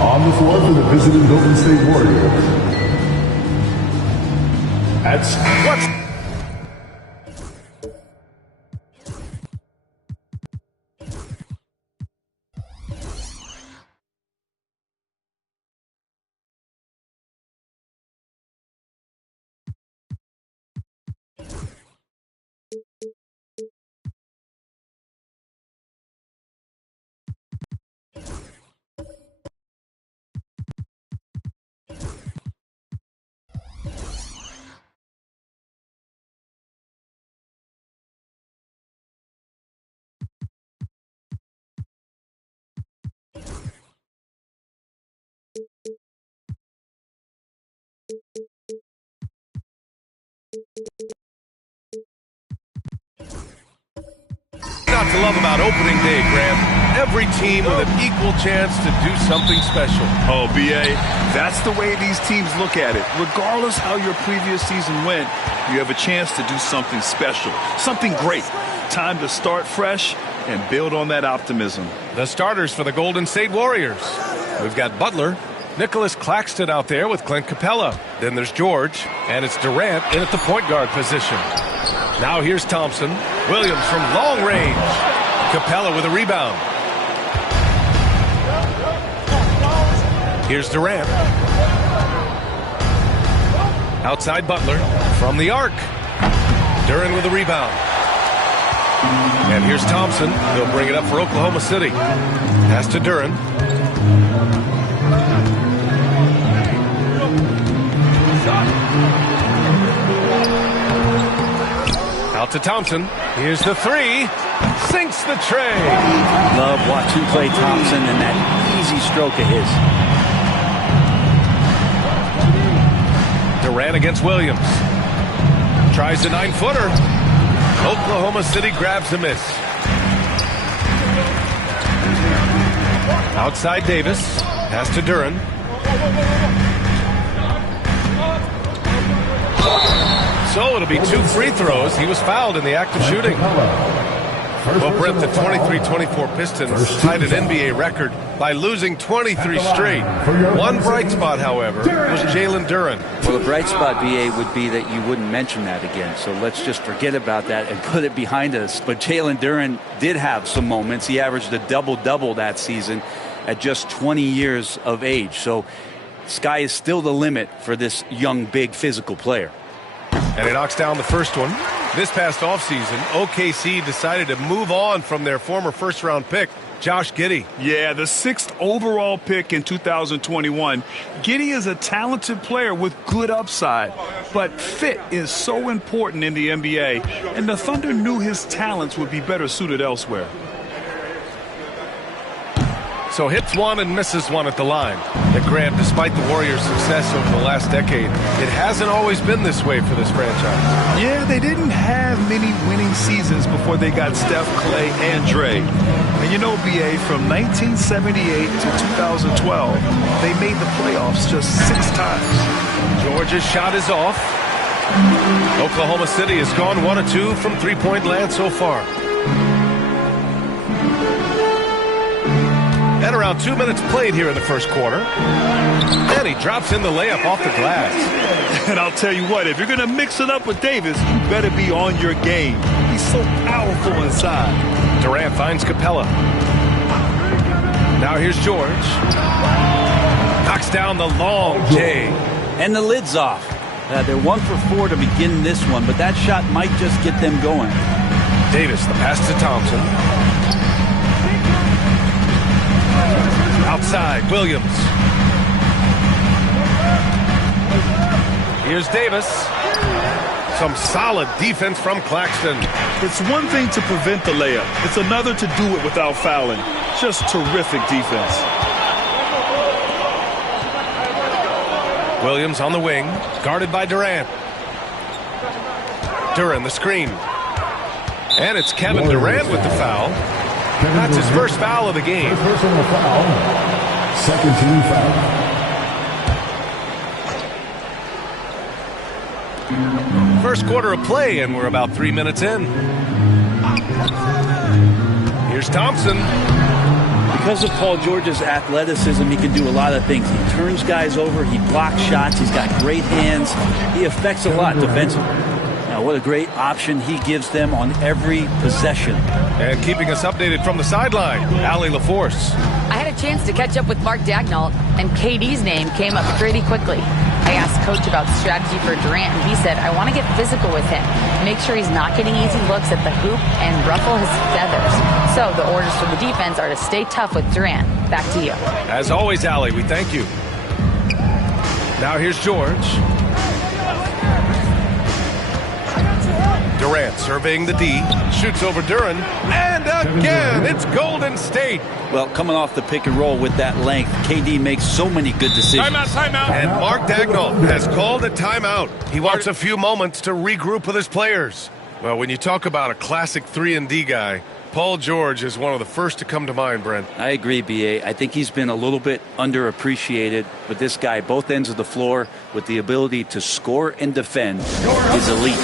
On the floor for the visiting Golden State Warriors. That's what's not to love about opening day, Graham? Every team with an equal chance to do something special. Oh, B.A., that's the way these teams look at it. Regardless how your previous season went, you have a chance to do something special, something great. Time to start fresh and build on that optimism. The starters for the Golden State Warriors. We've got Butler, Nicholas Claxton out there with Clint Capella. Then there's George, and it's Durant in at the point guard position. Now here's Thompson. Williams from long range. Capella with a rebound. Here's Durant. Outside Butler from the arc. Duran with a rebound. And here's Thompson. He'll bring it up for Oklahoma City. Pass to Duran. Out to Thompson. Here's the three. Sinks the tray. Love watching Klay Thompson and that easy stroke of his. Durant against Williams. Tries a 9-footer. Oklahoma City grabs the miss. Outside Davis. Pass to Duran. So it'll be 2 free throws. He was fouled in the act of shooting. Well, Brent, the 23-24 Pistons tied an NBA record by losing 23 straight. One bright spot, however, was Jalen Duran. Well, the bright spot, BA, would be that you wouldn't mention that again. So let's just forget about that and put it behind us. But Jalen Duran did have some moments. He averaged a double-double that season at just 20 years of age. So sky is still the limit for this young, big, physical player. And he knocks down the first one. This past offseason, OKC decided to move on from their former first-round pick, Josh Giddey. Yeah, the 6th overall pick in 2021. Giddey is a talented player with good upside, but fit is so important in the NBA, and the Thunder knew his talents would be better suited elsewhere. So hits one and misses one at the line. But Grant, despite the Warriors' success over the last decade, it hasn't always been this way for this franchise. Yeah, they didn't have many winning seasons before they got Steph, Klay, and Dre. And you know, B.A., from 1978 to 2012, they made the playoffs just 6 times. George's shot is off. Oklahoma City has gone 1 of 2 from three-point land so far. And around 2 minutes played here in the first quarter. And he drops in the layup off the glass. And I'll tell you what, if you're going to mix it up with Davis, you better be on your game. He's so powerful inside. Durant finds Capella. Now here's George. Knocks down the long J. And the lid's off. They're 1 for 4 to begin this one, but that shot might just get them going. Davis, the pass to Thompson. Outside, Williams. Here's Davis. Some solid defense from Claxton. It's one thing to prevent the layup. It's another to do it without fouling. Just terrific defense. Williams on the wing, guarded by Durant. Duran the screen. And it's Kevin Durant with the foul. That's his first foul of the game. Personal foul. Second team foul. First quarter of play, and we're about 3 minutes in. Here's Thompson. Because of Paul George's athleticism, he can do a lot of things. He turns guys over. He blocks shots. He's got great hands. He affects a lot defensively. Now, what a great option he gives them on every possession. And keeping us updated from the sideline, Allie LaForce. I had a chance to catch up with Mark Dagnall, and KD's name came up pretty quickly. I asked Coach about strategy for Durant, and he said, I want to get physical with him, make sure he's not getting easy looks at the hoop, and ruffle his feathers. So the orders for the defense are to stay tough with Durant. Back to you. As always, Allie, we thank you. Now here's George. Durant surveying the D, shoots over Duran, and again, it's Golden State. Well, coming off the pick and roll with that length, KD makes so many good decisions. Timeout. And Mark Dagnall has called a timeout. He wants a few moments to regroup with his players. Well, when you talk about a classic 3-and-D guy, Paul George is one of the first to come to mind, Brent. I agree, B.A. I think he's been a little bit underappreciated, but this guy, both ends of the floor, with the ability to score and defend, is elite.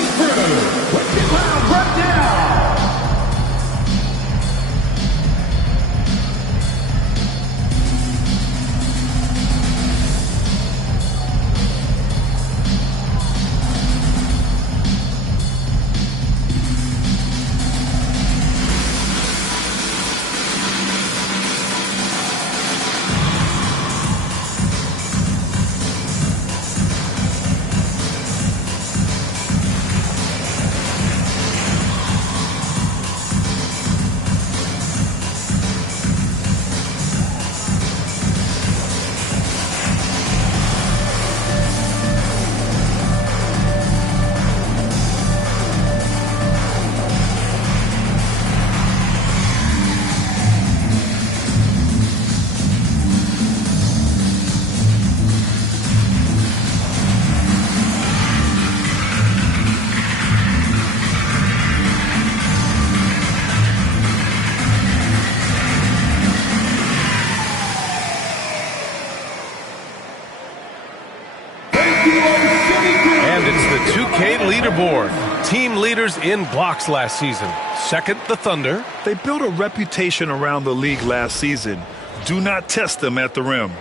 Leaderboard. Team leaders in blocks last season. Second, the Thunder. They built a reputation around the league last season. Do not test them at the rim.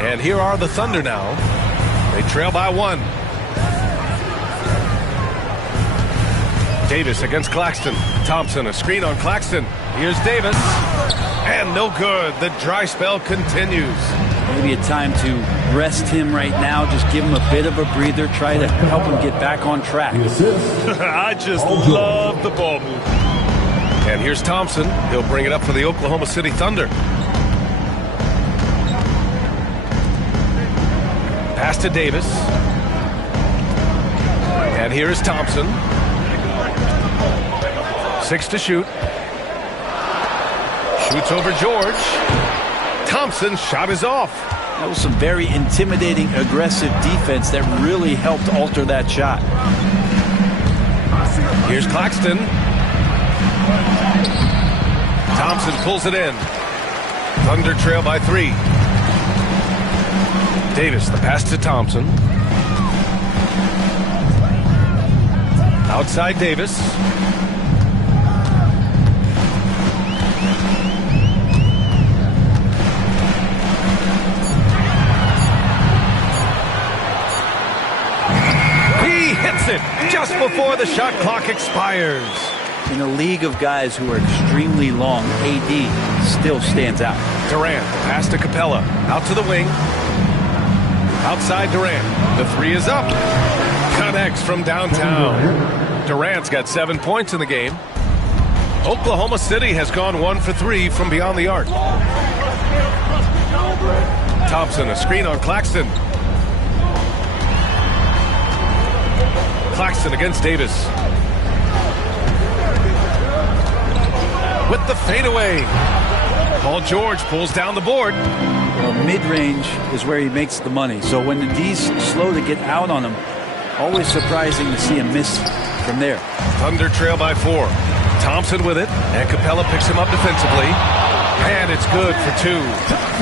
And here are the Thunder now. They trail by 1. Davis against Claxton. Thompson, a screen on Claxton. Here's Davis. And no good. The dry spell continues. Maybe a time to rest him right now. Just give him a bit of a breather. Try to help him get back on track. I just love the ball move. And here's Thompson. He'll bring it up for the Oklahoma City Thunder. Pass to Davis. And here's Thompson. 6 to shoot. Shoots over George. Thompson's shot is off. That was some very intimidating, aggressive defense that really helped alter that shot. Here's Claxton. Thompson pulls it in. Thunder trail by 3. Davis, the pass to Thompson. Outside Davis. It just before the shot clock expires. In a league of guys who are extremely long, AD still stands out. Durant, pass to Capella, out to the wing. Outside Durant, the 3 is up. Connects from downtown. Durant's got 7 points in the game. Oklahoma City has gone 1 for 3 from beyond the arc. Thompson, a screen on Claxton. Claxton against Davis. With the fadeaway. Paul George pulls down the board. Well, mid-range is where he makes the money. So when the D's slow to get out on him, always surprising to see him miss from there. Thunder trail by 4. Thompson with it, and Capella picks him up defensively. And it's good for 2.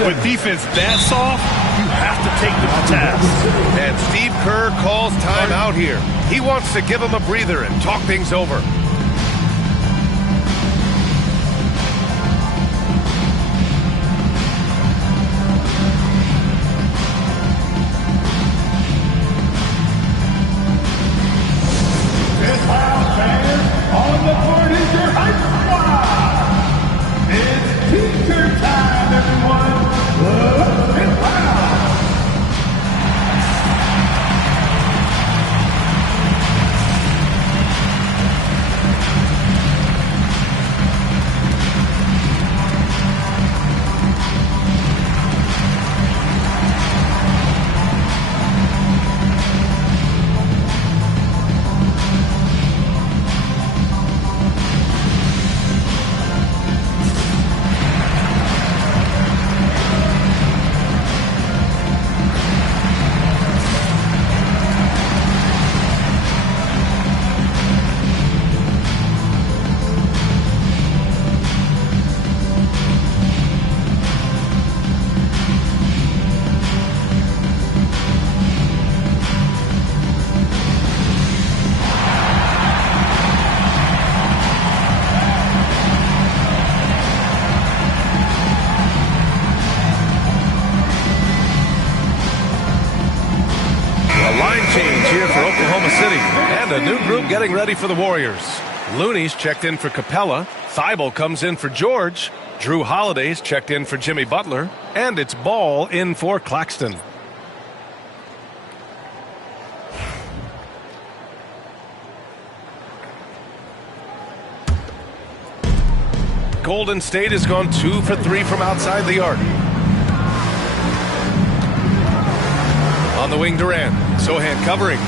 With defense that soft, you have to take them to task. And Steve Kerr calls time out here. He wants to give him a breather and talk things over. On the court is your hype squad. It's teacher time, everyone. Look it loud. here for Oklahoma City. And a new group getting ready for the Warriors. Looney's checked in for Capella. Thibault comes in for George. Drew Holiday's checked in for Jimmy Butler. And it's Ball in for Claxton. Golden State has gone 2 for 3 from outside the arc. On the wing, Durant. Sohan covering.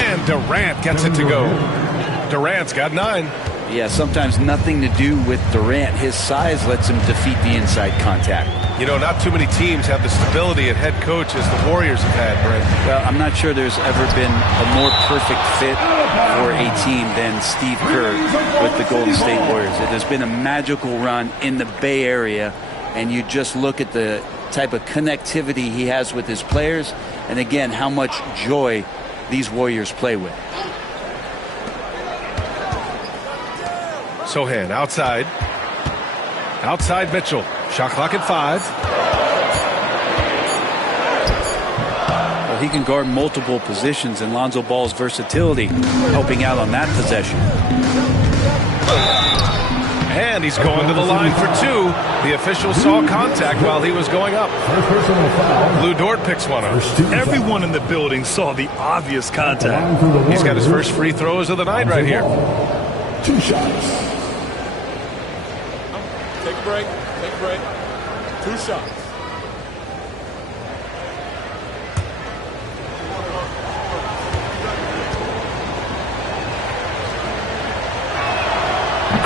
And Durant gets it to go. Durant's got 9. Yeah, sometimes nothing to do with Durant. His size lets him defeat the inside contact. You know, not too many teams have the stability at head coach as the Warriors have had, Brent. Well, I'm not sure there's ever been a more perfect fit for a team than Steve Kerr with the Golden State Warriors. It has been a magical run in the Bay Area, and you just look at the type of connectivity he has with his players, and again, how much joy these Warriors play with. Sohan outside. Outside Mitchell. Shot clock at 5. Well, he can guard multiple positions, and Lonzo Ball's versatility helping out on that possession. And he's going to the line for 2. The official saw contact while he was going up. Lou Dort picks one up. Everyone in the building saw the obvious contact. He's got his first free throws of the night right here. 2 shots. Take a break. Take a break. 2 shots.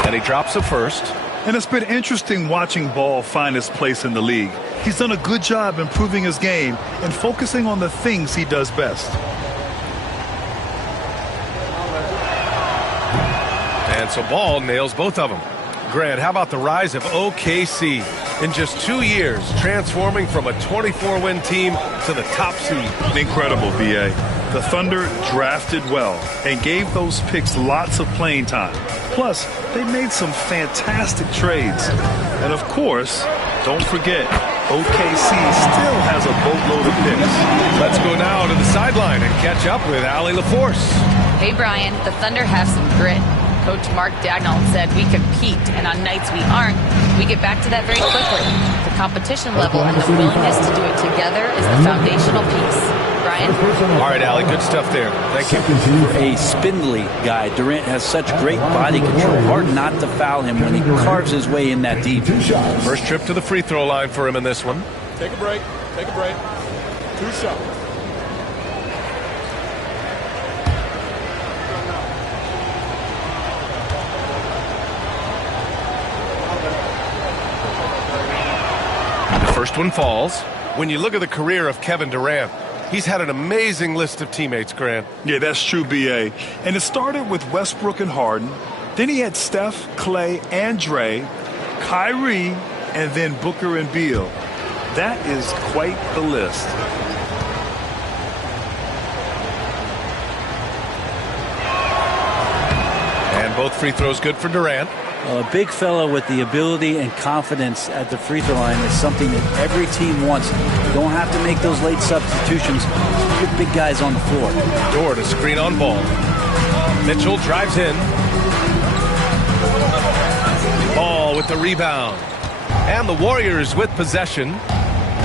And he drops the first. And it's been interesting watching Ball find his place in the league. He's done a good job improving his game and focusing on the things he does best. And so Ball nails both of them. Grant, how about the rise of OKC? In just 2 years, transforming from a 24-win team to the top seed. Incredible, B.A. The Thunder drafted well and gave those picks lots of playing time. Plus, they made some fantastic trades. And of course, don't forget, OKC still has a boatload of picks. Let's go now to the sideline and catch up with Allie LaForce. Hey, Brian, the Thunder have some grit. Coach Mark Daigneault said we compete, and on nights we aren't, we get back to that very quickly. The competition level and the willingness to do it together is the foundational piece. Brian? All right, Allie, good stuff there. Thank you. A spindly guy. Durant has such great body control. Hard not to foul him when he carves his way in that deep. First trip to the free throw line for him in this one. Take a break. Take a break. 2 shots. First one falls. When you look at the career of Kevin Durant, he's had an amazing list of teammates, Grant. Yeah, that's true, B.A. And it started with Westbrook and Harden. Then he had Steph, Clay, and Dre, Kyrie, and then Booker and Beal. That is quite the list. And both free throws good for Durant. A big fella with the ability and confidence at the free throw line is something that every team wants. You don't have to make those late substitutions. Get big guys on the floor. Dort a screen on Ball. Mitchell drives in. Ball with the rebound. And the Warriors with possession.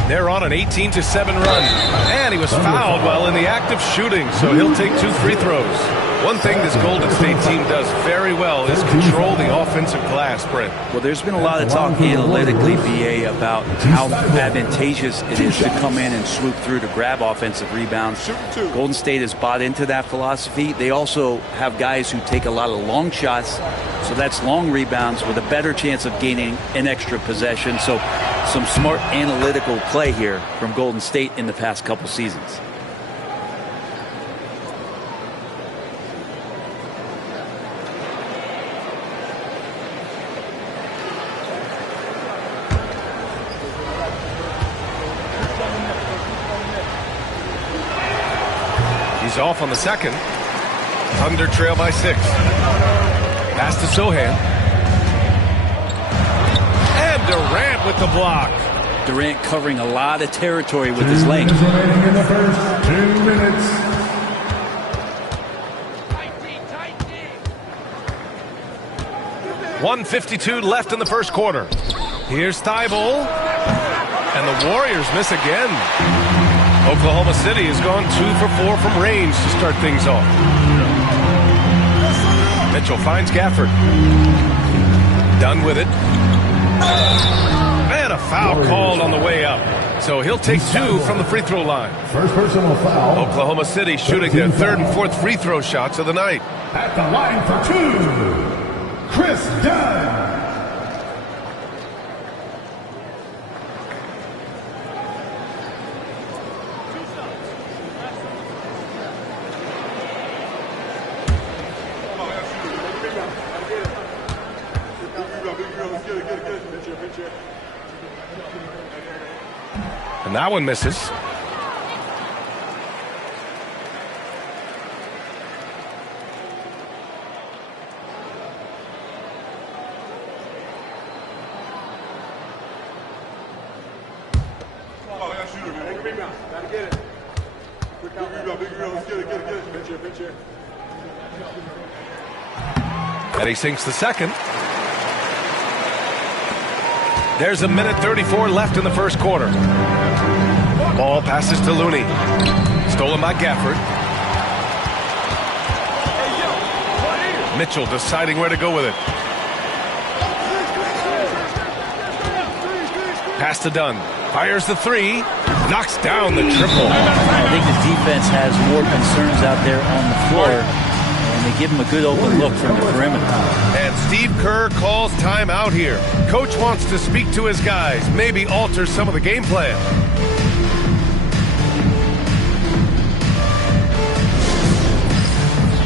They're on an 18-7 run. And he was fouled while in the act of shooting, so he'll take 2 free throws. One thing this Golden State team does very well is control the offensive glass, Brent. Well, there's been a lot of talk analytically, BA, about how advantageous it is to come in and swoop through to grab offensive rebounds. Golden State has bought into that philosophy. They also have guys who take a lot of long shots, so that's long rebounds with a better chance of gaining an extra possession. So some smart analytical play here from Golden State in the past couple seasons. He's off on the second. Thunder trail by 6. Pass to Sohan. And Durant with the block. Durant covering a lot of territory with his length. Remaining in the first 2 minutes. .152 left in the first quarter. Here's Thibault. And the Warriors miss again. Oklahoma City has gone 2 for 4 from range to start things off. Mitchell finds Gafford. Done with it. And a foul called on the way up. So he'll take 2 from the free throw line. First personal foul. Oklahoma City shooting their 3rd and 4th free throw shots of the night. At the line for 2, Chris Dunn. And that one misses. And he sinks the second. There's a minute 34 left in the first quarter. Ball passes to Looney. Stolen by Gafford. Mitchell deciding where to go with it. Pass to Dunn. Fires the 3. Knocks down the triple. I think the defense has more concerns out there on the floor, and they give him a good open look from the perimeter. And Steve Kerr calls timeout here. Coach wants to speak to his guys, maybe alter some of the game plan.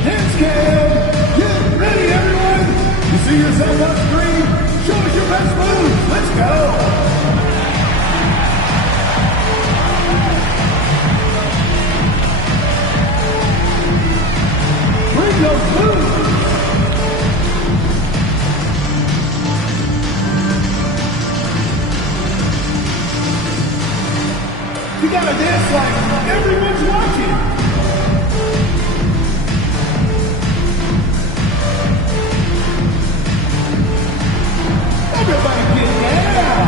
Hands game. Get ready, everyone. You see yourself on screen? Show us your best move. Let's go. Bring those moves. You gotta dance like everyone's watching. Everybody get down.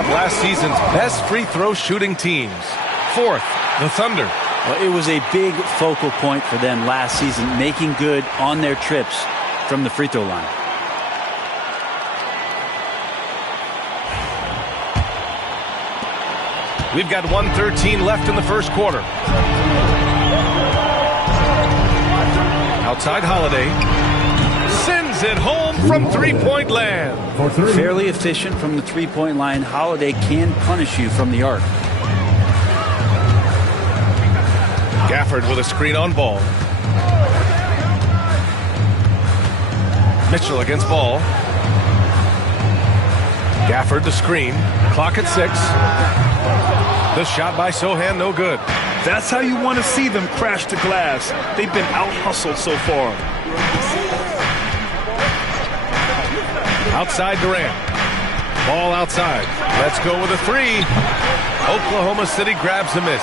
Last season's best free throw shooting teams. 4th, the Thunder. Well, it was a big focal point for them last season, making good on their trips from the free throw line. We've got 1:13 left in the first quarter. Outside Holiday. Sends it home from three-point land. Fairly efficient from the three-point line. Holiday can punish you from the arc. Gafford with a screen on Ball. Mitchell against Ball. Gafford the screen. Clock at 6. The shot by Sohan, no good. That's how you want to see them crash the glass. They've been out-hustled so far. Outside Durant. Ball outside. Let's go with a 3. Oklahoma City grabs a miss.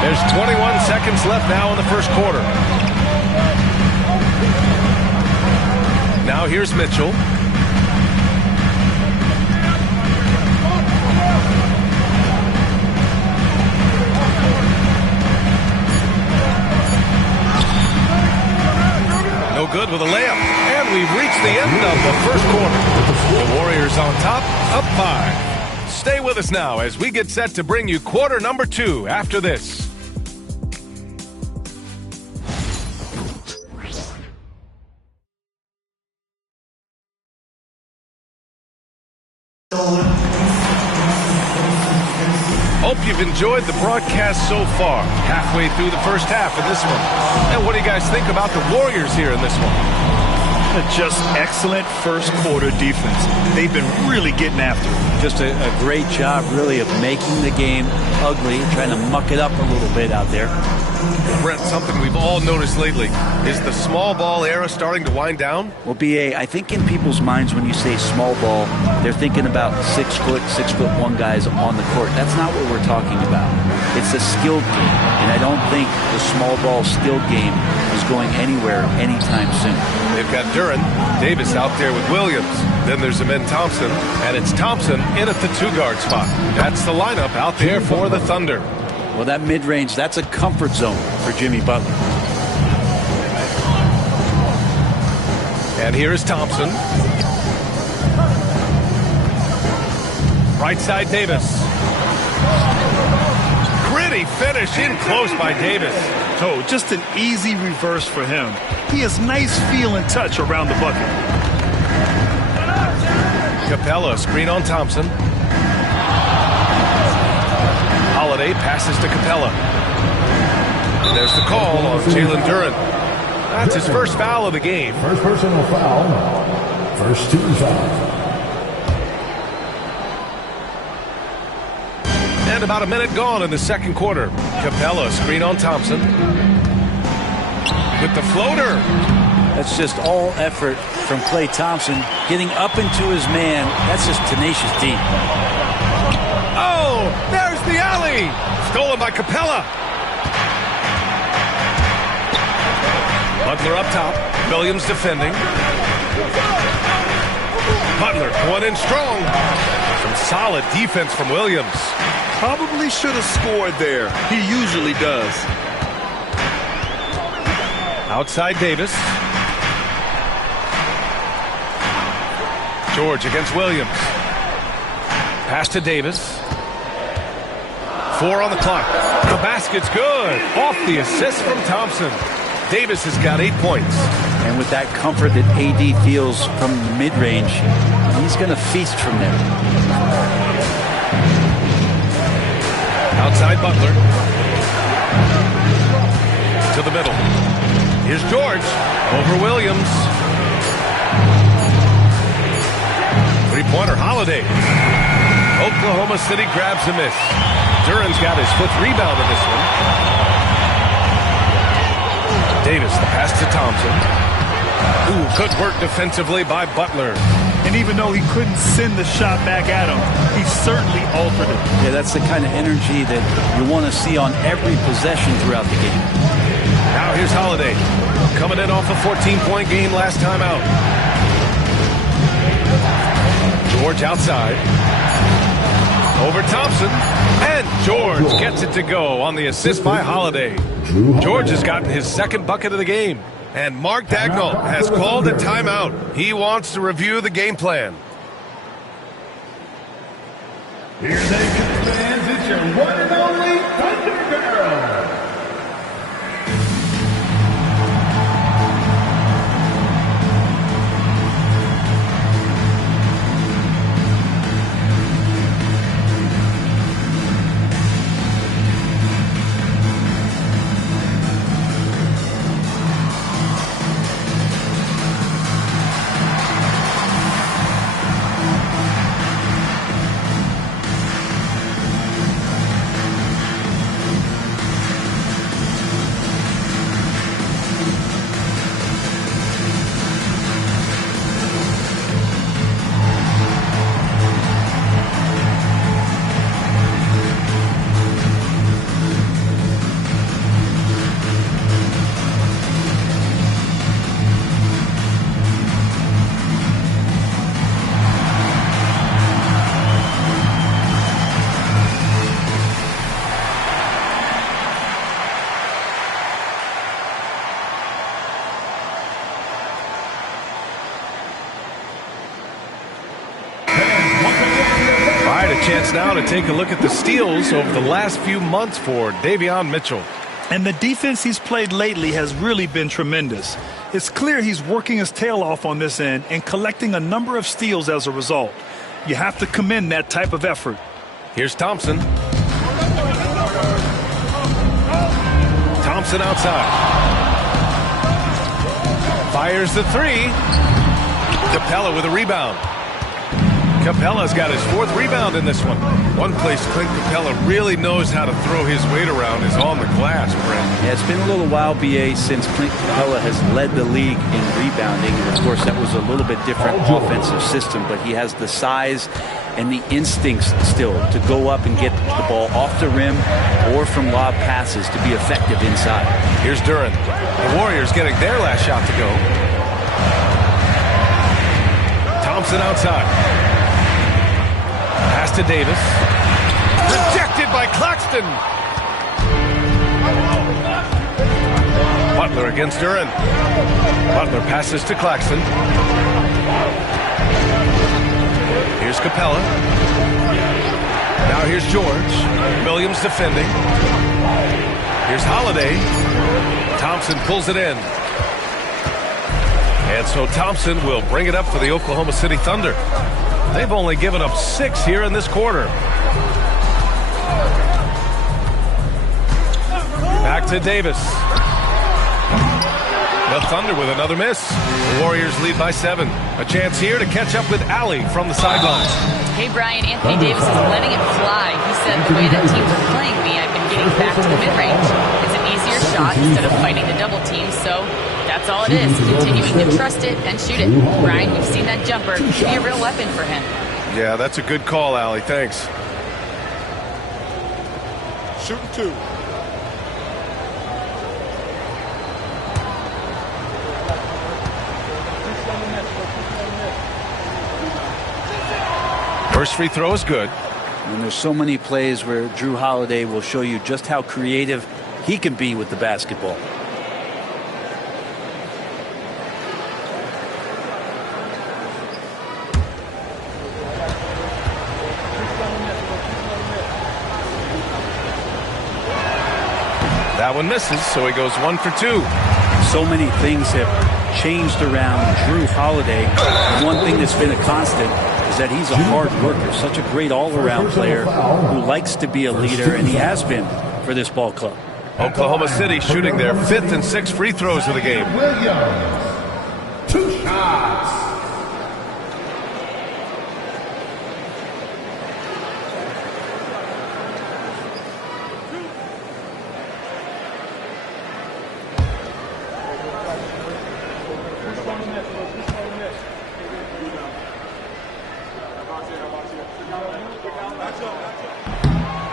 There's 21 seconds left now in the first quarter. Now here's Mitchell. No good with a layup. And we've reached the end of the first quarter. The Warriors on top, up 5. Stay with us now as we get set to bring you quarter number 2 after this. hope you've enjoyed the broadcast so far. Halfway through the first half in this one. And what do you guys think about the Warriors here in this one? Just excellent first quarter defense. They've been really getting after it. Just a great job, really, of making the game ugly, trying to muck it up a little bit out there. Brent, something we've all noticed lately. Is the small ball era starting to wind down? Well, B.A., I think in people's minds when you say small ball, they're thinking about 6'1" guys on the court. That's not what we're talking about. It's a skilled game, and I don't think the small ball skilled game is going anywhere anytime soon. They've got Duren, Davis out there with Williams. Then there's Amen Thompson, and it's Thompson in at the 2-guard spot. That's the lineup out there for the Thunder. Well, that mid-range, that's a comfort zone for Jimmy Butler. And here is Thompson. Right side, Davis. Gritty finish in close by Davis. Oh, just an easy reverse for him. He has nice feel and touch around the bucket. Capella, screen on Thompson. Holiday passes to Capella. And there's the call on Jalen Duren. That's his first foul of the game. First personal foul. First team foul. And about a minute gone in the second quarter. Capella, screen on Thompson. With the floater. That's just all effort from Klay Thompson. Getting up into his man, that's just tenacious deep. Oh, there's the alley. Stolen by Capella. Butler up top. Williams defending. Butler going in strong. Some solid defense from Williams. Probably should have scored there. He usually does. Outside Davis. George against Williams. Pass to Davis. 4 on the clock. The basket's good. Off the assist from Thompson. Davis has got 8 points. And with that comfort that AD feels from the mid-range, he's going to feast from there. Outside Butler. To the middle. Here's George. Over Williams. Three-pointer Holiday. Oklahoma City grabs a miss. Duren's got his 5th rebound in this one. Davis, the pass to Thompson. Ooh, good work defensively by Butler. And even though he couldn't send the shot back at him, he certainly altered it. Yeah, that's the kind of energy that you want to see on every possession throughout the game. Now here's Holiday. Coming in off a 14-point game last time out. George outside. Over Thompson. And George gets it to go on the assist by Holiday. George has gotten his 2nd bucket of the game. And Mark Daigneault has called a timeout. He wants to review the game plan. Here they come, fans. It's your one and only Thunder Girl. Chance now to take a look at the steals over the last few months for Davion Mitchell. And the defense he's played lately has really been tremendous. It's clear he's working his tail off on this end and collecting a number of steals as a result. You have to commend that type of effort. Here's Thompson. Thompson outside. Fires the three. Capella with a rebound. Capella's got his 4th rebound in this one. One place Clint Capella really knows how to throw his weight around is on the glass, Brent. Yeah, it's been a little while, BA, since Clint Capella has led the league in rebounding. And of course, that was a little bit different offensive system, but he has the size and the instincts still to go up and get the ball off the rim or from lob passes to be effective inside. Here's Duren. The Warriors getting their last shot to go. Thompson outside. Pass to Davis. Rejected by Claxton. Butler against Duren. Butler passes to Claxton. Here's Capella. Now here's George. Williams defending. Here's Holiday. Thompson pulls it in. And so Thompson will bring it up for the Oklahoma City Thunder. They've only given up 6 here in this quarter. Back to Davis. The Thunder with another miss. The Warriors lead by 7. A chance here to catch up with Allie from the sidelines. Hey, Brian, Anthony Davis is letting it fly. He said, the way that teams are playing me, I've been getting back to the mid-range. It's an easier shot instead of fighting the double team, so that's all it is. Continuing to trust it and shoot it. Brian, we've seen that jumper be a real weapon for him. Yeah, that's a good call, Allie. Thanks. Shooting 2. First free throw is good. And there's so many plays where Drew Holiday will show you just how creative he can be with the basketball. That one misses, so he goes 1 for 2. So many things have changed around Drew Holiday. One thing that's been a constant is that he's a hard worker, such a great all-around player who likes to be a leader, and he has been for this ball club. Oklahoma City shooting their 5th and 6th free throws of the game. Williams. 2 shots.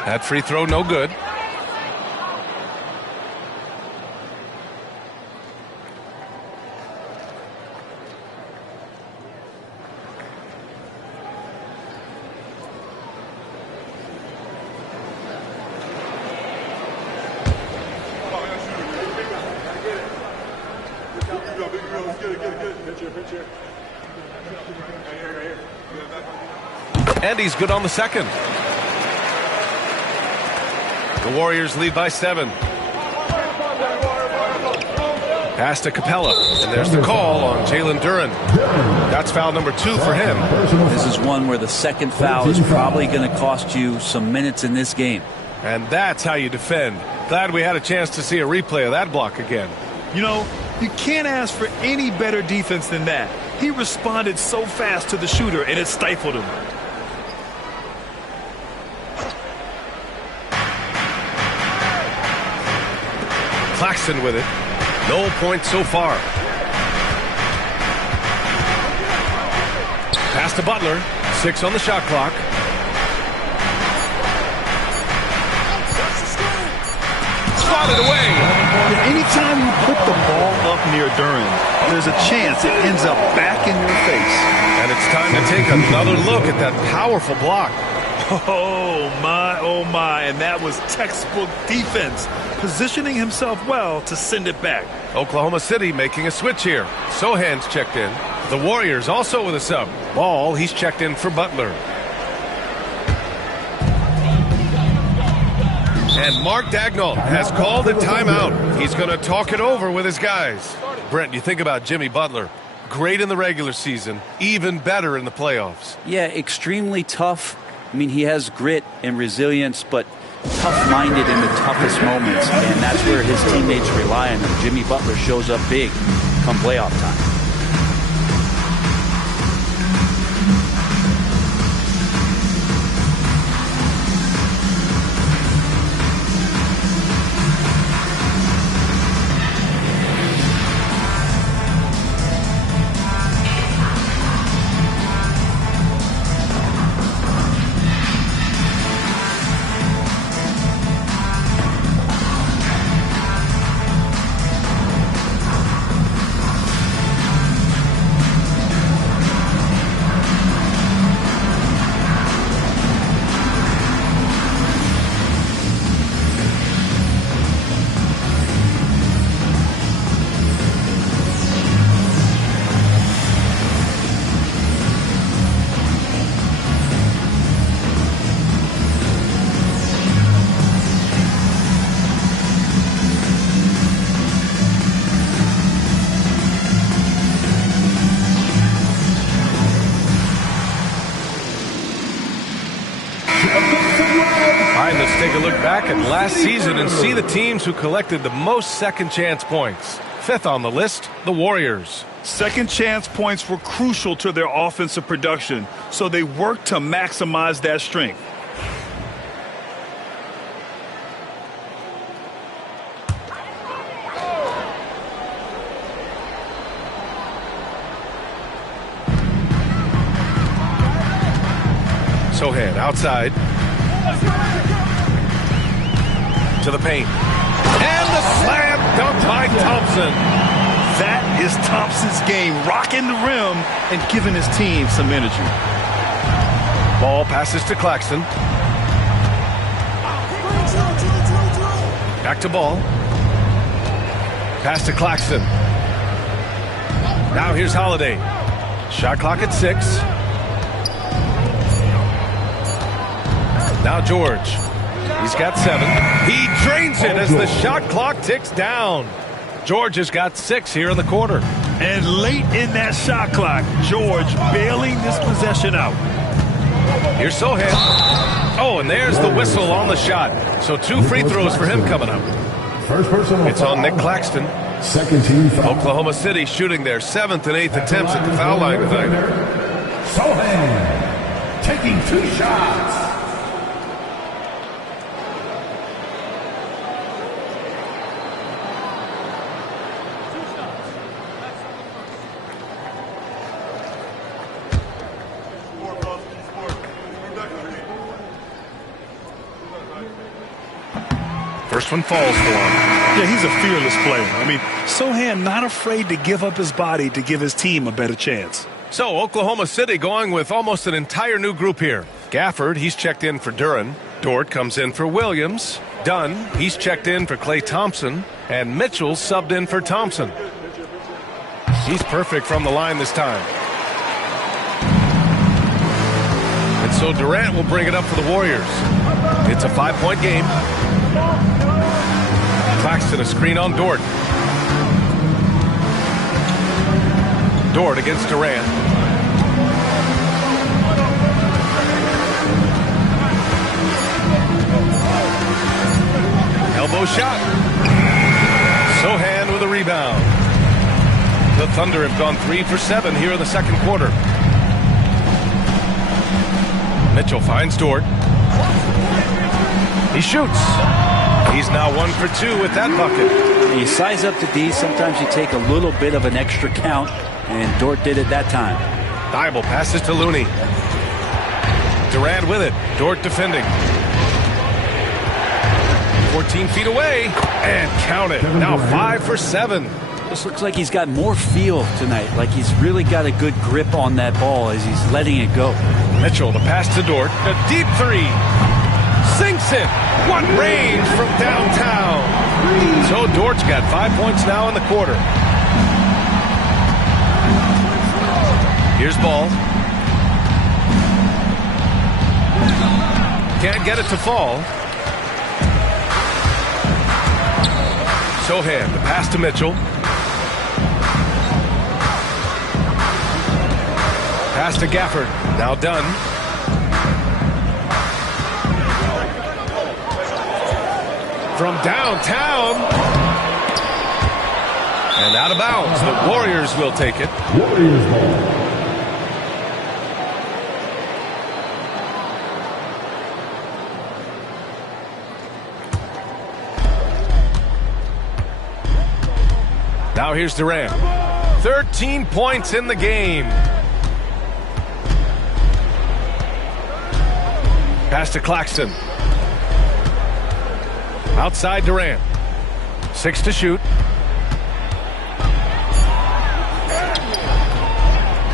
That free throw no good. And he's good on the second. The Warriors lead by 7. Pass to Capella, and there's the call on Jalen Duren. That's foul number 2 for him. This is one where the second foul is probably going to cost you some minutes in this game. And that's how you defend. Glad we had a chance to see a replay of that block again. You know, you can't ask for any better defense than that. He responded so fast to the shooter, and it stifled him. Claxton with it. No points so far. Pass to Butler. 6 on the shot clock. Swatted away. Anytime you put the ball up near Duren, there's a chance it ends up back in your face. And it's time to take another look at that powerful block. Oh my, and that was textbook defense, positioning himself well to send it back. Oklahoma City making a switch here. Sohan's checked in. The Warriors also with a sub. Ball, he's checked in for Butler. And Mark Daigneault has called a timeout. He's going to talk it over with his guys. Brent, you think about Jimmy Butler. Great in the regular season, even better in the playoffs. Yeah, extremely tough. I mean, he has grit and resilience, but tough-minded in the toughest moments, and that's where his teammates rely on him. Jimmy Butler shows up big come playoff time. Let's take a look back at last season and see the teams who collected the most second chance points. Fifth on the list, the Warriors. Second chance points were crucial to their offensive production, so they worked to maximize that strength. Sohan outside. To the paint. And the slam dunk by Thompson. That is Thompson's game, rocking the rim and giving his team some energy. Ball passes to Claxton. Back to Ball. Pass to Claxton. Now here's Holiday. Shot clock at 6. Now George. He's got 7. He drains it as the shot clock ticks down. George has got 6 here in the quarter. And late in that shot clock, George bailing this possession out. Here's Sohan. Oh, and there's the whistle on the shot. So 2 free throws for him coming up. It's on Nick Claxton. Second team foul. Oklahoma City shooting their 7th and 8th attempts at the foul line tonight. Sohan taking 2 shots. First one falls for him. Yeah, he's a fearless player. I mean, Sohan not afraid to give up his body to give his team a better chance. So Oklahoma City going with almost an entire new group here. Gafford, he's checked in for Duren. Dort comes in for Williams. Dunn, he's checked in for Klay Thompson. And Mitchell subbed in for Thompson. He's perfect from the line this time. And so Durant will bring it up for the Warriors. It's a 5-point game. Claxton a screen on Dort. Dort against Durant. Elbow shot. Sohan with a rebound. The Thunder have gone 3 for 7 here in the second quarter. Mitchell finds Dort. He shoots. He's now 1 for 2 with that bucket. You size up the D. Sometimes you take a little bit of an extra count, and Dort did it that time. Thibault passes to Looney. Durant with it. Dort defending. 14 feet away. And count it. Now 5 for 7. This looks like he's got more feel tonight. Like he's really got a good grip on that ball as he's letting it go. Mitchell, the pass to Dort. A deep 3. Sinks it. What range from downtown. So Dort's got 5 points now in the quarter. Here's Ball. Can't get it to fall. Sohan, the pass to Mitchell. Pass to Gafford. Now Dunn. from downtown. And out of bounds. The Warriors will take it. Warriors ball. Now here's Durant. 13 points in the game. Pass to Claxton. Outside Durant. 6 to shoot.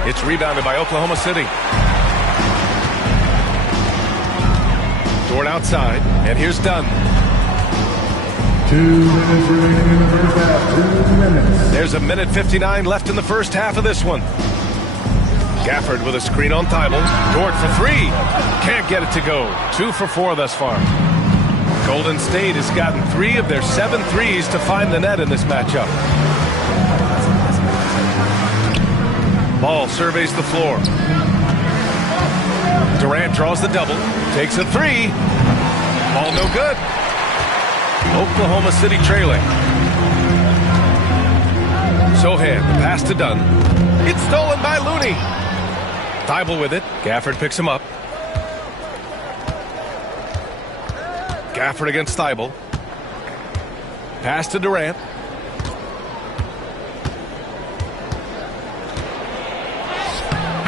It's rebounded by Oklahoma City. Dort outside, and here's Dunn. 2 minutes remaining in the first half. 2 minutes. There's a minute 59 left in the first half of this one. Gafford with a screen on Thibault. Dort for 3. Can't get it to go. 2 for 4 thus far. Golden State has gotten 3 of their 7 threes to find the net in this matchup. Ball surveys the floor. Durant draws the double. Takes a 3. Ball no good. Oklahoma City trailing. Sohan, the pass to Dunn. It's stolen by Looney. Thibault with it. Gafford picks him up. Gafford against Thibault. Pass to Durant.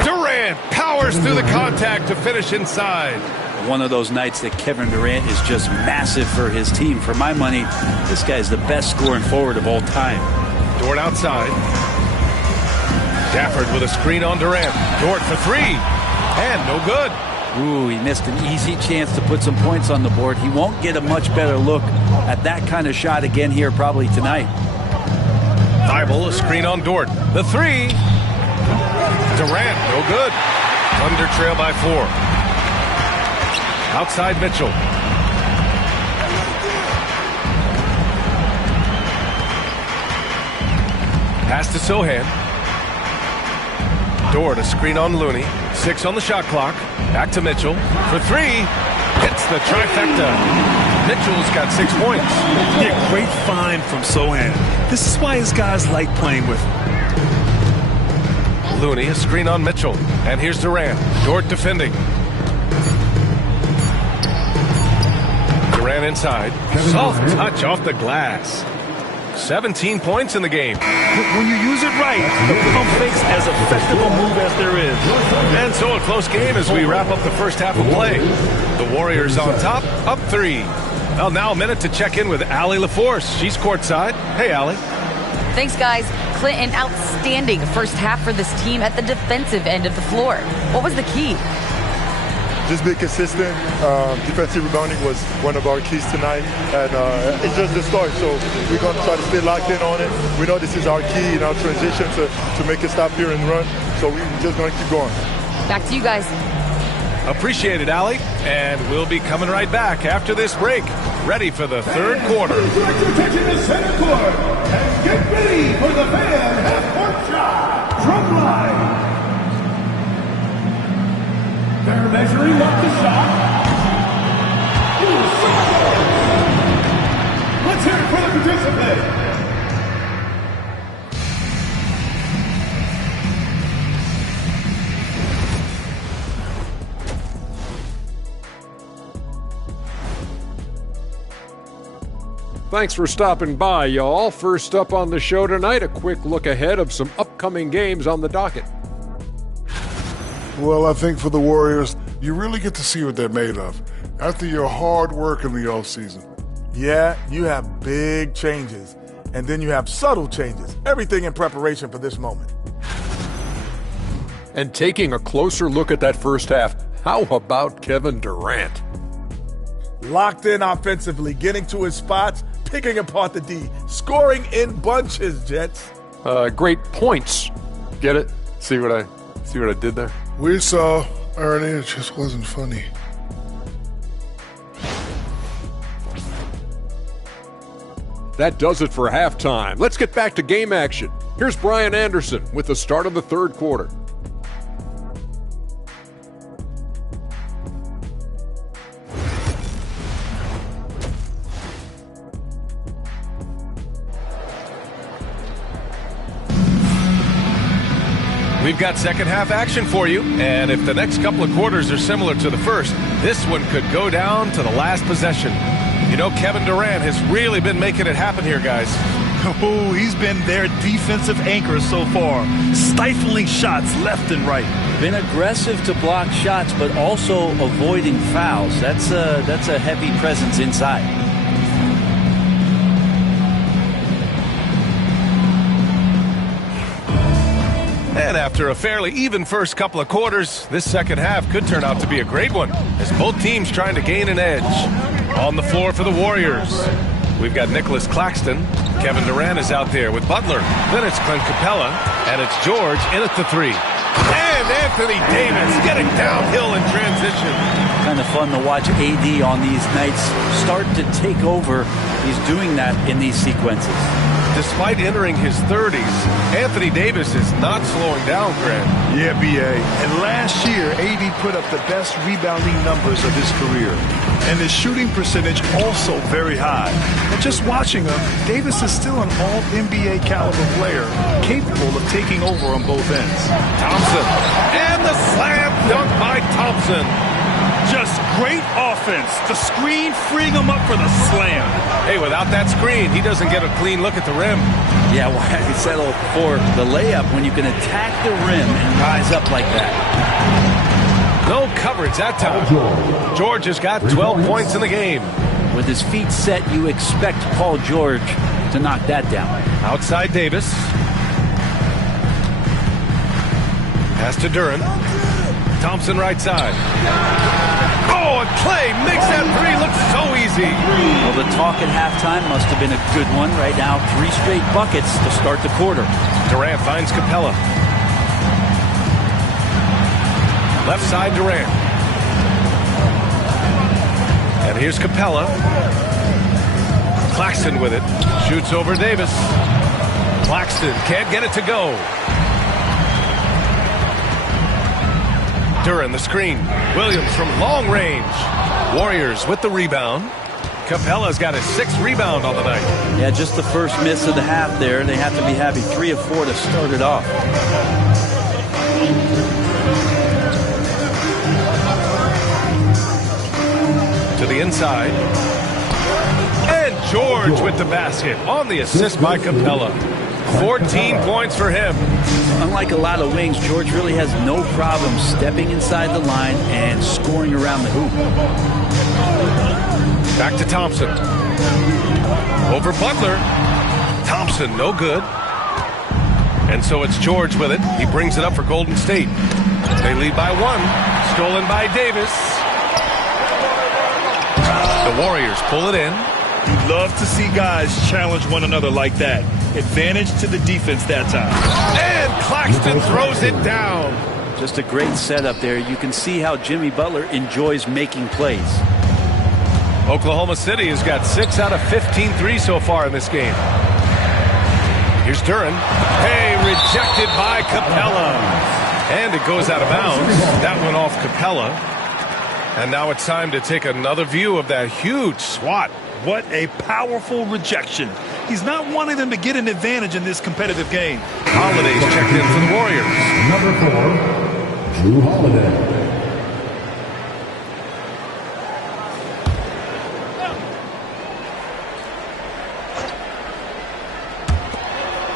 Durant powers through the contact to finish inside. One of those nights that Kevin Durant is just massive for his team. For my money, this guy's the best scoring forward of all time. Dort outside. Gafford with a screen on Durant. Dort for 3. And no good. Ooh, he missed an easy chance to put some points on the board. He won't get a much better look at that kind of shot again here probably tonight. Thibault, a screen on Dort. The 3. Durant, no good. Thunder trail by 4. Outside Mitchell. Pass to Sohan. Dort, a screen on Looney. 6 on the shot clock. Back to Mitchell for 3. Hits the trifecta. Mitchell's got 6 points. Yeah, great find from Sohan. This is why his guys like playing with him. Looney, a screen on Mitchell. And here's Durant. Dort defending. Durant inside. Soft touch off the glass. 17 points in the game. When you use it right, the pump fake's as effective a move as there is. And so a close game as we wrap up the first half of play. The Warriors on top, up 3. Well, now a minute to check in with Allie LaForce. She's courtside. Hey, Allie. Thanks, guys. Clint, an outstanding first half for this team at the defensive end of the floor. What was the key? Just be consistent. Defensive rebounding was one of our keys tonight, and it's just the start. So we're going to try to stay locked in on it. We know this is our key in our transition to make it stop here and run. So we're just going to keep going. Back to you guys. Appreciate it, Allie. And we'll be coming right back after this break. Ready for the third quarter. Direct your attention to center court and get ready for the fan half-court shot from line. They're measuring up the shot. Let's hear it for the participant. Thanks for stopping by, y'all. First up on the show tonight, a quick look ahead of some upcoming games on the docket. Well, I think for the Warriors, you really get to see what they're made of after your hard work in the offseason. Yeah, you have big changes, and then you have subtle changes. Everything in preparation for this moment. And taking a closer look at that first half, how about Kevin Durant? Locked in offensively, getting to his spots, picking apart the D, scoring in bunches, Jets. Great points. Get it? See what I did there? We saw, Ernie, it just wasn't funny. That does it for halftime. Let's get back to game action. Here's Brian Anderson with the start of the third quarter. We've got second half action for you, and if the next couple of quarters are similar to the first, this one could go down to the last possession. You know, Kevin Durant has really been making it happen here, guys. Oh, he's been their defensive anchor so far, stifling shots left and right. Been aggressive to block shots, but also avoiding fouls. That's a heavy presence inside. And after a fairly even first couple of quarters, this second half could turn out to be a great one, as both teams trying to gain an edge. On the floor for the Warriors, we've got Nicholas Claxton. Kevin Durant is out there with Butler. Then it's Clint Capella, and it's George in at the three. And Anthony Davis getting downhill in transition. Kind of fun to watch AD on these nights start to take over. He's doing that in these sequences. Despite entering his 30s, Anthony Davis is not slowing down, Grant. Yeah, B.A. And last year, AD put up the best rebounding numbers of his career. And his shooting percentage also very high. And just watching him, Davis is still an all-NBA caliber player, capable of taking over on both ends. Thompson. And the slam dunk by Thompson. Just great offense. The screen freeing him up for the slam. Hey, without that screen, he doesn't get a clean look at the rim. Yeah, why did he settle for the layup when you can attack the rim and rise up like that? No coverage that time. George has got 12 points in the game. With his feet set, you expect Paul George to knock that down. Outside Davis. Pass to Duren. Thompson right side. Oh, and Clay makes that three look so easy. Well, the talk at halftime must have been a good one. Right now, 3 straight buckets to start the quarter. Durant finds Capella. Left side Durant. And here's Capella. Claxton with it. Shoots over Davis. Claxton can't get it to go. Duren the screen. Williams from long range. Warriors with the rebound. Capella's got his 6th rebound on the night. Yeah, just the first miss of the half there. They have to be happy. 3 of 4 to start it off. To the inside. And George with the basket on the assist by Capella. 14 points for him. Unlike a lot of wings, George really has no problem stepping inside the line and scoring around the hoop. Back to Thompson. Over Butler. Thompson, no good. And so it's George with it. He brings it up for Golden State. They lead by 1. Stolen by Davis. The Warriors pull it in. You'd love to see guys challenge one another like that. Advantage to the defense that time. And Claxton throws it down. Just a great setup there. You can see how Jimmy Butler enjoys making plays. Oklahoma City has got 6 out of 15 threes so far in this game. Here's Duren. Hey, rejected by Capella. And it goes out of bounds. That went off Capella. And now it's time to take another view of that huge swat. What a powerful rejection. He's not wanting them to get an advantage in this competitive game. Holiday's checked in for the Warriors. Number 4, Drew Holiday.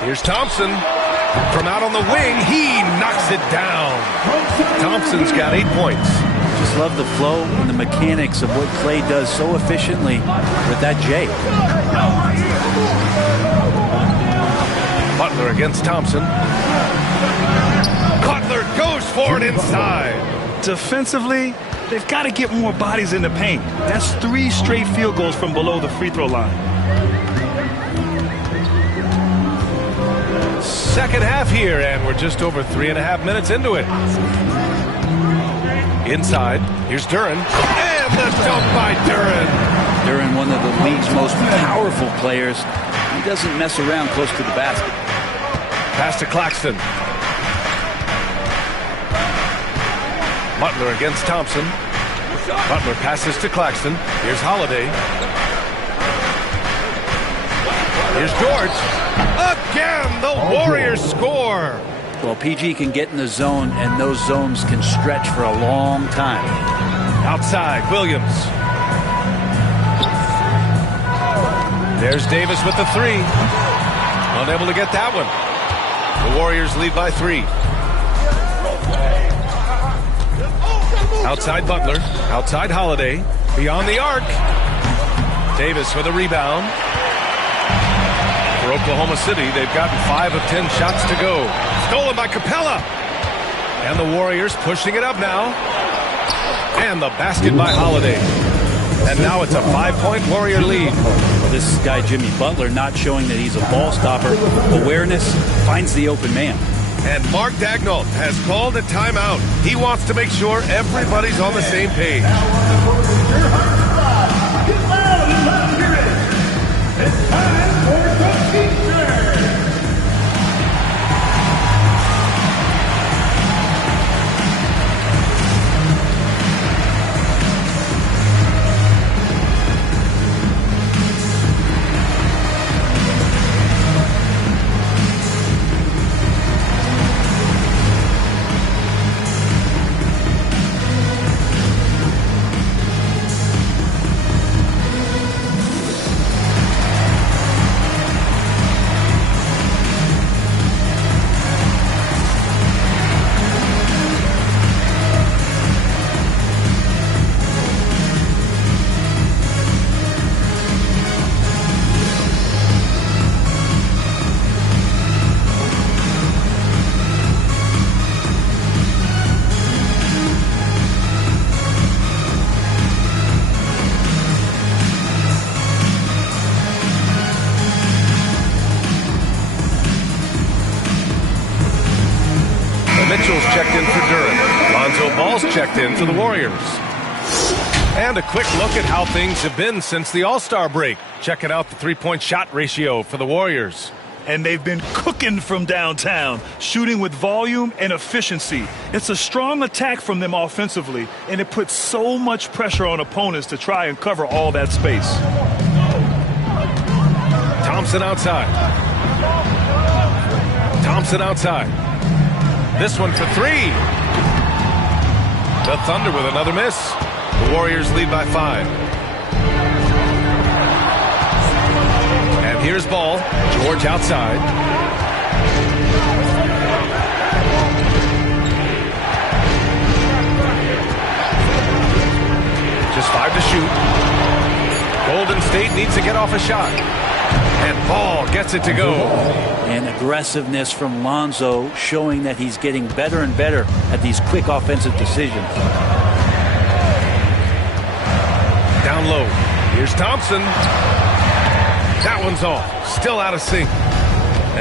Here's Thompson. From out on the wing, he knocks it down. Thompson's got 8 points. Just love the flow and the mechanics of what Clay does so efficiently with that J. Butler against Thompson. Butler goes for it inside. Defensively, they've got to get more bodies in the paint. That's 3 straight field goals from below the free throw line. Second half here, and we're just over 3.5 minutes into it. Inside, here's Duren. And the dunk by Duren. Duren, one of the league's most powerful players. He doesn't mess around close to the basket. Pass to Claxton. Butler against Thompson. Butler passes to Claxton. Here's Holiday. Here's George. Again, the Warriors score. Well, PG can get in the zone, and those zones can stretch for a long time. Outside, Williams. There's Davis with the three. Unable to get that one. The Warriors lead by 3. Outside Butler. Outside Holiday. Beyond the arc. Davis with a rebound. For Oklahoma City, they've gotten 5 of 10 shots to go. Stolen by Capella. And the Warriors pushing it up now. And the basket by Holiday. And now it's a 5-point Warrior lead. Well, this guy, Jimmy Butler, not showing that he's a ball stopper. Awareness, finds the open man. And Mark Daigneault has called a timeout. He wants to make sure everybody's on the same page. It's time for the teacher. Mitchell's checked in for Durant. Lonzo Ball's checked in for the Warriors. And a quick look at how things have been since the All-Star break. Checking out the three-point shot ratio for the Warriors. And they've been cooking from downtown, shooting with volume and efficiency. It's a strong attack from them offensively, and it puts so much pressure on opponents to try and cover all that space. Thompson outside. Thompson outside. This one for 3. The Thunder with another miss. The Warriors lead by 5. And here's Ball. George outside. Just 5 to shoot. Golden State needs to get off a shot. And Ball gets it to go. And aggressiveness from Lonzo, showing that he's getting better and better at these quick offensive decisions. Down low. Here's Thompson. That one's off. Still out of sync.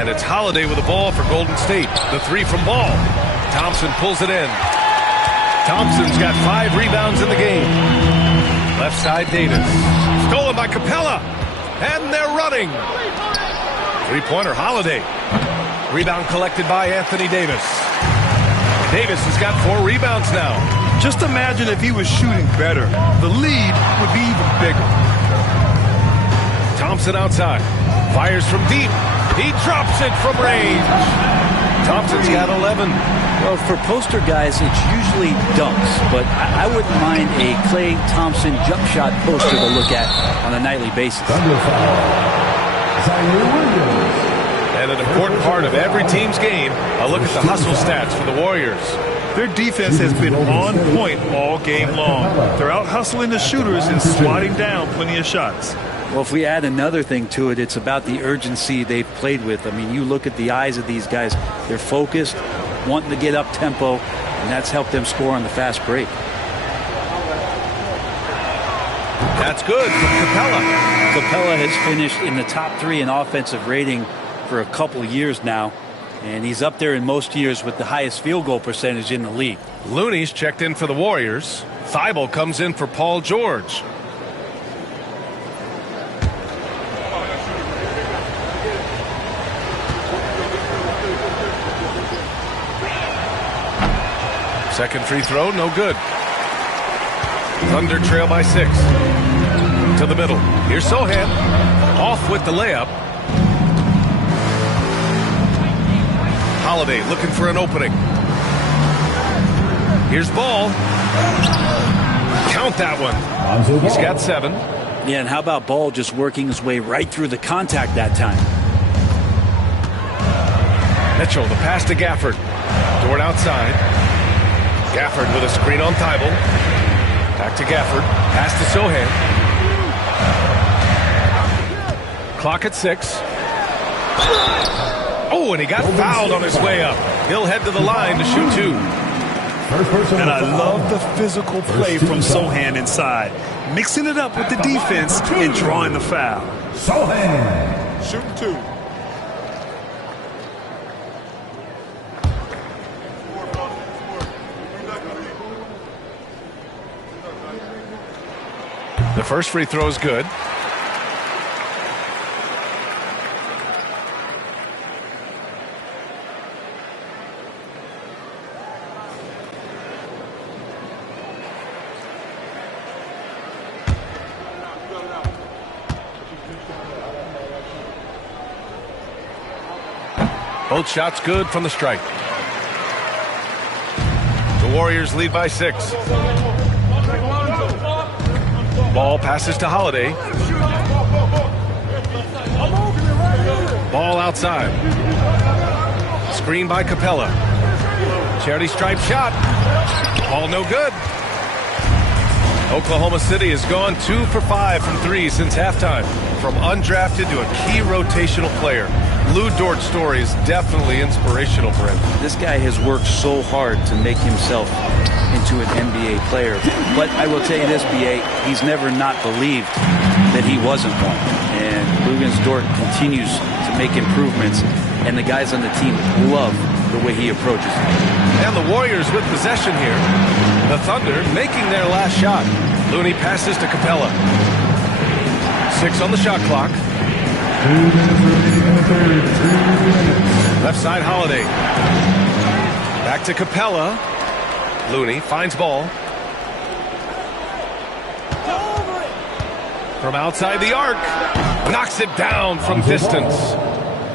And it's Holiday with the ball for Golden State. The 3 from Ball. Thompson pulls it in. Thompson's got 5 rebounds in the game. Left side Davis. Stolen by Capella. And they're running. Three-pointer Holiday. Rebound collected by Anthony Davis. Davis has got 4 rebounds now. Just imagine if he was shooting better. The lead would be even bigger. Thompson outside. Fires from deep. He drops it from range. Thompson's got 11. Well, for poster guys, it's usually dunks, but I wouldn't mind a Klay Thompson jump shot poster to look at on a nightly basis. And an important part of every team's game, a look at the hustle stats for the Warriors. Their defense has been on point all game long. They're out hustling the shooters and swatting down plenty of shots. Well, if we add another thing to it, it's about the urgency they've played with. I mean, you look at the eyes of these guys. They're focused, wanting to get up tempo, and that's helped them score on the fast break. That's good from Capella. Capella has finished in the top 3 in offensive rating for a couple of years now, and he's up there in most years with the highest field goal percentage in the league. Looney's checked in for the Warriors. Thibault comes in for Paul George. Second free throw, no good. Thunder trail by 6. To the middle. Here's Sohan. Off with the layup. Holiday looking for an opening. Here's Ball. Count that one. He's got 7. Yeah, and how about Ball just working his way right through the contact that time? Mitchell, the pass to Gafford. Dort outside. Gafford with a screen on Thibault. Back to Gafford. Pass to Sohan. Clock at 6. Oh, and he got fouled on his way up. He'll head to the line to shoot 2. And I love the physical play from Sohan inside, mixing it up with the defense and drawing the foul. Sohan. Shooting 2. The first free throw is good. Both shots good from the stripe. The Warriors lead by 6. Ball passes to Holiday. Ball outside. Screen by Capella. Charity stripe shot. Ball no good. Oklahoma City has gone 2 for 5 from 3 since halftime. From undrafted to a key rotational player. Lou Dort's story is definitely inspirational for him. This guy has worked so hard to make himself into an NBA player. But I will tell you this, B.A., he's never not believed that he wasn't one. And Luguentz Dort continues to make improvements, and the guys on the team love the way he approaches it. And the Warriors with possession here. The Thunder making their last shot. Looney passes to Capella. 6 on the shot clock. Left side Holiday. Back to Capella. Looney finds Ball. From outside the arc. Knocks it down from distance.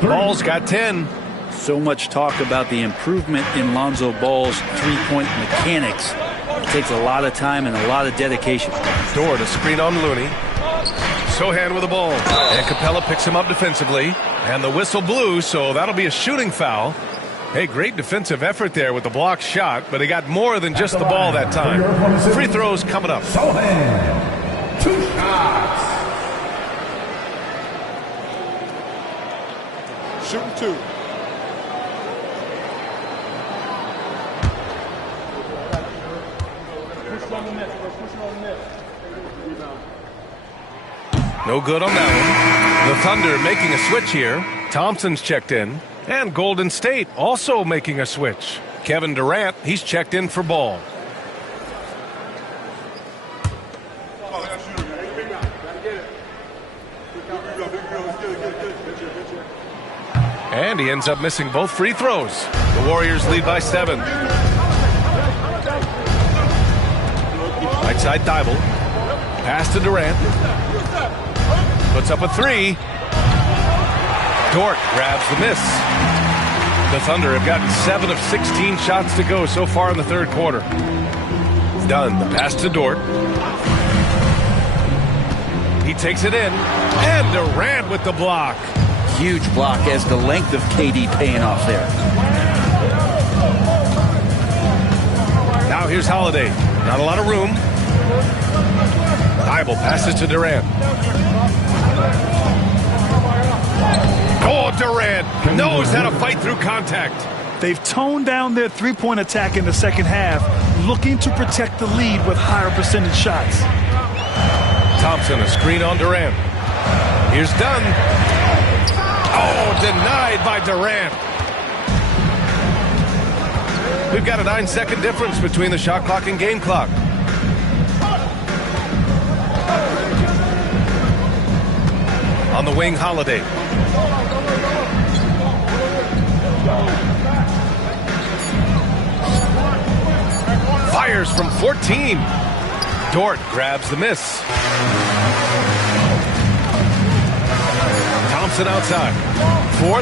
Ball's got 10. So much talk about the improvement in Lonzo Ball's three-point mechanics. It takes a lot of time and a lot of dedication. Dort, a screen on Looney. Sohan with the ball. And Capella picks him up defensively. And the whistle blew, so that'll be a shooting foul. Hey, great defensive effort there with the blocked shot, but he got more than just the ball that time. Free throws coming up. Sohan. 2 shots. Shooting 2. No good on that one. The Thunder making a switch here. Thompson's checked in. And Golden State also making a switch. Kevin Durant, he's checked in for Ball. And he ends up missing both free throws. The Warriors lead by 7. Right side Thibault. Pass to Durant. Puts up a 3. Dort grabs the miss. The Thunder have gotten 7 of 16 shots to go so far in the third quarter. Done. The pass to Dort. He takes it in. And Durant with the block. Huge block as the length of KD paying off there. Now here's Holiday. Not a lot of room. Thibault passes to Durant. Oh, Durant knows how to fight through contact. They've toned down their three-point attack in the second half, looking to protect the lead with higher percentage shots. Thompson, a screen on Durant. Here's Dunn. Oh, denied by Durant. We've got a 9-second difference between the shot clock and game clock. On the wing, Holiday. Fires from 14. Dort grabs the miss. Thompson outside. 4-3.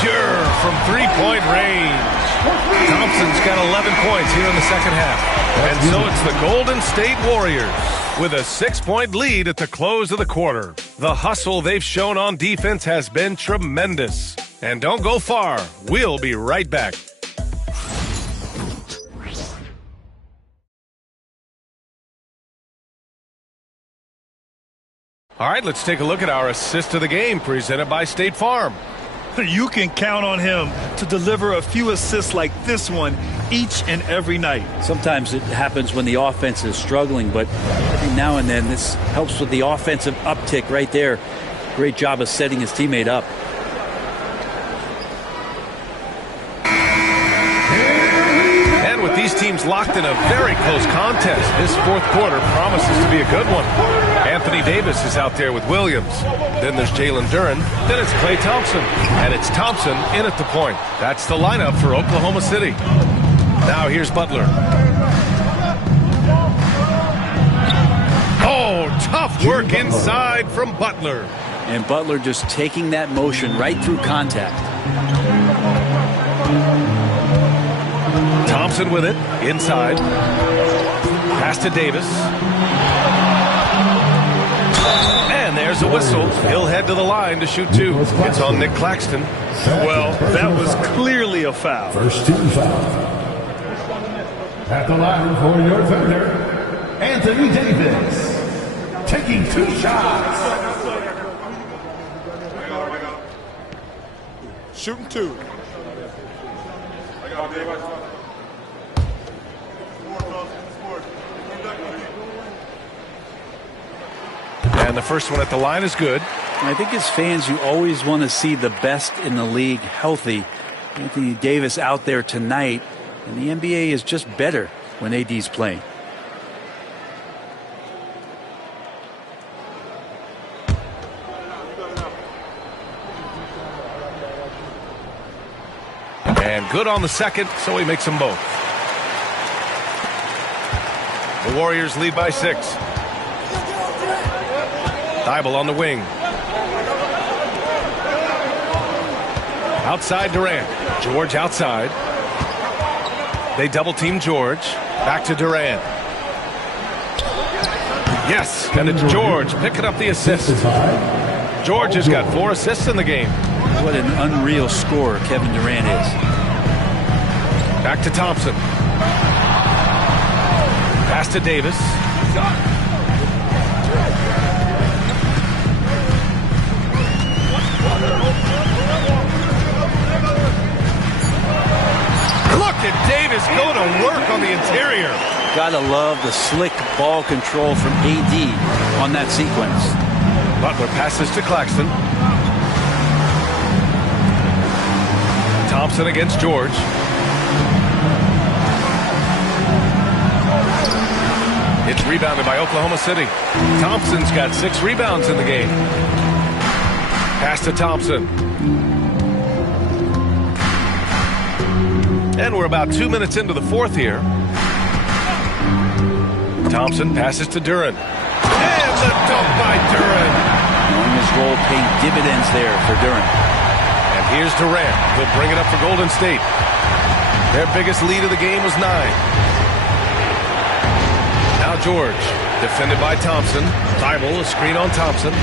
Pure from three-point range. Thompson's got 11 points here in the second half. And so it's the Golden State Warriors with a 6-point lead at the close of the quarter. The hustle they've shown on defense has been tremendous. And don't go far. We'll be right back. All right, let's take a look at our assist of the game presented by State Farm. You can count on him to deliver a few assists like this one each and every night. Sometimes it happens when the offense is struggling, but every now and then this helps with the offensive uptick right there. Great job of setting his teammate up. And with these teams locked in a very close contest, this fourth quarter promises to be a good one. Anthony Davis is out there with Williams. Then there's Jalen Duren. Then it's Klay Thompson. And it's Thompson in at the point. That's the lineup for Oklahoma City. Now here's Butler. Oh, tough work inside from Butler. And Butler just taking that motion right through contact. Thompson with it, inside. Pass to Davis. And there's a whistle. He'll head to the line to shoot two. It's on Nick Claxton. Well, that was clearly a foul. First team foul. At the line for your Thunder, Anthony Davis. Taking 2 shots. Shooting 2. And the first one at the line is good. I think as fans, you always want to see the best in the league healthy. Anthony Davis out there tonight, and the NBA is just better when AD's playing. And good on the second, so he makes them both. The Warriors lead by 6. Thibault on the wing. Outside Durant. George outside. They double team George. Back to Durant. Yes, and it's George picking up the assist. George has got 4 assists in the game. What an unreal scorer Kevin Durant is. Back to Thompson. Pass to Davis. Look at Davis go to work on the interior. Gotta love the slick ball control from AD on that sequence. Butler passes to Claxton. Thompson against George. It's rebounded by Oklahoma City. Thompson's got 6 rebounds in the game. Pass to Thompson. And we're about 2 minutes into the fourth here. Thompson passes to Duren. And the dunk by Duren. Knowing his role paying dividends there for Duren. And here's Durant. He'll bring it up for Golden State. Their biggest lead of the game was 9. Now George, defended by Thompson. Thibault, a screen on Thompson.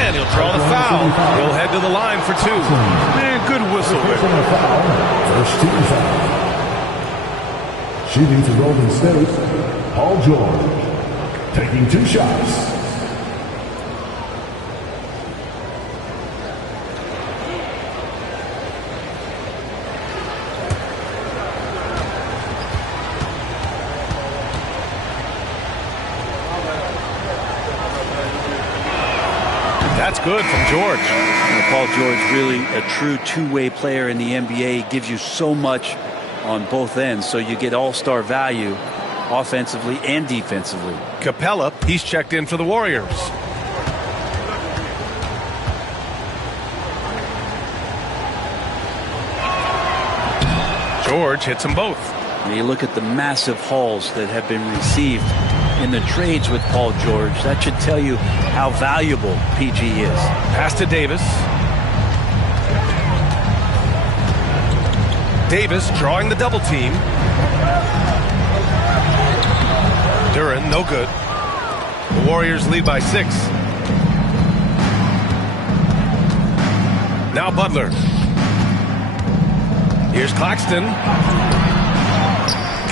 And he'll draw the foul. He'll head to the line for 2. Man, good whistle there. First team foul. Shooting for Golden State, Paul George. Taking 2 shots. That's good from George. Paul George, really a true two-way player in the NBA, gives you so much on both ends, so you get all-star value offensively and defensively. Capella, he's checked in for the Warriors. George hits them both. And you look at the massive hauls that have been received in the trades with Paul George. That should tell you how valuable PG is. Pass to Davis. Davis drawing the double team. Duren, no good. The Warriors lead by 6. Now Butler. Here's Claxton.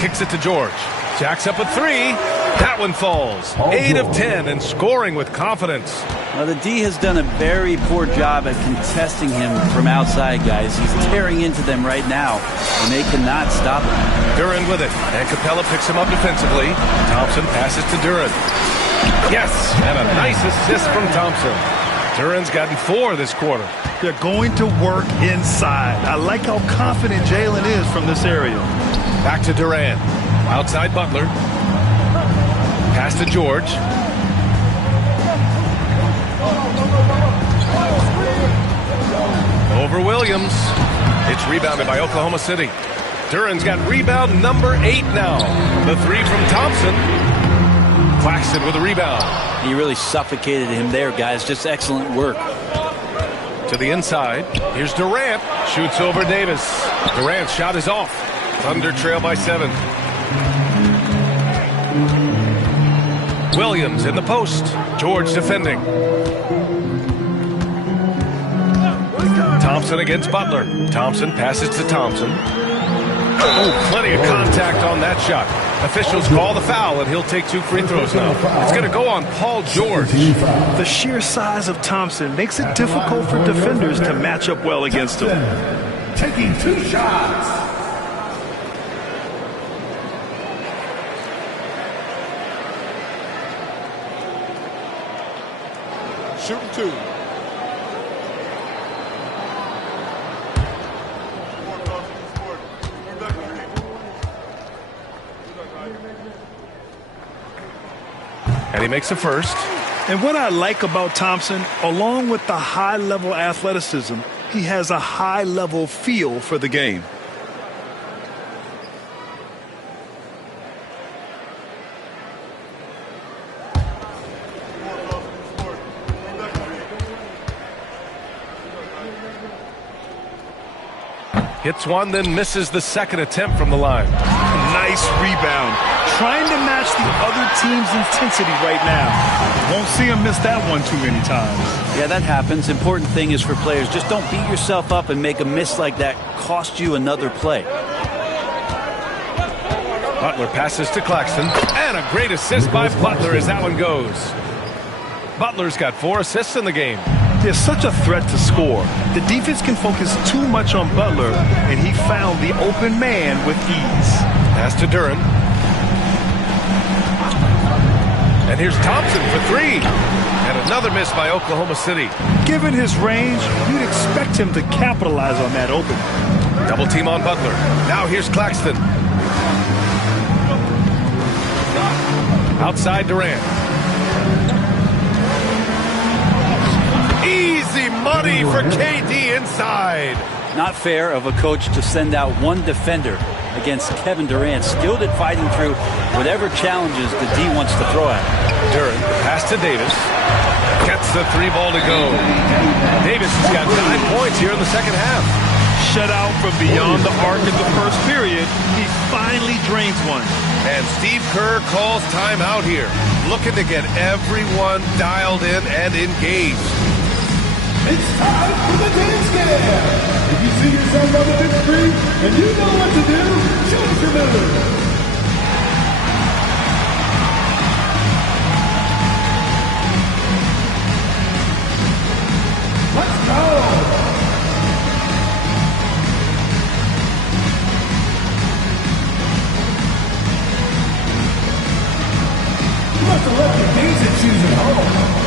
Kicks it to George. Jacks up with 3. That one falls. 8 of 10 and scoring with confidence. Well, the D has done a very poor job at contesting him from outside, guys. He's tearing into them right now, and they cannot stop him. Duren with it, and Capella picks him up defensively. Thompson passes to Duren. Yes, and a nice assist from Thompson. Duren's gotten 4 this quarter. They're going to work inside. I like how confident Jalen is from this area. Back to Durant. Outside Butler. Pass to George. Over Williams. It's rebounded by Oklahoma City. Duren's got rebound number 8 now. The 3 from Thompson. Claxton with a rebound. He really suffocated him there, guys. Just excellent work. To the inside. Here's Durant. Shoots over Davis. Durant's shot is off. Thunder trail by 7. Williams in the post. George defending. Thompson against Butler. Thompson passes to Thompson. Oh, plenty of contact on that shot. Officials call the foul, and he'll take 2 free throws now. It's going to go on Paul George. The sheer size of Thompson makes it difficult for defenders to match up well against him. Taking 2 shots. Shooting 2. And he makes a first. And what I like about Thompson, along with the high-level athleticism, he has a high-level feel for the game. Hits one, then misses the second attempt from the line. Nice rebound. Trying to match the other team's intensity right now. Won't see him miss that one too many times. Yeah, that happens. Important thing is for players, just don't beat yourself up and make a miss like that cost you another play. Butler passes to Claxton. And a great assist by Butler as that one goes. Butler's got 4 assists in the game. There's such a threat to score. The defense can focus too much on Butler, and he found the open man with ease. Pass to Duren. And here's Thompson for 3. And another miss by Oklahoma City. Given his range, you'd expect him to capitalize on that open. Double team on Butler. Now here's Claxton. Outside Durant. Easy money for KD inside. Not fair of a coach to send out one defender against Kevin Durant, skilled at fighting through whatever challenges the D wants to throw at him. Duren, pass to Davis. Gets the 3 ball to go. Davis has got 9 points here in the second half. Shut out from beyond the arc in the first period. He finally drains one. And Steve Kerr calls timeout here, looking to get everyone dialed in and engaged. It's time for the dance scale. If you see yourself on the big screen and you know what to do, show us your move. Let's go. You must have left your games and shoes at home.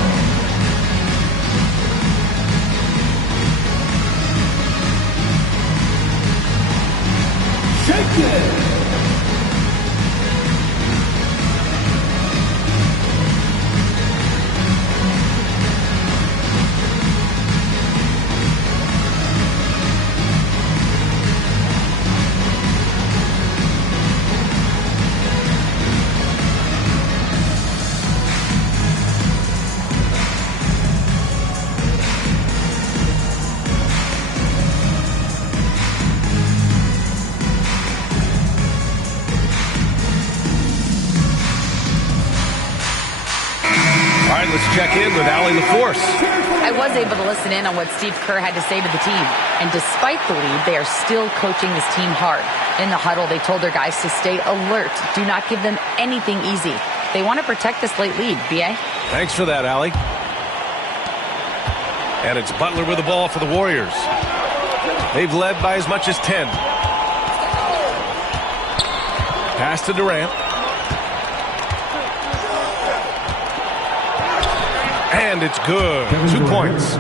Shake it! let's check in with Allie LaForce. I was able to listen in on what Steve Kerr had to say to the team. And despite the lead, they are still coaching this team hard. In the huddle, they told their guys to stay alert. Do not give them anything easy. They want to protect this late lead, B.A. Thanks for that, Allie. And it's Butler with the ball for the Warriors. They've led by as much as 10. Pass to Durant. And it's good. 2 points.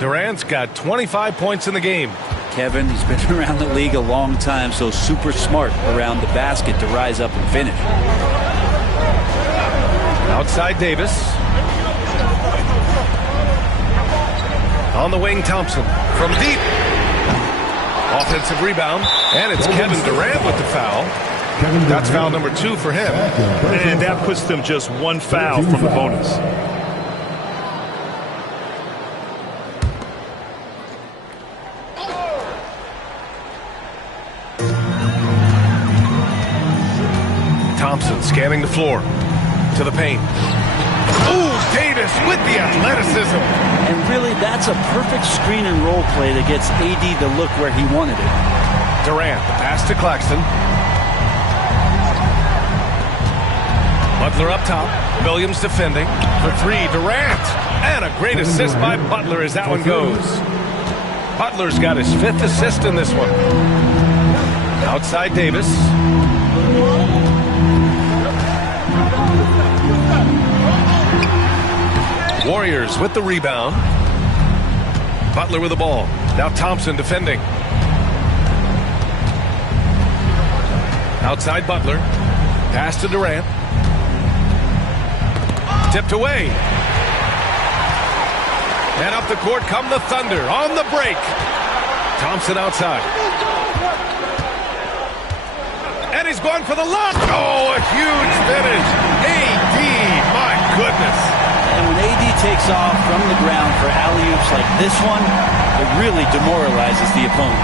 Durant's got 25 points in the game. Kevin, he's been around the league a long time, so super smart around the basket to rise up and finish. Outside Davis. On the wing, Thompson. From deep. Offensive rebound. And it's Kevin Durant with the foul. That's foul number 2 for him. And that puts them just 1 foul from the bonus. Thompson scanning the floor. To the paint. Ooh, Davis with the athleticism. And really, that's a perfect screen and roll play that gets AD to look where he wanted it. Durant, the pass to Claxton. Butler up top. Williams defending. For 3, Durant. And a great assist by Butler as that one goes. Butler's got his 5th assist in this one. Outside Davis. Warriors with the rebound. Butler with the ball. Now Thompson defending. Outside Butler. Pass to Durant. Tipped away. And up the court come the Thunder on the break. Thompson outside. And he's going for the lock. Oh, a huge finish. AD, my goodness. And when AD takes off from the ground for alley-oops like this one, it really demoralizes the opponent.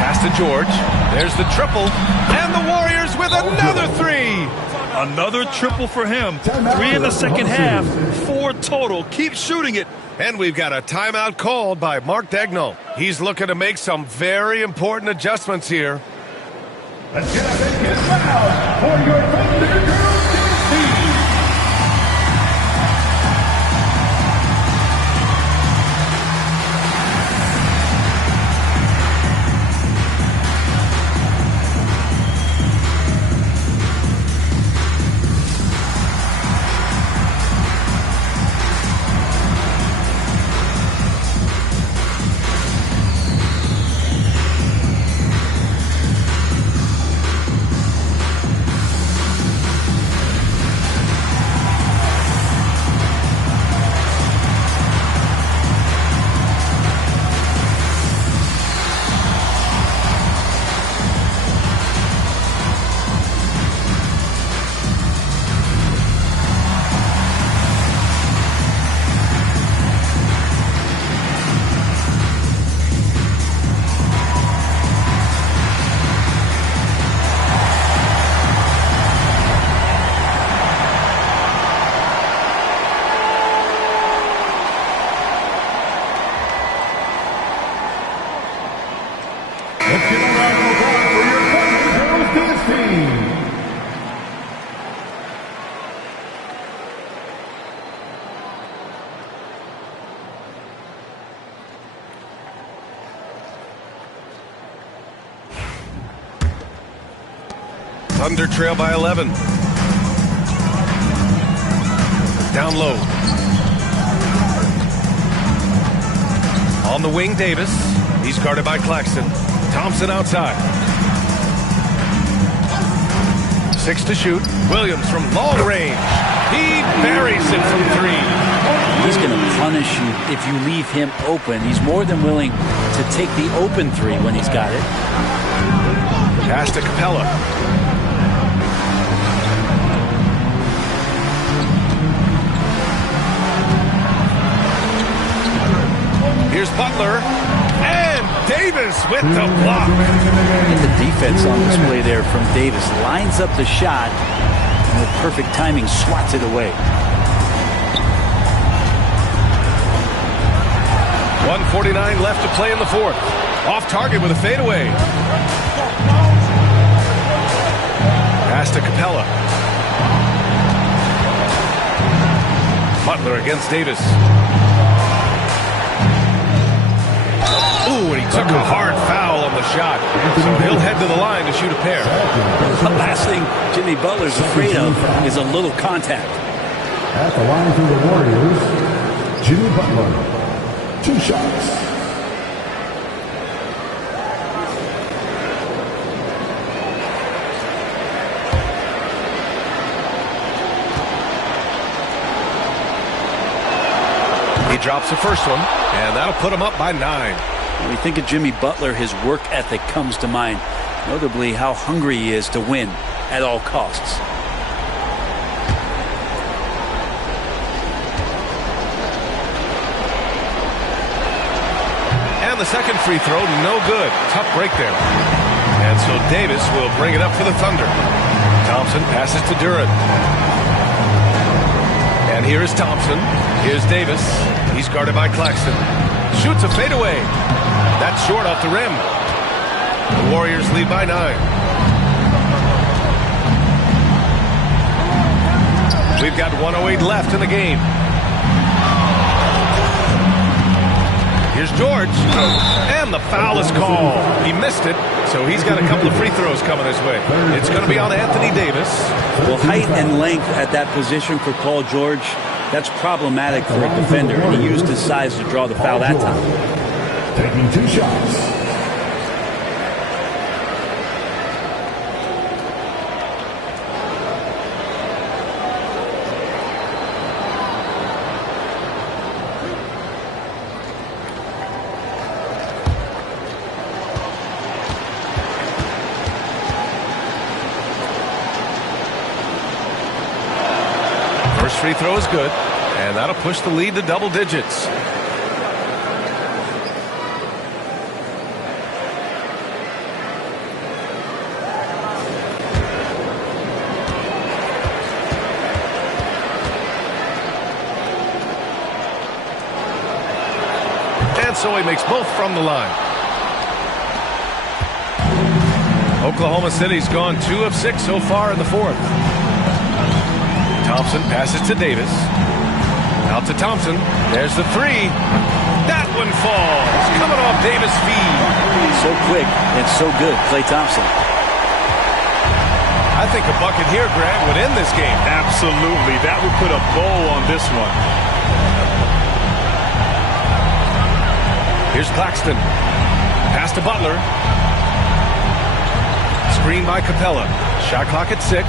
Pass to George. There's the triple. And the Warriors with another 3. Another triple for him. 3 in the second half. 4 total. Keep shooting it. And we've got a timeout called by Mark Daigneault. He's looking to make some very important adjustments here. Let's get a big foul for your Thunder Girls team. Thunder trail by 11. Down low. On the wing, Davis. He's guarded by Claxton. Thompson outside. 6 to shoot. Williams from long range. He buries it from 3. He's going to punish you if you leave him open. He's more than willing to take the open 3 when he's got it. Pass to Capella. Here's Butler. And Davis with the block. And the defense on display there from Davis. Lines up the shot and with perfect timing swats it away. 1:49 left to play in the fourth. Off target with a fadeaway. Pass to Capella. Butler against Davis. Ooh, and he took a hard foul on the shot. So he'll head to the line to shoot a pair. The last thing Jimmy Butler's afraid of is a little contact. At the line for the Warriors, Jimmy Butler. 2 shots. He drops the first one, and that'll put him up by 9. When we think of Jimmy Butler, his work ethic comes to mind, notably how hungry he is to win at all costs. And the second free throw, no good. Tough break there. And so Davis will bring it up for the Thunder. Thompson passes to Duran. And here is Thompson. Here's Davis. He's guarded by Claxton. Shoots a fadeaway. That's short off the rim. The Warriors lead by 9. We've got 1:08 left in the game. Here's George. And the foul is called. He missed it, so he's got a couple of free throws coming his way. It's going to be on Anthony Davis. Well, height and length at that position for Paul George, that's problematic for a defender, and he used his size to draw the foul that time. Taking 2 shots. First free throw is good, and that'll push the lead to double digits. And so he makes both from the line. Oklahoma City's gone 2 of 6 so far in the fourth. Thompson passes to Davis. Out to Thompson. There's the three. That one falls. Coming off Davis' feet. So quick and so good, Klay Thompson. I think a bucket here, Grant, would end this game. Absolutely. That would put a bow on this one. Here's Claxton. Pass to Butler. Screen by Capella. Shot clock at 6.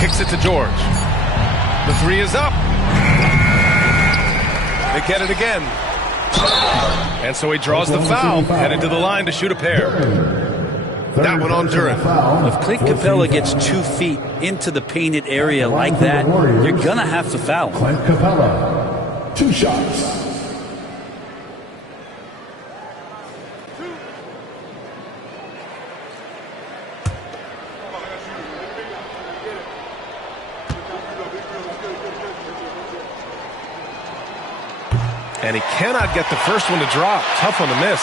Kicks it to George. The three is up. They get it again. And so he draws the foul, headed to the line to shoot a pair. That one on Duran. If Clint Capella gets 2 feet into the painted area like that, you're going to have to foul him. Clint Capella. 2 shots. And he cannot get the first one to drop. Tough one to miss.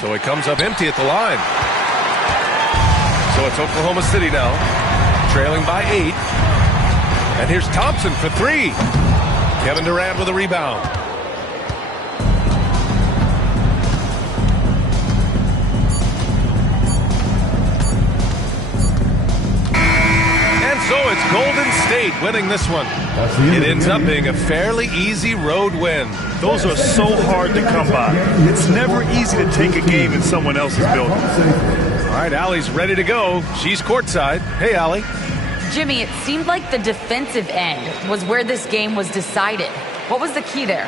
So he comes up empty at the line. So it's Oklahoma City now, trailing by 8. And here's Thompson for 3. Kevin Durant with a rebound. And so it's Golden State winning this one. It ends up being a fairly easy road win. Those are so hard to come by. It's never easy to take a game in someone else's building. All right, Allie's ready to go. She's courtside. Hey, Allie. Jimmy, it seemed like the defensive end was where this game was decided. What was the key there?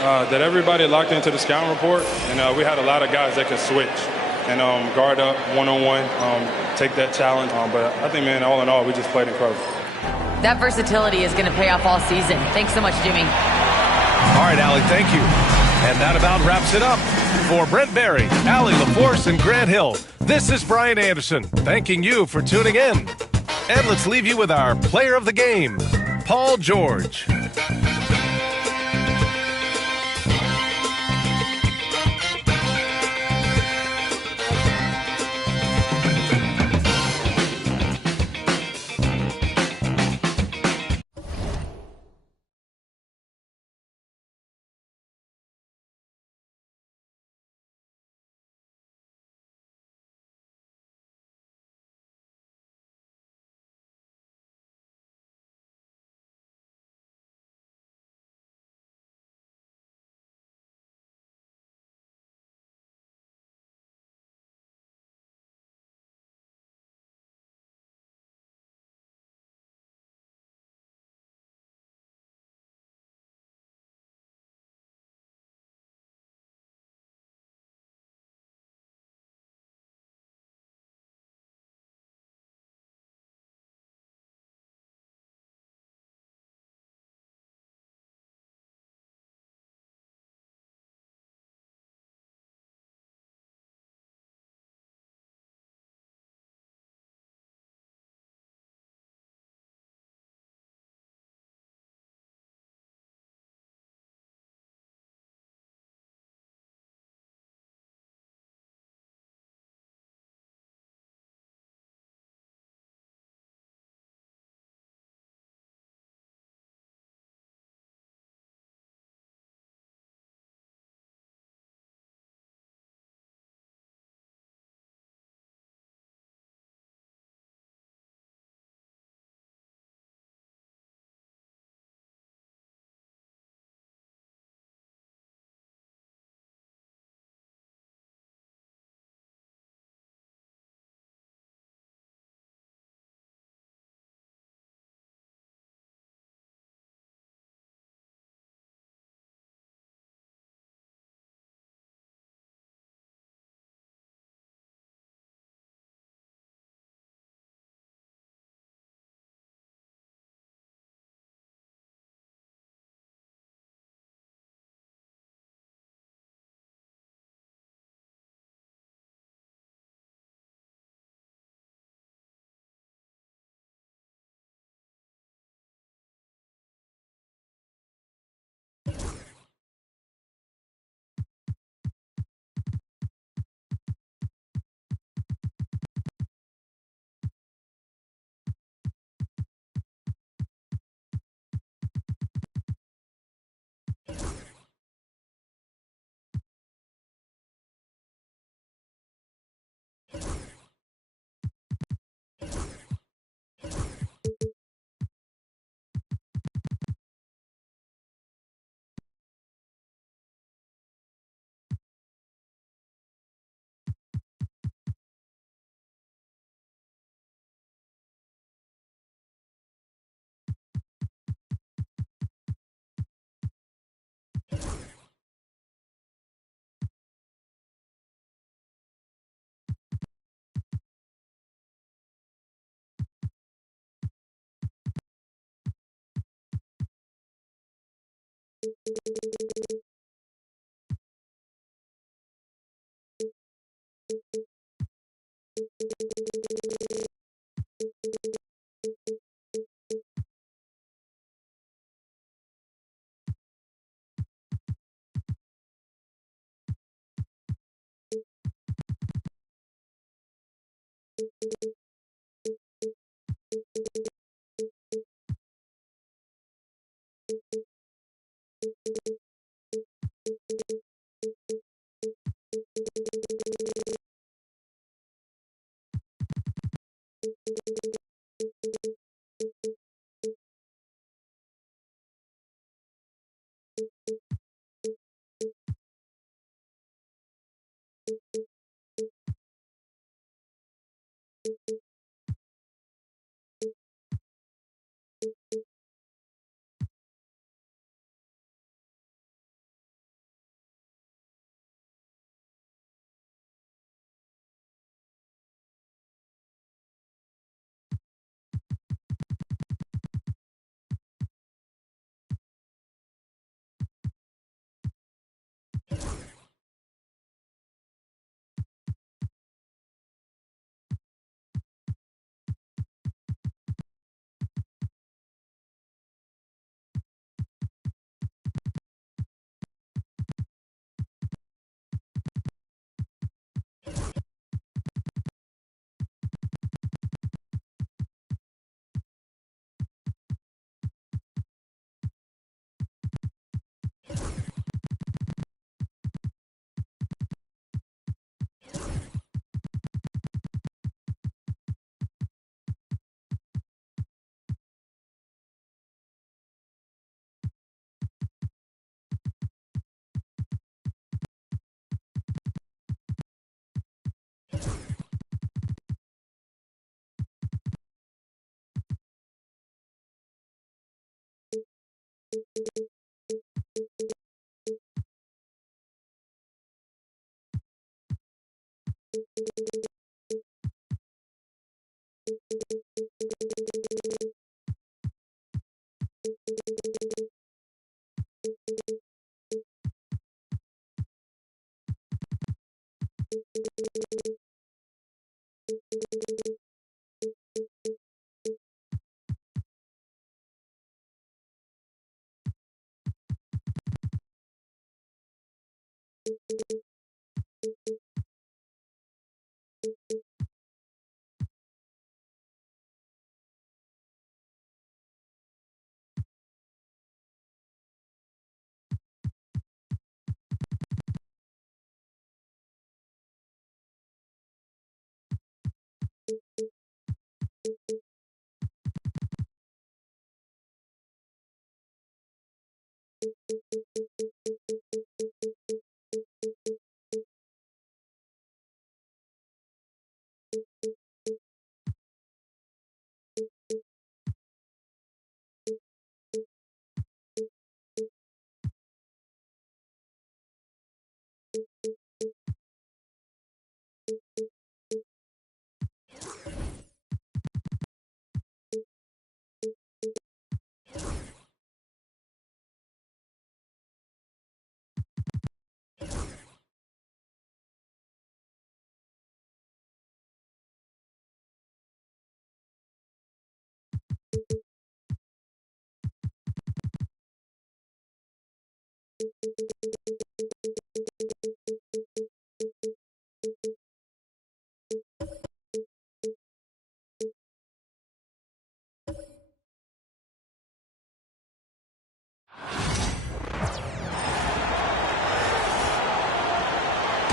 That everybody locked into the scouting report, and we had a lot of guys that could switch and guard up one-on-one, take that challenge. But I think, man, all in all, we just played incredible. That versatility is going to pay off all season. Thanks so much, Jimmy. All right, Allie, thank you. And that about wraps it up. For Brent Barry, Allie LaForce, and Grant Hill, this is Brian Anderson, thanking you for tuning in. And let's leave you with our player of the game, Paul George.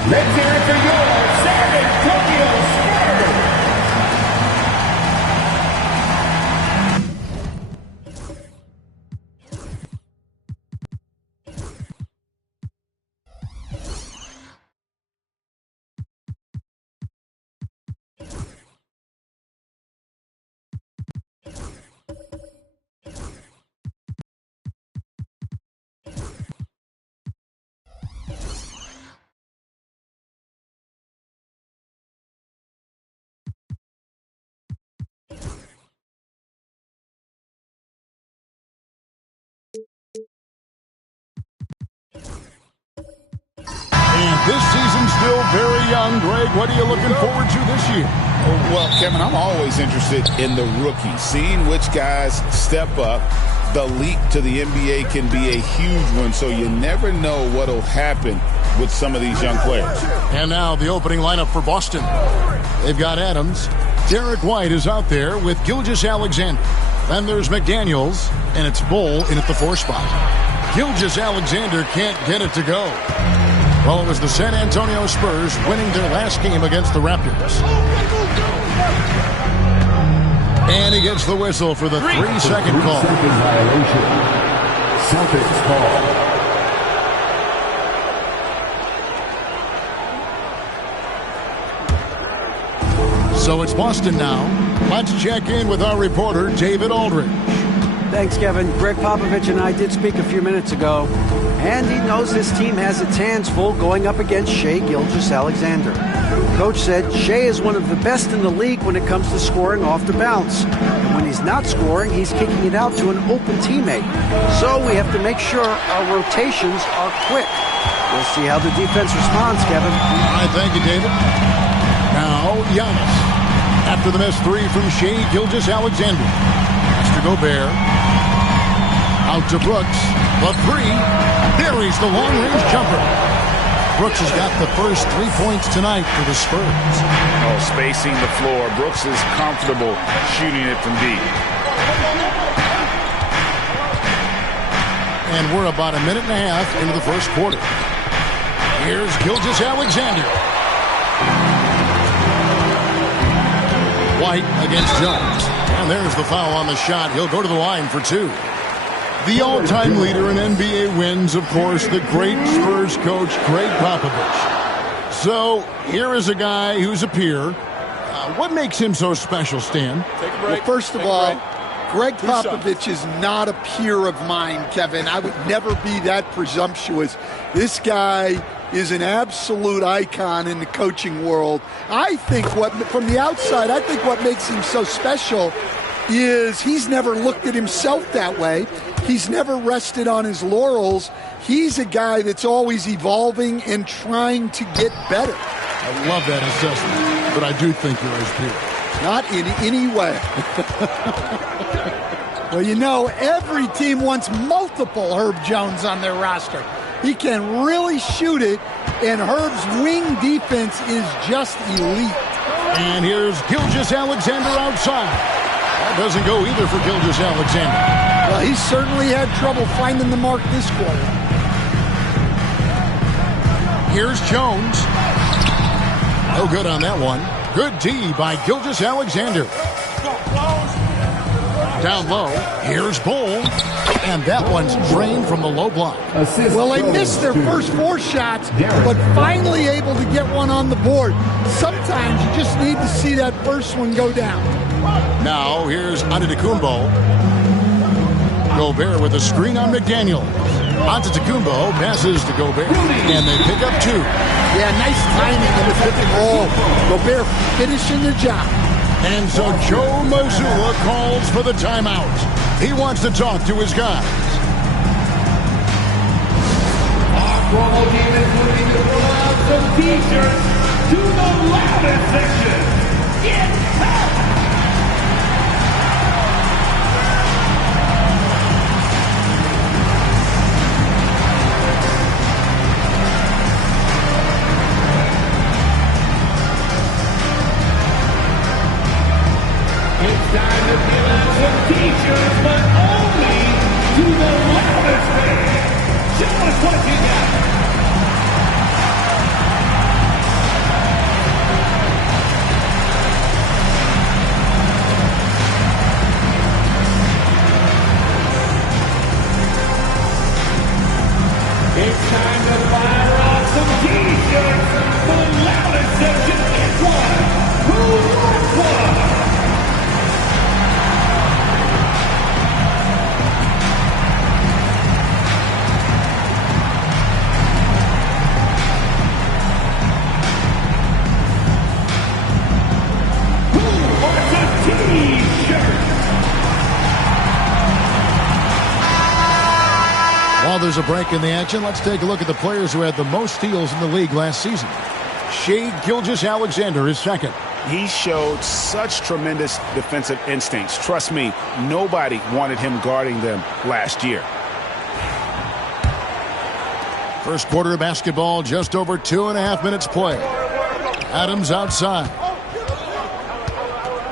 Let's hear it for your San Antonio Spurs. This season's still very young. Greg, what are you looking forward to this year? Well, Kevin, I'm always interested in the rookies, seeing which guys step up. The leap to the NBA can be a huge one, so you never know what will happen with some of these young players. And now the opening lineup for Boston. They've got Adams. Derek White is out there with Gilgeous-Alexander. Then there's McDaniels, and it's Bull in at the 4 spot. Gilgeous-Alexander can't get it to go. Well, it was the San Antonio Spurs winning their last game against the Raptors. And he gets the whistle for the 3-second call. Celtics call. So it's Boston now. Let's check in with our reporter, David Aldridge. Thanks, Kevin. Greg Popovich and I did speak a few minutes ago, and he knows his team has its hands full going up against Shai Gilgeous-Alexander. Coach said Shai is one of the best in the league when it comes to scoring off the bounce. And when he's not scoring, he's kicking it out to an open teammate. So we have to make sure our rotations are quick. We'll see how the defense responds, Kevin. All right, thank you, David. Now, Giannis. After the missed 3 from Shai Gilgeous-Alexander. Mr. Gobert. Out to Brooks. The 3. Buries the long-range jumper. Brooks has got the first 3 points tonight for the Spurs. Oh, spacing the floor. Brooks is comfortable shooting it from deep. And we're about a minute and a half into the first quarter. Here's Gilgeous-Alexander. White against Jones. And there's the foul on the shot. He'll go to the line for 2. The all-time leader in NBA wins, of course, the great Spurs coach, Greg Popovich. So here is a guy who's a peer. What makes him so special, Stan? Well, first of all, Greg Popovich is not a peer of mine, Kevin. I would never be that presumptuous. This guy is an absolute icon in the coaching world. I think from the outside, I think what makes him so special is he's never looked at himself that way. He's never rested on his laurels. He's a guy that's always evolving and trying to get better. I love that assessment, but I do think you're his peer. Not in any way. Well, you know, every team wants multiple Herb Jones on their roster. He can really shoot it, and Herb's wing defense is just elite. And here's Gilgeous-Alexander outside. That doesn't go either for Gilgeous-Alexander. Well, he certainly had trouble finding the mark this quarter. Here's Jones. No good on that one. Good D by Gilgeous-Alexander. Down low, here's Bull. And that one's drained from the low block. Well, they missed their first 4 shots, but finally able to get one on the board. Sometimes you just need to see that first one go down. Now, here's Antetokounmpo. Gobert with a screen on McDaniels. Antetokounmpo passes to Gobert, and they pick up 2. Yeah, nice timing in the pick and roll. Gobert finishing the job. And so Joe Mazzulla calls for the timeout. He wants to talk to his guys. Our promo team is looking to throw out some t-shirts to the loudest section. It's time! It's time to give out some t-shirts, but only to the loudest fan. Show us what you got. It's time to fire off some t-shirts for the loudest section. It's one. Who wants one? While there's a break in the action, let's take a look at the players who had the most steals in the league last season. Shai Gilgeous-Alexander is second. He showed such tremendous defensive instincts. Trust me, nobody wanted him guarding them last year. First quarter of basketball, just over 2.5 minutes play. Adams outside.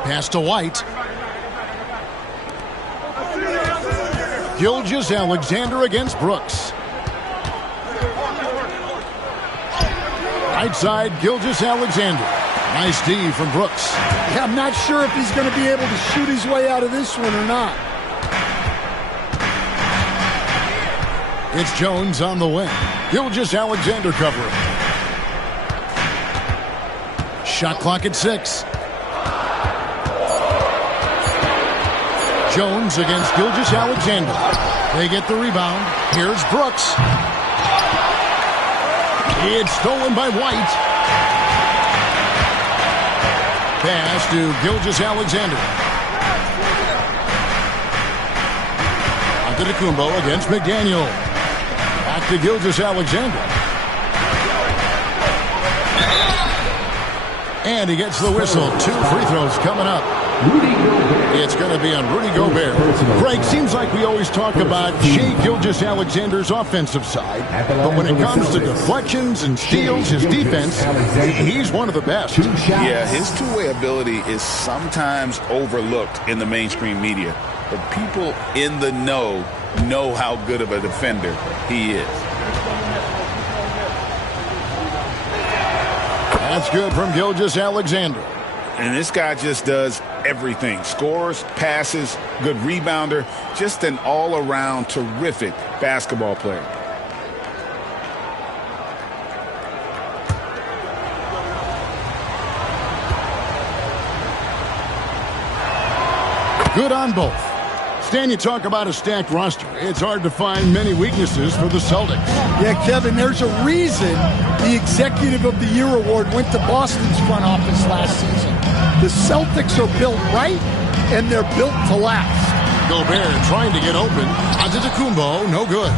Pass to White. Gilgeous-Alexander against Brooks. Right side, Gilgeous-Alexander. Nice D from Brooks. Yeah, I'm not sure if he's going to be able to shoot his way out of this one or not. It's Jones on the wing. Gilgeous-Alexander covering. Shot clock at 6. Jones against Gilgeous-Alexander. They get the rebound. Here's Brooks. It's stolen by White. Pass to Gilgeous-Alexander. Antetokounmpo against McDaniel. Back to Gilgeous-Alexander. And he gets the whistle. 2 free throws coming up. It's going to be on Rudy Gobert. Greg, seems like we always talk about Shai Gilgeous-Alexander's offensive side, but when it comes to deflections and steals, his defense, he's one of the best. Yeah, his two-way ability is sometimes overlooked in the mainstream media, but people in the know how good of a defender he is. That's good from Gilgeous-Alexander. And this guy just does everything. Scores, passes, good rebounder, just an all-around terrific basketball player. Good on both. Stan, you talk about a stacked roster. It's hard to find many weaknesses for the Celtics. Yeah, Kevin, there's a reason the Executive of the Year award went to Boston's front office last season. The Celtics are built right, and they're built to last. Gobert trying to get open. Antetokounmpo, no good.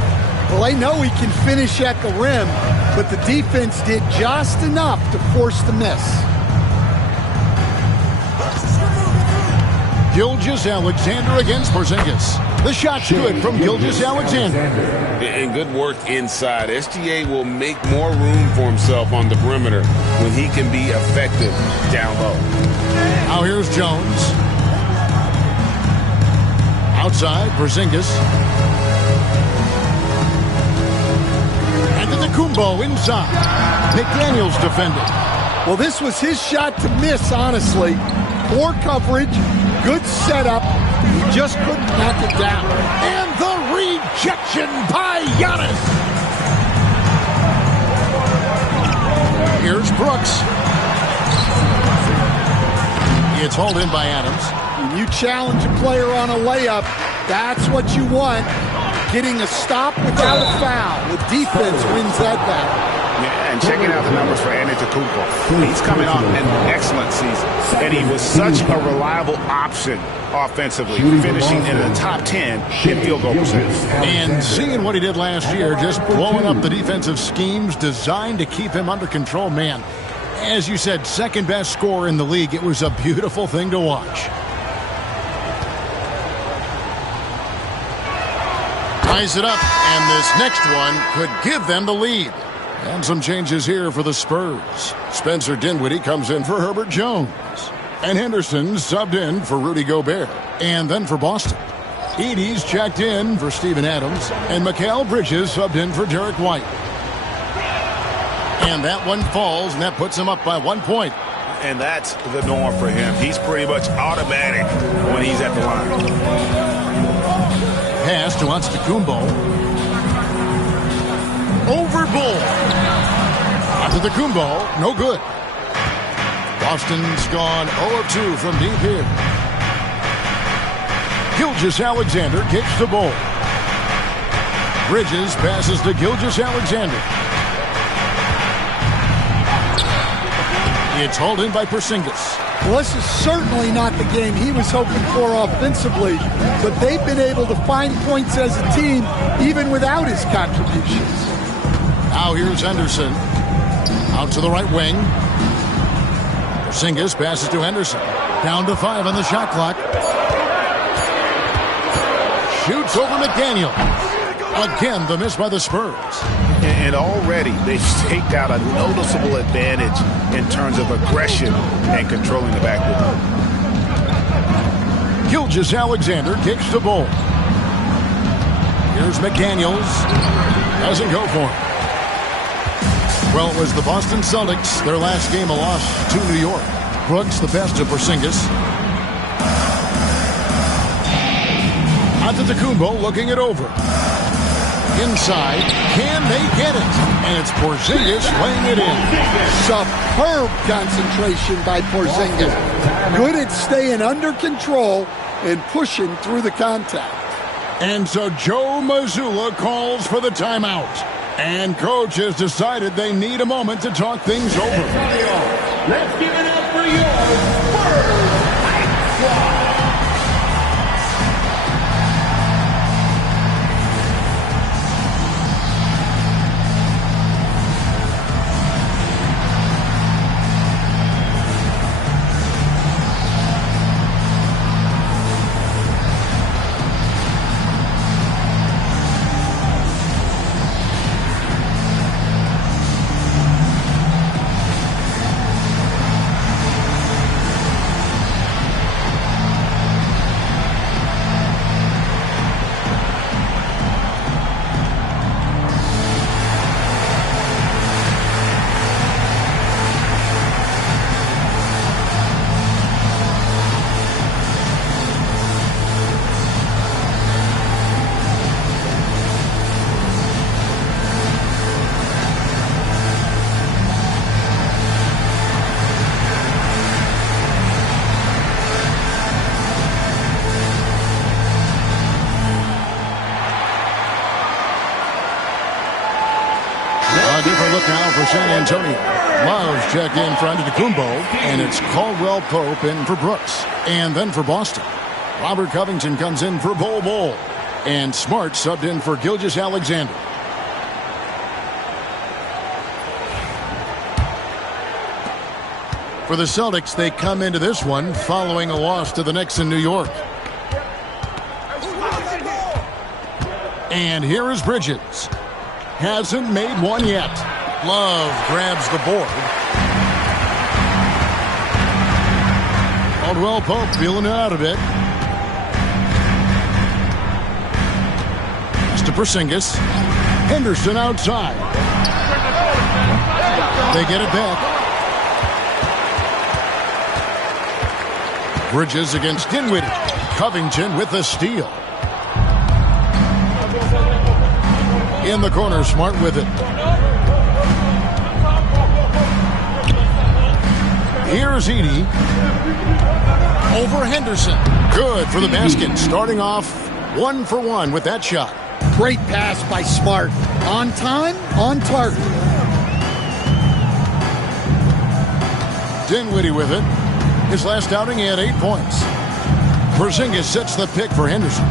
Well, they know he can finish at the rim, but the defense did just enough to force the miss. Gilgeous-Alexander against Porzingis. The shot's good from Gilgeous Alexander. And good work inside. SGA will make more room for himself on the perimeter when he can be effective down low. Now here's Jones. Outside, Porzingis. And to the Kumbo inside. McDaniels defended. Well, this was his shot to miss, honestly. Poor coverage, good setup. He just couldn't knock it down. And the rejection by Giannis. Here's Brooks. It's hauled in by Adams. When you challenge a player on a layup, that's what you want. Getting a stop without a foul. The defense wins that battle. Yeah, and checking out the numbers for Antetokounmpo. He's coming off an excellent season, and he was such a reliable option offensively, finishing in the top 10 in field goal percentage. And seeing what he did last year, just blowing up the defensive schemes designed to keep him under control, man. As you said, second best scorer in the league. It was a beautiful thing to watch. Ties it up, and this next one could give them the lead. And some changes here for the Spurs. Spencer Dinwiddie comes in for Herbert Jones. And Henderson subbed in for Rudy Gobert. And then for Boston, Edey's checked in for Steven Adams. And Mikal Bridges subbed in for Derek White. And that one falls, and that puts him up by 1 point. And that's the norm for him. He's pretty much automatic when he's at the line. Pass to Antetokounmpo. Over Bull. Antetokounmpo, no good. Boston's gone 0-2 from deep here. Gilgeous Alexander kicks the ball. Bridges passes to Gilgeous Alexander. It's hauled in by Porzingis. Well, this is certainly not the game he was hoping for offensively, but they've been able to find points as a team even without his contributions. Now here's Henderson. Out to the right wing. Porzingis passes to Henderson. Down to 5 on the shot clock. Shoots over McDaniel. Again, the miss by the Spurs. And already they've staked out a noticeable advantage in terms of aggression and controlling the backcourt. Gilgeous Alexander kicks the ball. Here's McDaniels. Doesn't go for him. Well, it was the Boston Celtics, their last game a loss to New York. Brooks, the pass to Porzingis. Antetokounmpo looking it over. Inside, can they get it? And it's Porzingis laying it in. Superb concentration by Porzingis. Good at staying under control and pushing through the contact. And so Joe Mazzulla calls for the timeout. And coach has decided they need a moment to talk things over. Let's give it up for your Spurs Hype Squad. Now for San Antonio. Love's check in for Antetokounmpo, and it's Caldwell Pope in for Brooks. And then for Boston, Robert Covington comes in for Bol. And Smart subbed in for Gilgeous Alexander. For the Celtics, they come into this one following a loss to the Knicks in New York. And here is Bridges. Hasn't made one yet. Love grabs the board. Caldwell Pope feeling it out a bit. Pass to Porzingis. Henderson outside. They get it back. Bridges against Dinwiddie. Covington with the steal. In the corner, Smart with it. Here's Edey. Over Henderson. Good for the basket. Starting off 1 for 1 with that shot. Great pass by Smart. On time, on target. Dinwiddie with it. His last outing, he had 8 points. Porzingis sets the pick for Henderson.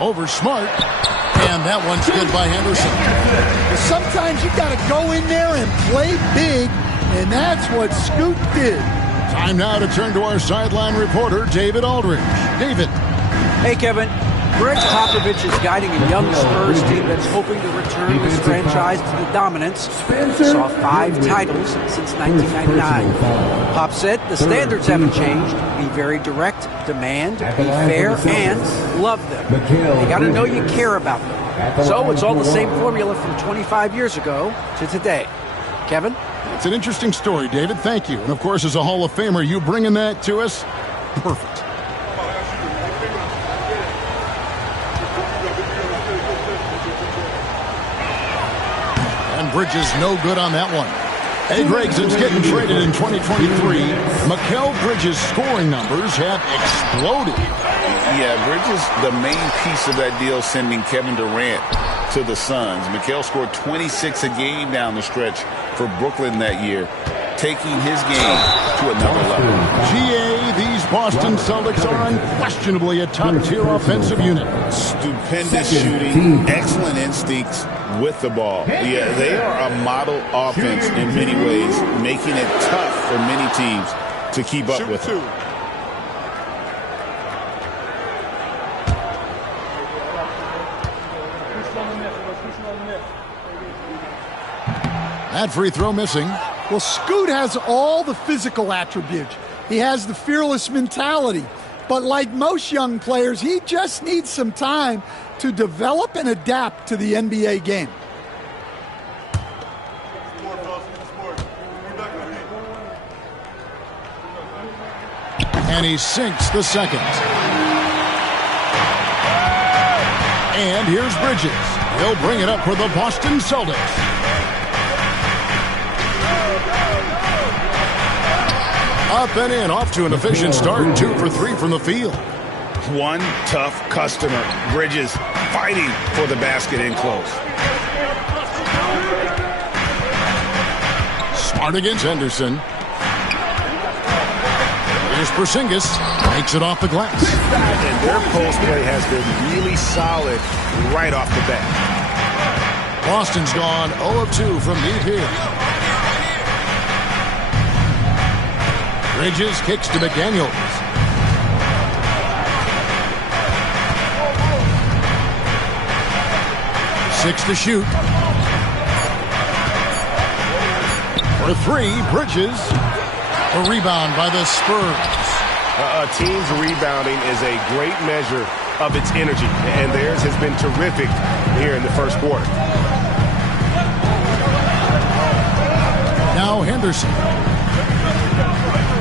Over Smart. And that one's good by Henderson. Sometimes you got to go in there and play big, and that's what Scoot did. Time now to turn to our sideline reporter, David Aldridge. David. Hey, Kevin. Greg Popovich is guiding a young Spurs team that's hoping to return this franchise to the dominance. Saw 5 titles since 1999. Pop said the standards haven't changed. Be very direct, demand, be fair, and love them. You got to know you care about them. So it's all the same formula from 25 years ago to today. Kevin? It's an interesting story, David. Thank you. And, of course, as a Hall of Famer, you bringing that to us? Perfect. Bridges no good on that one. Hey, Greg, since getting traded in 2023, Mikal Bridges' scoring numbers have exploded. Yeah, Bridges, the main piece of that deal, sending Kevin Durant to the Suns. Mikal scored 26 a game down the stretch for Brooklyn that year, taking his game to another level. GA, these Boston Celtics are unquestionably a top-tier offensive unit. Stupendous shooting, excellent instincts with the ball. Yeah, they are a model offense in many ways, making it tough for many teams to keep up with it. That free throw missing. Well, Scoot has all the physical attributes. He has the fearless mentality. But like most young players, he just needs some time to develop and adapt to the NBA game. And he sinks the second. And here's Bridges. He'll bring it up for the Boston Celtics. Up and in, off to an efficient start. 2 for 3 from the field. One tough customer. Bridges fighting for the basket in close. Smart against Henderson. Here's Porzingis. Takes it off the glass. And their post play has been really solid right off the bat. Boston's gone 0 of 2 from deep here. Bridges kicks to McDaniels. Six to shoot. For 3, Bridges. A rebound by the Spurs. A team's rebounding is a great measure of its energy, and theirs has been terrific here in the first quarter. Now Henderson.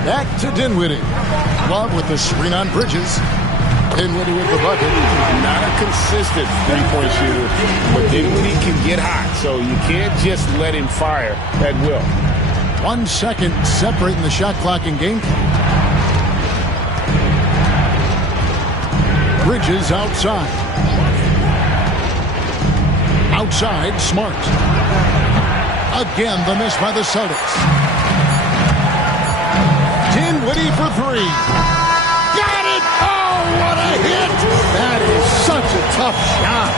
Back to Dinwiddie. Love with the screen on Bridges. Dinwiddie with the bucket. Not a consistent three-point shooter, but Dinwiddie can get hot, so you can't just let him fire at will. 1 second separating the shot clock and game clock. Bridges outside. Outside, Smart. Again, the miss by the Celtics. Dinwiddie for 3. Got it! Oh, what a hit! That is such a tough shot.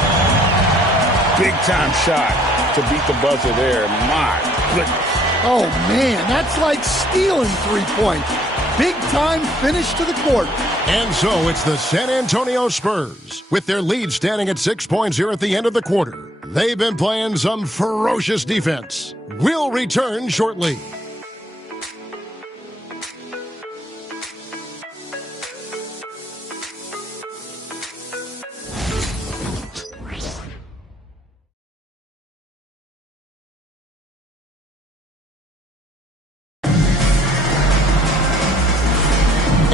Big-time shot to beat the buzzer there. My goodness. Oh, man, that's like stealing 3 points. big-time finish to the quarter. And so it's the San Antonio Spurs, with their lead standing at 6 points here at the end of the quarter. They've been playing some ferocious defense. We'll return shortly.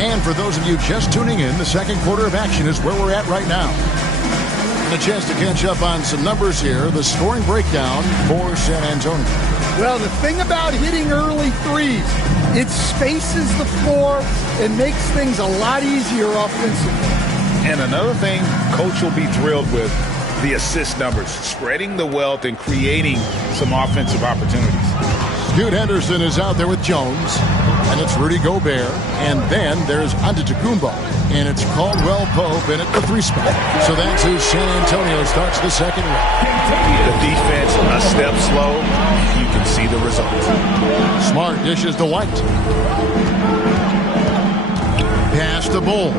And for those of you just tuning in, the second quarter of action is where we're at right now. And a chance to catch up on some numbers here. The scoring breakdown for San Antonio. Well, the thing about hitting early threes, it spaces the floor and makes things a lot easier offensively. And another thing Coach will be thrilled with, the assist numbers, spreading the wealth and creating some offensive opportunities. Scoot Henderson is out there with Jones, and it's Rudy Gobert, and then there's Antetokounmpo, and it's Caldwell Pope in at the 3 spot. So that's who San Antonio starts the second round. The defense a step slow, you can see the results. Smart dishes to White. Pass to Bull.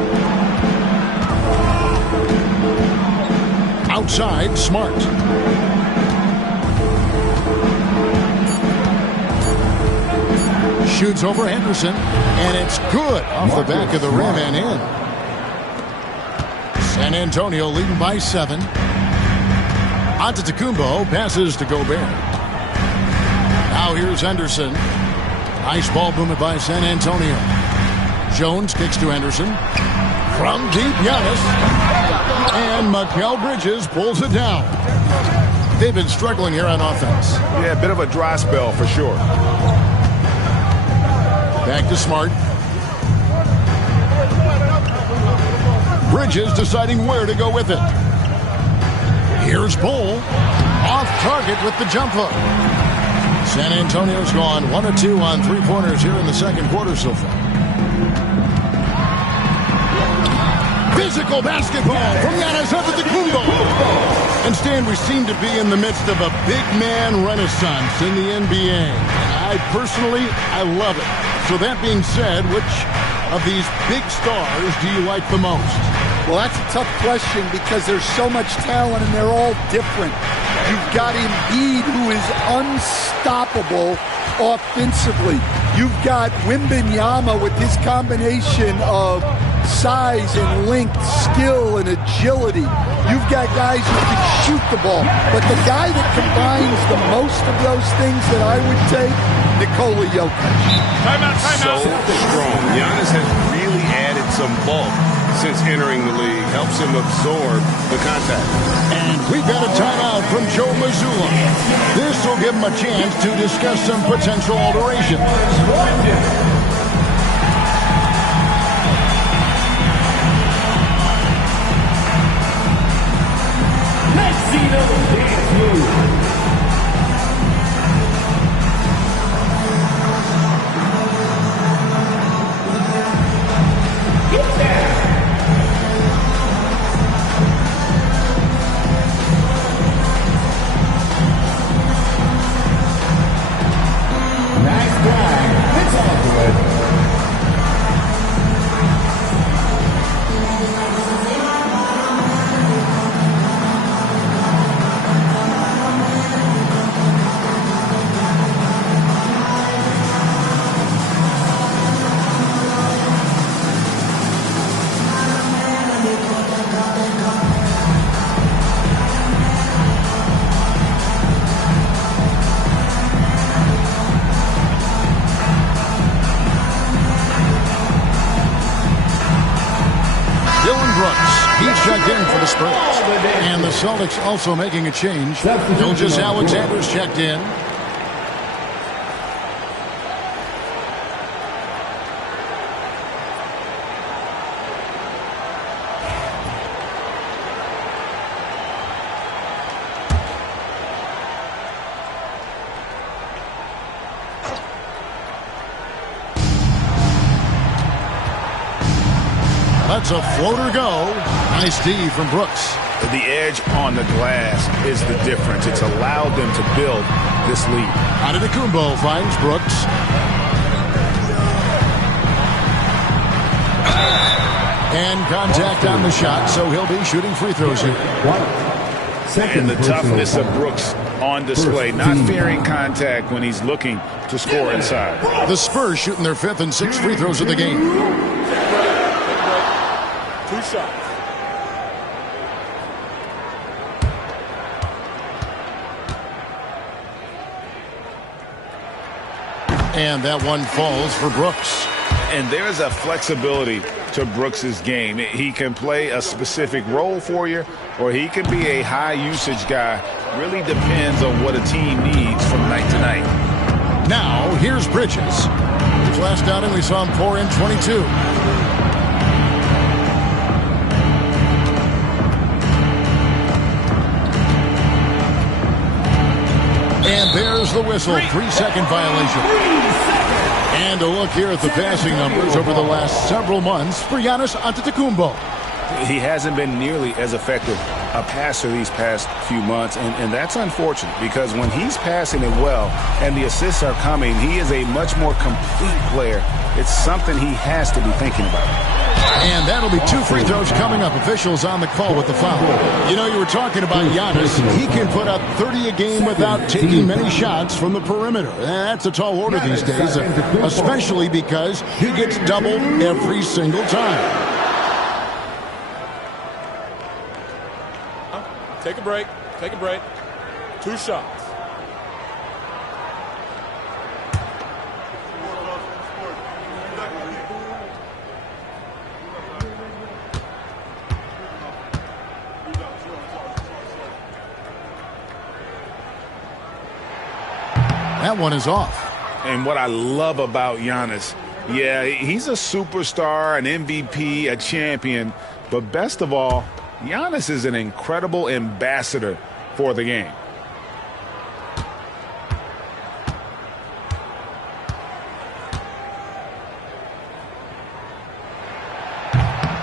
Outside, Smart. Shoots over Henderson, and it's good off the back of the rim and in. San Antonio leading by 7. Antetokounmpo passes to Gobert. Now here's Henderson. Nice ball movement by San Antonio. Jones kicks to Henderson. From deep, Giannis. And Mikal Bridges pulls it down. They've been struggling here on offense. Yeah, a bit of a dry spell for sure. Back to Smart. Bridges deciding where to go with it. Here's Bull. Off target with the jump hook. San Antonio's gone 1 of 2 on 3-pointers here in the second quarter so far. Physical basketball from Giannis Antetokounmpo. And Stan, we seem to be in the midst of a big man renaissance in the NBA. I love it. So that being said, which of these big stars do you like the most? Well, that's a tough question because there's so much talent and they're all different. You've got Embiid, who is unstoppable offensively. You've got Wembanyama with his combination of size and length, skill and agility. You've got guys who can shoot the ball. But the guy that combines the most of those things that I would take, Nikola Jokic. Timeout. So strong. Giannis has really added some bulk since entering the league. Helps him absorb the contact. And we've got a timeout from Joe Mazzulla. This will give him a chance to discuss some potential alterations. And the Celtics also making a change. Gilgeous Alexander's checked in. That's a floater go. Nice D from Brooks. The edge on the glass is the difference. It's allowed them to build this lead. Antetokounmpo finds Brooks. And contact on the shot, so he'll be shooting free throws here. And the toughness of Brooks on display, not fearing contact when he's looking to score inside. The Spurs shooting their 5th and 6th free throws of the game. 2 shots. And that one falls for Brooks. And there's a flexibility to Brooks's game. He can play a specific role for you, or he can be a high-usage guy. Really depends on what a team needs from night to night. Now, here's Bridges. His last outing, we saw him pour in 22. And there's the whistle. 3-second violation. And a look here at the passing numbers over the last several months for Giannis Antetokounmpo. He hasn't been nearly as effective a passer these past few months, and that's unfortunate because when he's passing it well and the assists are coming, he is a much more complete player. It's something he has to be thinking about. And that'll be 2 free throws coming up. Officials on the call with the foul. You know, you were talking about Giannis. He can put up 30 a game without taking many shots from the perimeter. That's a tall order these days, especially because he gets doubled every single time. Take a break. Take a break. 2 shots. That one is off. And what I love about Giannis, yeah, he's a superstar, an MVP, a champion, but best of all, Giannis is an incredible ambassador for the game.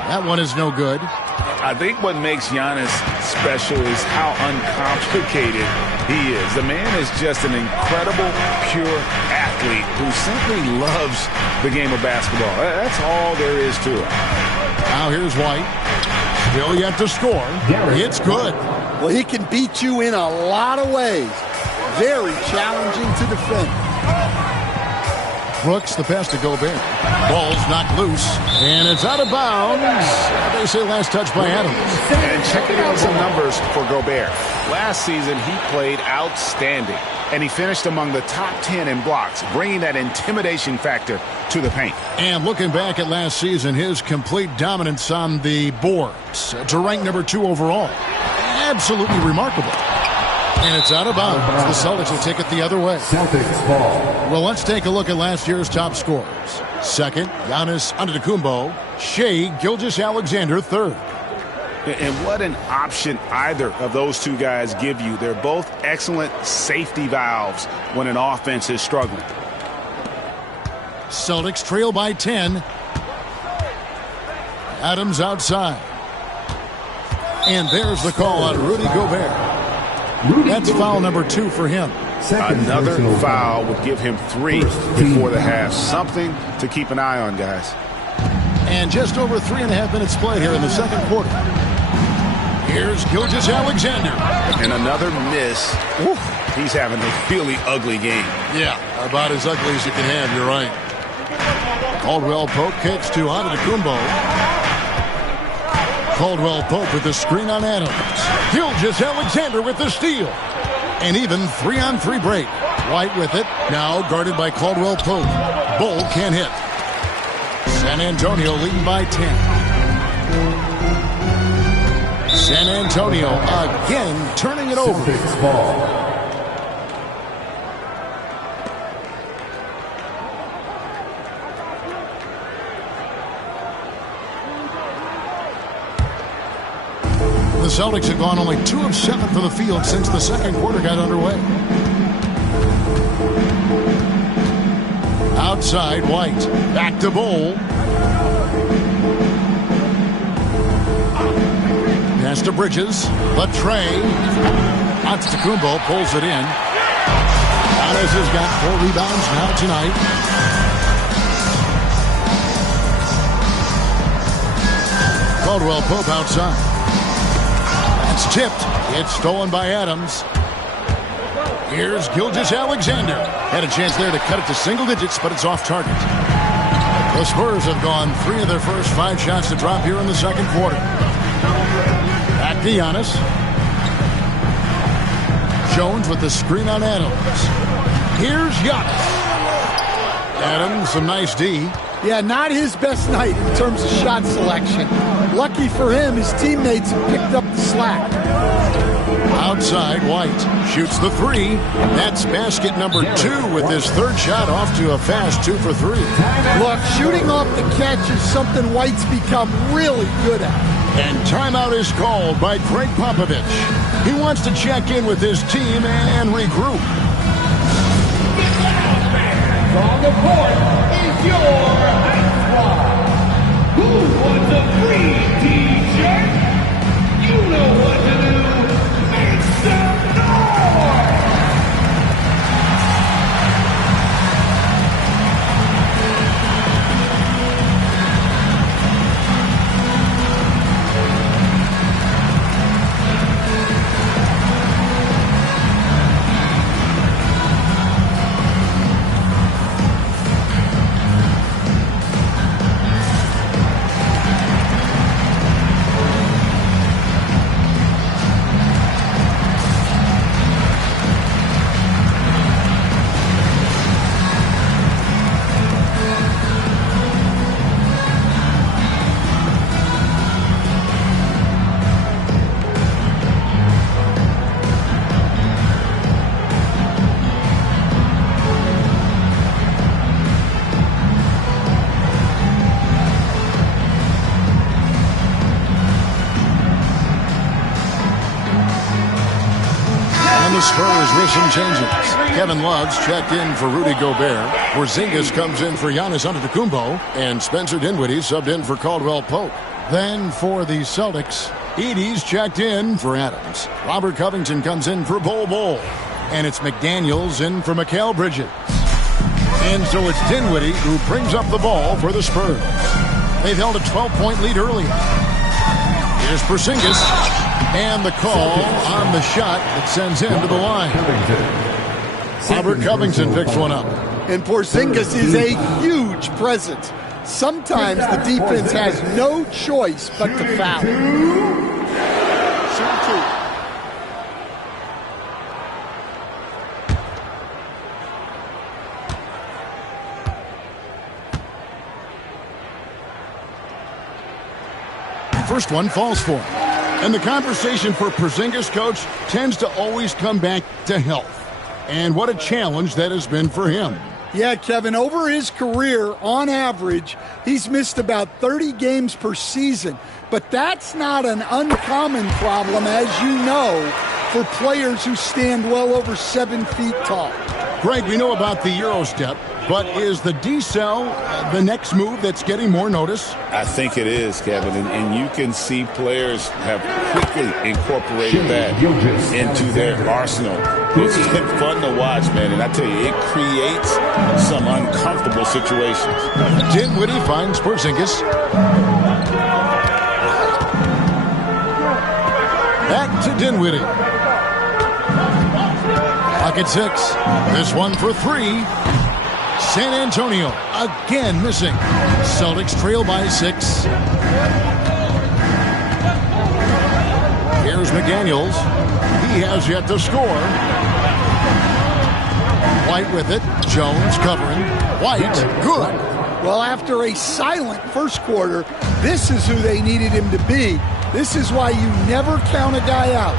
That one is no good. I think what makes Giannis special is how uncomplicated he is. The man is just an incredible, pure athlete who simply loves the game of basketball. That's all there is to it. Now here's White. Still yet to score. It's good. Well, he can beat you in a lot of ways. Very challenging to defend. Brooks, the pass to Gobert. Ball's knocked loose, and it's out of bounds. They say last touch by Adams. And checking out some numbers for Gobert. Last season, he played outstanding, and he finished among the top 10 in blocks, bringing that intimidation factor to the paint. And looking back at last season, his complete dominance on the boards to rank number 2 overall. Absolutely remarkable. And it's out of bounds. The Celtics will take it the other way. Celtics ball. Well, let's take a look at last year's top scorers. Second, Giannis Antetokounmpo. Shai Gilgeous-Alexander, third. And what an option either of those two guys give you. They're both excellent safety valves when an offense is struggling. Celtics trail by 10. Adams outside. And there's the call on Rudy Gobert. That's foul number 2 for him. Another foul would give him 3 before the half. Something to keep an eye on, guys. And just over 3.5 minutes played here in the second quarter. Here's Gilgeous-Alexander. And another miss. Oof, he's having a really ugly game. Yeah, about as ugly as you can have, you're right. Caldwell Pope kicks to Antetokounmpo. Caldwell Pope with the screen on Adams. Gilgeous-Alexander with the steal. And even 3-on-3 break. White with it. Now guarded by Caldwell Pope. Bull can't hit. San Antonio leading by 10. San Antonio again turning it over. Celtics ball. The Celtics have gone only 2 of 7 from the field since the second quarter got underway. Outside, White. Back to Bull. Pass to Bridges. Latrey. Antetokounmpo pulls it in. Giannis has got 4 rebounds now tonight. Caldwell Pope outside. That's tipped. It's stolen by Adams. Here's Gilgeous-Alexander. Had a chance there to cut it to single digits, but it's off target. The Spurs have gone 3 of their first 5 shots to drop here in the second quarter. Back to Giannis. Jones with the screen on Adams. Here's Giannis. Adams, some nice D. Yeah, not his best night in terms of shot selection. Lucky for him, his teammates have picked up the slack. Outside, White shoots the 3. That's basket number 2 with his third shot off to a fast 2 for 3. Look, shooting off the catch is something White's become really good at. And timeout is called by Greg Popovich. He wants to check in with his team and regroup. On the court is your high squad. Who wants a free t-shirt? You know what to do. Make some noise! The Spurs with some changes. Kevin Love's checked in for Rudy Gobert. Porzingis comes in for Giannis Antetokounmpo. And Spencer Dinwiddie subbed in for Caldwell Pope. Then for the Celtics, Edey's checked in for Adams. Robert Covington comes in for Bol. And it's McDaniels in for Mikal Bridges. And so it's Dinwiddie who brings up the ball for the Spurs. They've held a 12-point lead earlier. Here's Porzingis. And the call on the shot that sends him to the line. Robert Covington picks one up. And Porzingis is a huge presence. Sometimes the defense has no choice but to foul. Shoot 2. First one falls for him. And the conversation for Porzingis, coach, tends to always come back to health. And what a challenge that has been for him. Yeah, Kevin, over his career, on average, he's missed about 30 games per season. But that's not an uncommon problem, as you know, for players who stand well over 7 feet tall. Greg, we know about the Euro step, but is the D-cell the next move that's getting more notice? I think it is, Kevin, and you can see players have quickly incorporated that into their arsenal. It's been fun to watch, man, and I tell you, it creates some uncomfortable situations. Dinwiddie finds Porzingis. Back to Dinwiddie. Pocket 6. This one for 3. San Antonio again missing. Celtics trail by 6. Here's McDaniels. He has yet to score. White with it. Jones covering. White, good. Well, after a silent first quarter, this is who they needed him to be. This is why you never count a guy out.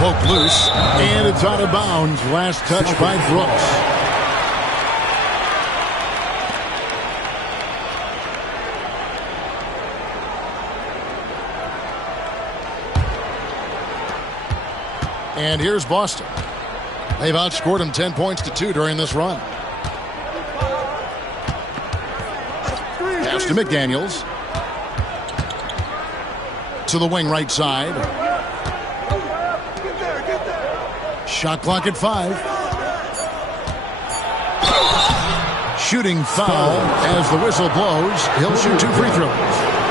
Poke loose, and it's out of bounds. Last touch by Brooks. And here's Boston. They've outscored him 10 points to 2 during this run. Pass to McDaniels. To the wing right side. Shot clock at 5. Shooting foul as the whistle blows. He'll shoot 2 free throws.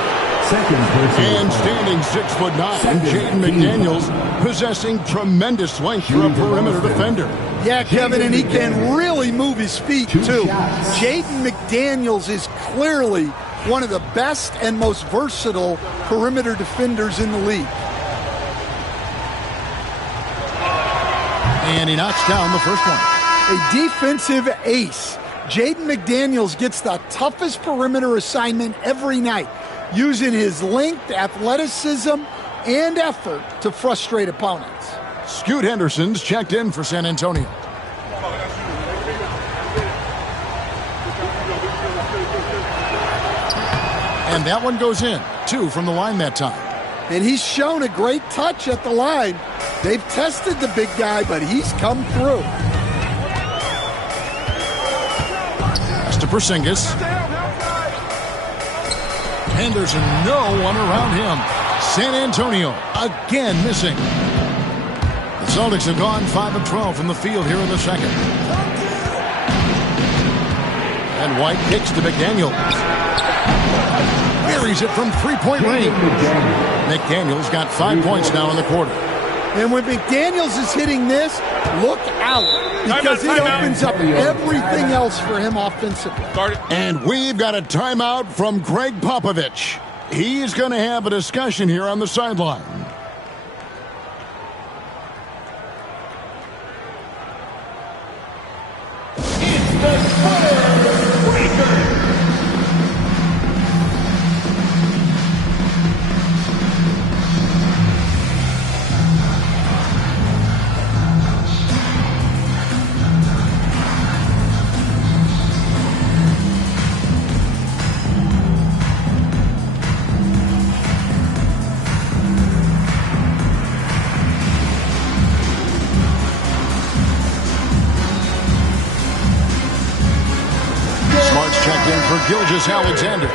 And standing 6'9", Jaden McDaniels possessing tremendous length for a perimeter defender. Yeah, Kevin, and he can really move his feet, too. Jaden McDaniels is clearly one of the best and most versatile perimeter defenders in the league. And he knocks down the first one. A defensive ace. Jaden McDaniels gets the toughest perimeter assignment every night, using his length, athleticism, and effort to frustrate opponents. Scoot Henderson's checked in for San Antonio. And that one goes in. 2 from the line that time. And he's shown a great touch at the line. They've tested the big guy, but he's come through. Pass to Porzingis. Henderson, no one around him. San Antonio again missing. The Celtics have gone 5 of 12 from the field here in the second. And White kicks to McDaniels. Buries it from three-point range. McDaniels got 5 points now in the quarter. And when McDaniels is hitting this, look out, because it opens up everything else for him offensively. And we've got a timeout from Greg Popovich. He's going to have a discussion here on the sideline. Gilgeous Alexander.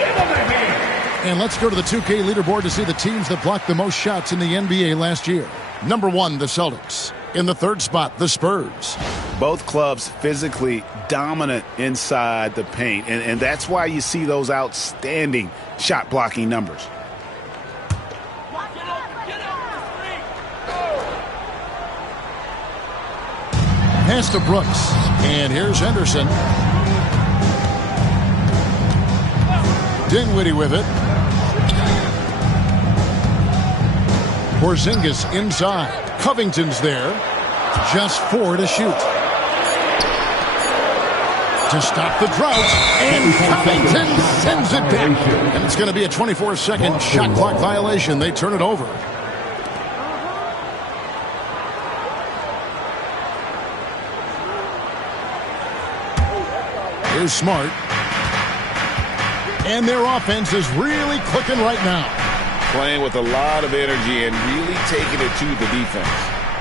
And let's go to the 2K leaderboard to see the teams that blocked the most shots in the NBA last year. Number 1, the Celtics. In the 3rd spot, the Spurs. Both clubs physically dominant inside the paint, and that's why you see those outstanding shot blocking numbers. Pass to Brooks. And here's Henderson. Dinwiddie with it. Porzingis inside. Covington's there. Just 4 to shoot. To stop the drought. And Covington sends it back. And it's going to be a 24-second shot clock violation. They turn it over. Here's Smart. And their offense is really clicking right now. Playing with a lot of energy and really taking it to the defense.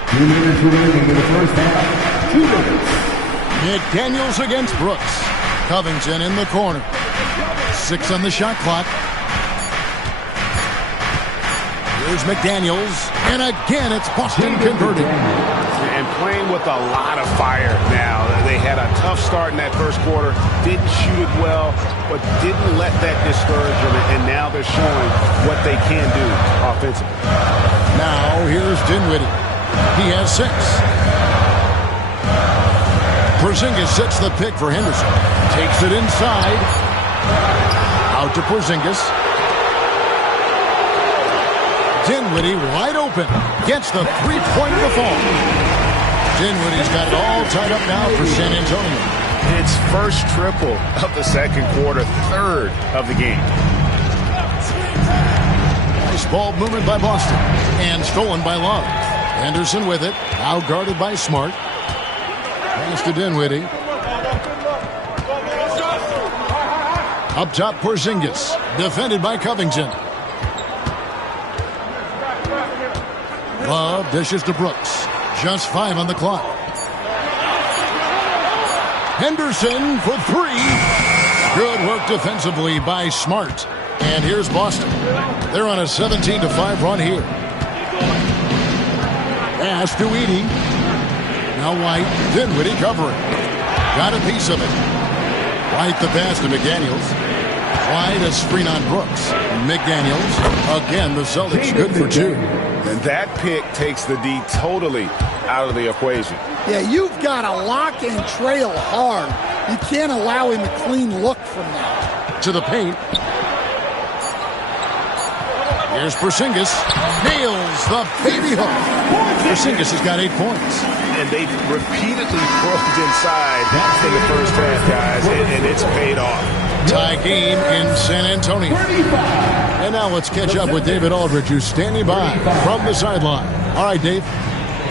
2 minutes remaining in the first half. 2 minutes. McDaniels against Brooks. Covington in the corner. 6 on the shot clock. Here's McDaniels. And again, it's Boston converting. And playing with a lot of fire now. They had a tough start in that first quarter. Didn't shoot it well, but didn't let that discourage them. And now they're showing what they can do offensively. Now here's Dinwiddie. He has 6. Porzingis sets the pick for Henderson. Takes it inside. Out to Porzingis. Dinwiddie wide open. Gets the 3-point of the fall. Dinwiddie's got it all tied up now for San Antonio. It's first triple of the second quarter, 3rd of the game. Nice ball movement by Boston. And stolen by Love. Henderson with it. Out guarded by Smart. Pass to Dinwiddie. Up top, Porzingis. Defended by Covington. Love dishes to Brooks. Just 5 on the clock. Henderson for 3. Good work defensively by Smart. And here's Boston. They're on a 17-5 run here. Pass to Edey. Now White. Dinwiddie covering. Got a piece of it. White the pass to McDaniels. White, a screen on Brooks. McDaniels. Again, the Celtics good for 2. And that pick takes the D totally out of the equation. Yeah, you've got to lock and trail hard. You can't allow him a clean look from that. To the paint. Here's Porzingis. Nails the baby hook. Porzingis has got 8 points. And they repeatedly probed inside in the first half, guys, and it's paid off. Tie game in San Antonio. And now let's catch up with David Aldridge, who's standing by from the sideline. All right, Dave.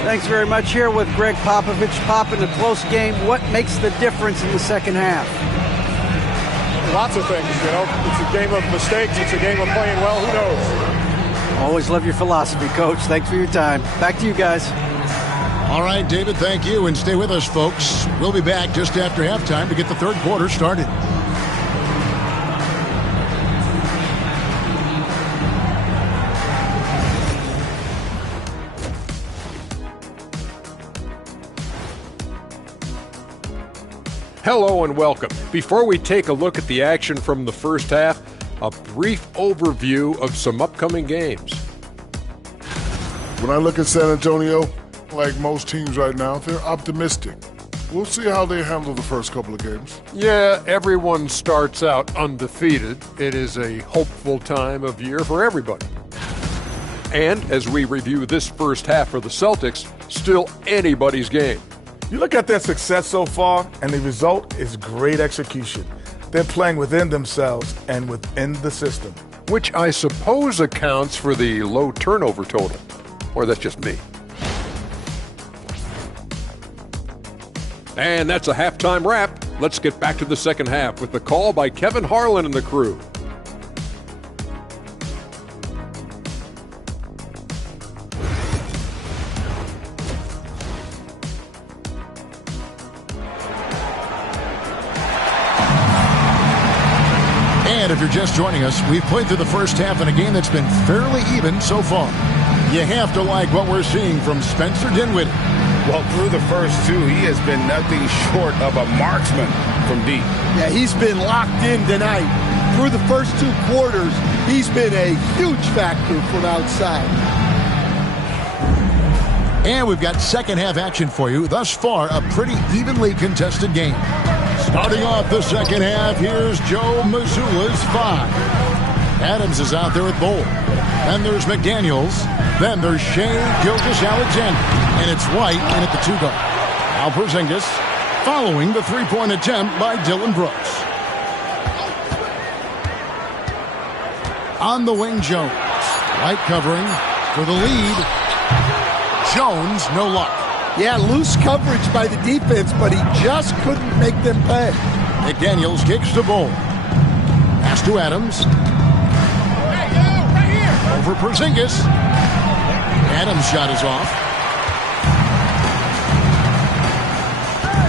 Thanks very much. Here with Greg Popovich. Pop, in a close game, what makes the difference in the second half? Lots of things, you know. It's a game of mistakes. It's a game of playing well. Who knows? Always love your philosophy, Coach. Thanks for your time. Back to you guys. All right, David, thank you. And stay with us, folks. We'll be back just after halftime to get the third quarter started. Hello and welcome. Before we take a look at the action from the first half, a brief overview of some upcoming games. When I look at San Antonio, like most teams right now, they're optimistic. We'll see how they handle the first couple of games. Yeah, everyone starts out undefeated. It is a hopeful time of year for everybody. And as we review this first half for the Celtics, still anybody's game. You look at their success so far, and the result is great execution. They're playing within themselves and within the system. Which I suppose accounts for the low turnover total. Or that's just me. And that's a halftime wrap. Let's get back to the second half with the call by Kevin Harlan and the crew. And if you're just joining us, we've played through the first half in a game that's been fairly even so far. You have to like what we're seeing from Spencer Dinwiddie. Well, through the first 2, he has been nothing short of a marksman from deep. Yeah, he's been locked in tonight. Through the first 2 quarters, he's been a huge factor from outside. And we've got second half action for you. Thus far, a pretty evenly contested game. Starting off the second half, here's Joe Mazzulla's 5. Adams is out there with Bull. Then there's McDaniels. Then there's Shea Gilgeous-Alexander. And it's White in at the 2 guard. Now Porzingis following the three-point attempt by Dillon Brooks. On the wing, Jones. White covering for the lead. Jones, no luck. Yeah, loose coverage by the defense, but he just couldn't make them pay. McDaniels kicks the ball. Pass to Adams. Over Porzingis. Adams' shot is off.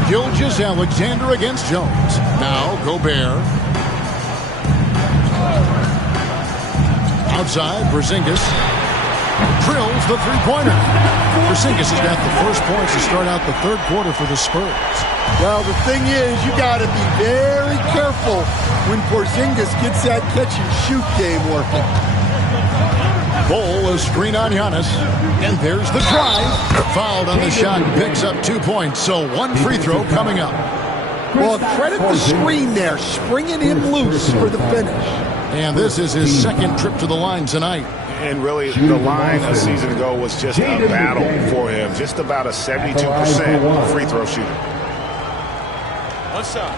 Gilgeous-Alexander against Jones. Now Gobert. Outside, Porzingis drills the three-pointer. Porzingis has got the first points to start out the third quarter for the Spurs. Well, the thing is, you got to be very careful when Porzingis gets that catch-and-shoot game working. Bull, a screen on Giannis. And there's the drive. Fouled on the shot, picks up 2 points. So 1 free throw coming up. Well, credit the screen there, springing him loose for the finish. And this is his second trip to the line tonight. And really, the line a season ago was just a battle for him. Just about a 72% free throw shooter. One shot.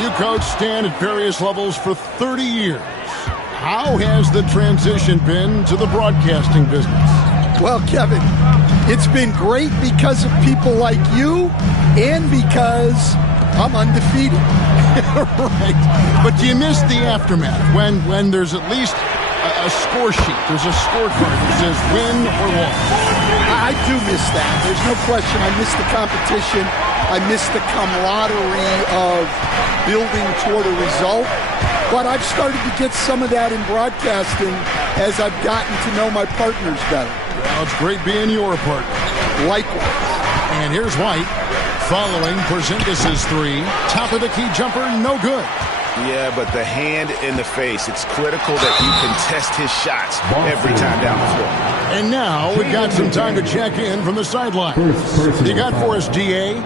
You coach Stan at various levels for 30 years. How has the transition been to the broadcasting business? Well, Kevin, it's been great because of people like you and because I'm undefeated. Right. But do you miss the aftermath when there's at least a score sheet? There's a scorecard that says win or loss. I do miss that. There's no question. I miss the competition. I miss the camaraderie of building toward a result. but I've started to get some of that in broadcasting as I've gotten to know my partners better. Well, it's great being your partner. Likewise. And here's White following Porzingis' three. Top of the key jumper, no good. Yeah, but the hand in the face, it's critical that you contest his shots every time down the floor. And now we've got some time to check in from the sideline. You got for us, D.A.?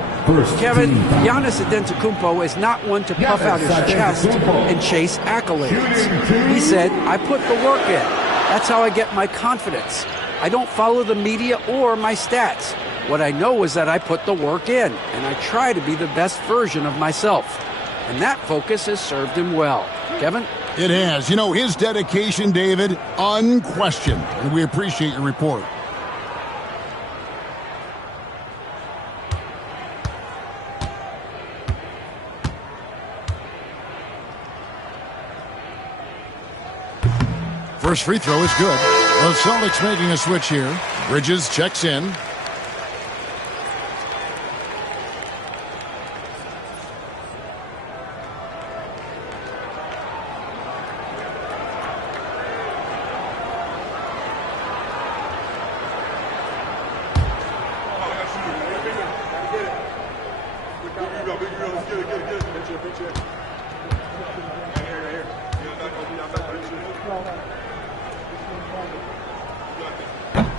Kevin, Giannis Antetokounmpo is not one to puff out his chest and chase accolades. He said, I put the work in. That's how I get my confidence. I don't follow the media or my stats. What I know is that I put the work in, and I try to be the best version of myself. And that focus has served him well. Kevin? It has. You know, his dedication, David, unquestioned. And we appreciate your report. First free throw is good. The Celtics making a switch here. Bridges checks in.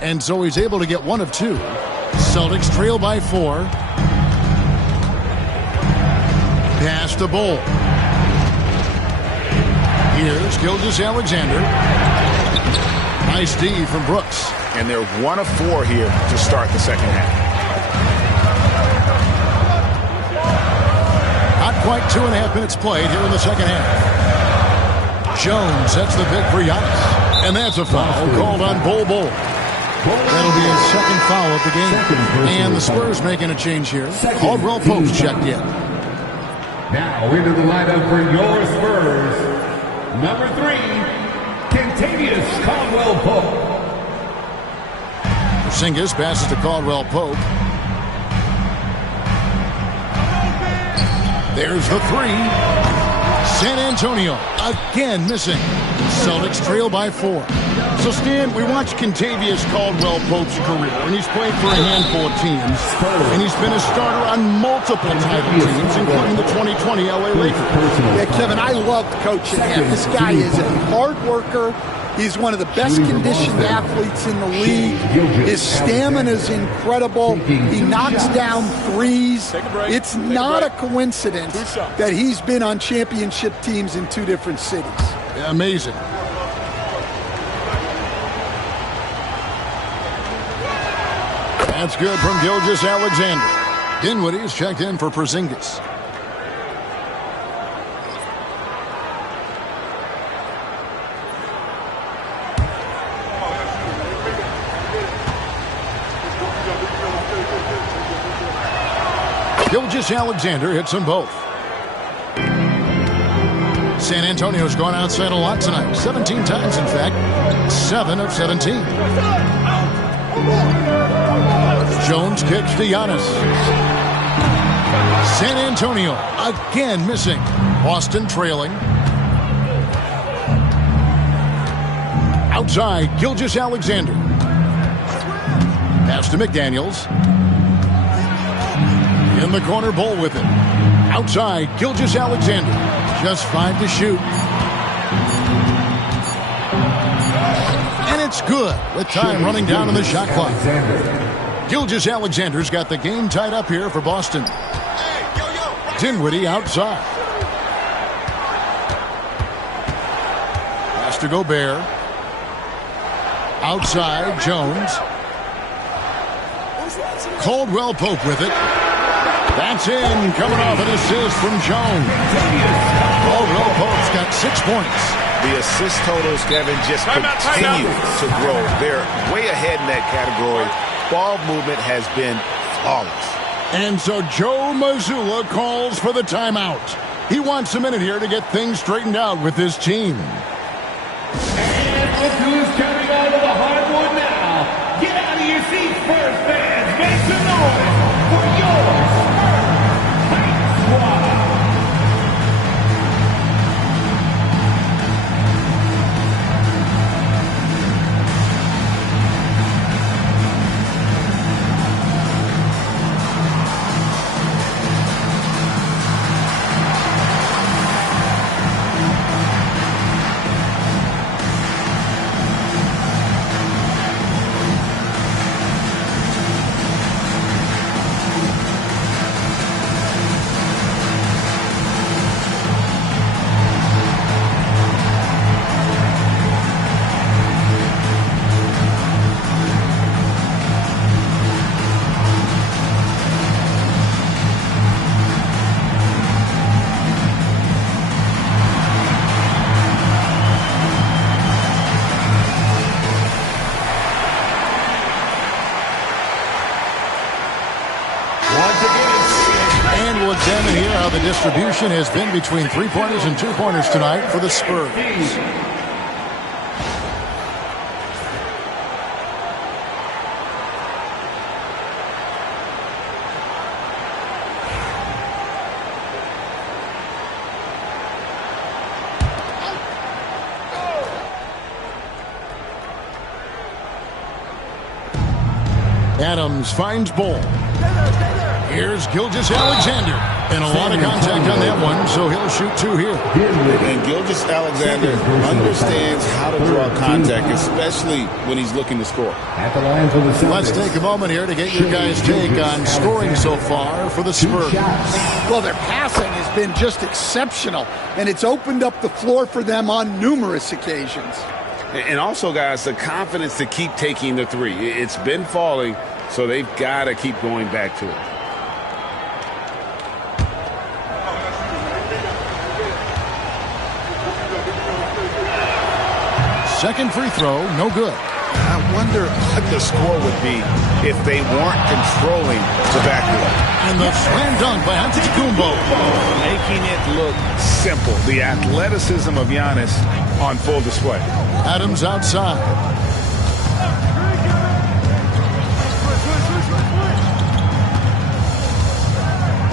And so he's able to get one of two. Celtics trail by 4. Pass to Bull. Here's Gilgeous-Alexander. Nice D from Brooks. And they're 1 of 4 here to start the second half. Not quite 2.5 minutes played here in the second half. Jones sets the pick for Giannis. And that's a foul called on Bull. That'll be his second foul of the game. And the Spurs making a change here. Caldwell Pope's checked in. Now into the lineup for your Spurs, number 3, Kentavious Caldwell-Pope. Porzingis passes to Caldwell-Pope. There's the 3. San Antonio again missing. Celtics trail by 4. So, Stan, we watched Kentavious Caldwell-Pope's career, and he's played for a handful of teams, and he's been a starter on multiple title teams, including the 2020 LA Lakers. Yeah, Kevin, I loved coaching him. This guy is a hard worker. He's one of the best conditioned athletes in the league. His stamina is incredible. He knocks down threes. It's not a coincidence that he's been on championship teams in 2 different cities. Amazing. That's good from Gilgeous-Alexander. Dinwiddie is checked in for Porzingis. Gilgeous-Alexander hits them both. San Antonio's gone outside a lot tonight. 17 times, in fact. 7 of 17. Jones kicks to Giannis. San Antonio again missing. Boston trailing. Outside, Gilgeous-Alexander. Pass to McDaniels. In the corner, Bull with it. Outside, Gilgeous-Alexander. Just 5 to shoot. And it's good with time running down on the shot clock. Gilgeous-Alexander's got the game tied up here for Boston. Dinwiddie outside. Pass to Gobert. Outside, Jones. Caldwell-Pope with it. That's in, coming off an assist from Jones. Caldwell-Pope's got 6 points. The assist totals, Kevin, just continue to grow. They're way ahead in that category. Ball movement has been flawless. And so Joe Mazzulla calls for the timeout. He wants a minute here to get things straightened out with his team. And look who's coming out of the hardwood now. Get out of your seats, Spurs fans. Make some noise for your Spurs Hype Squad. distribution has been between 3-pointers and 2-pointers tonight for the Spurs. Adams finds Bull. Here's Gilgeous-Alexander. And a lot of contact on that one, so he'll shoot 2 here. And Gilgeous-Alexander understands how to draw contact, especially when he's looking to score. At the line for the Let's take a moment here to get your guys' take on scoring so far for the Spurs. Well, their passing has been just exceptional, and it's opened up the floor for them on numerous occasions. And also, guys, the confidence to keep taking the three. It's been falling, so they've got to keep going back to it. Second free throw, no good. I wonder what the score would be if they weren't controlling the backcourt. And the slam dunk by Antetokounmpo. Making it look simple. The athleticism of Giannis on full display. Adams outside.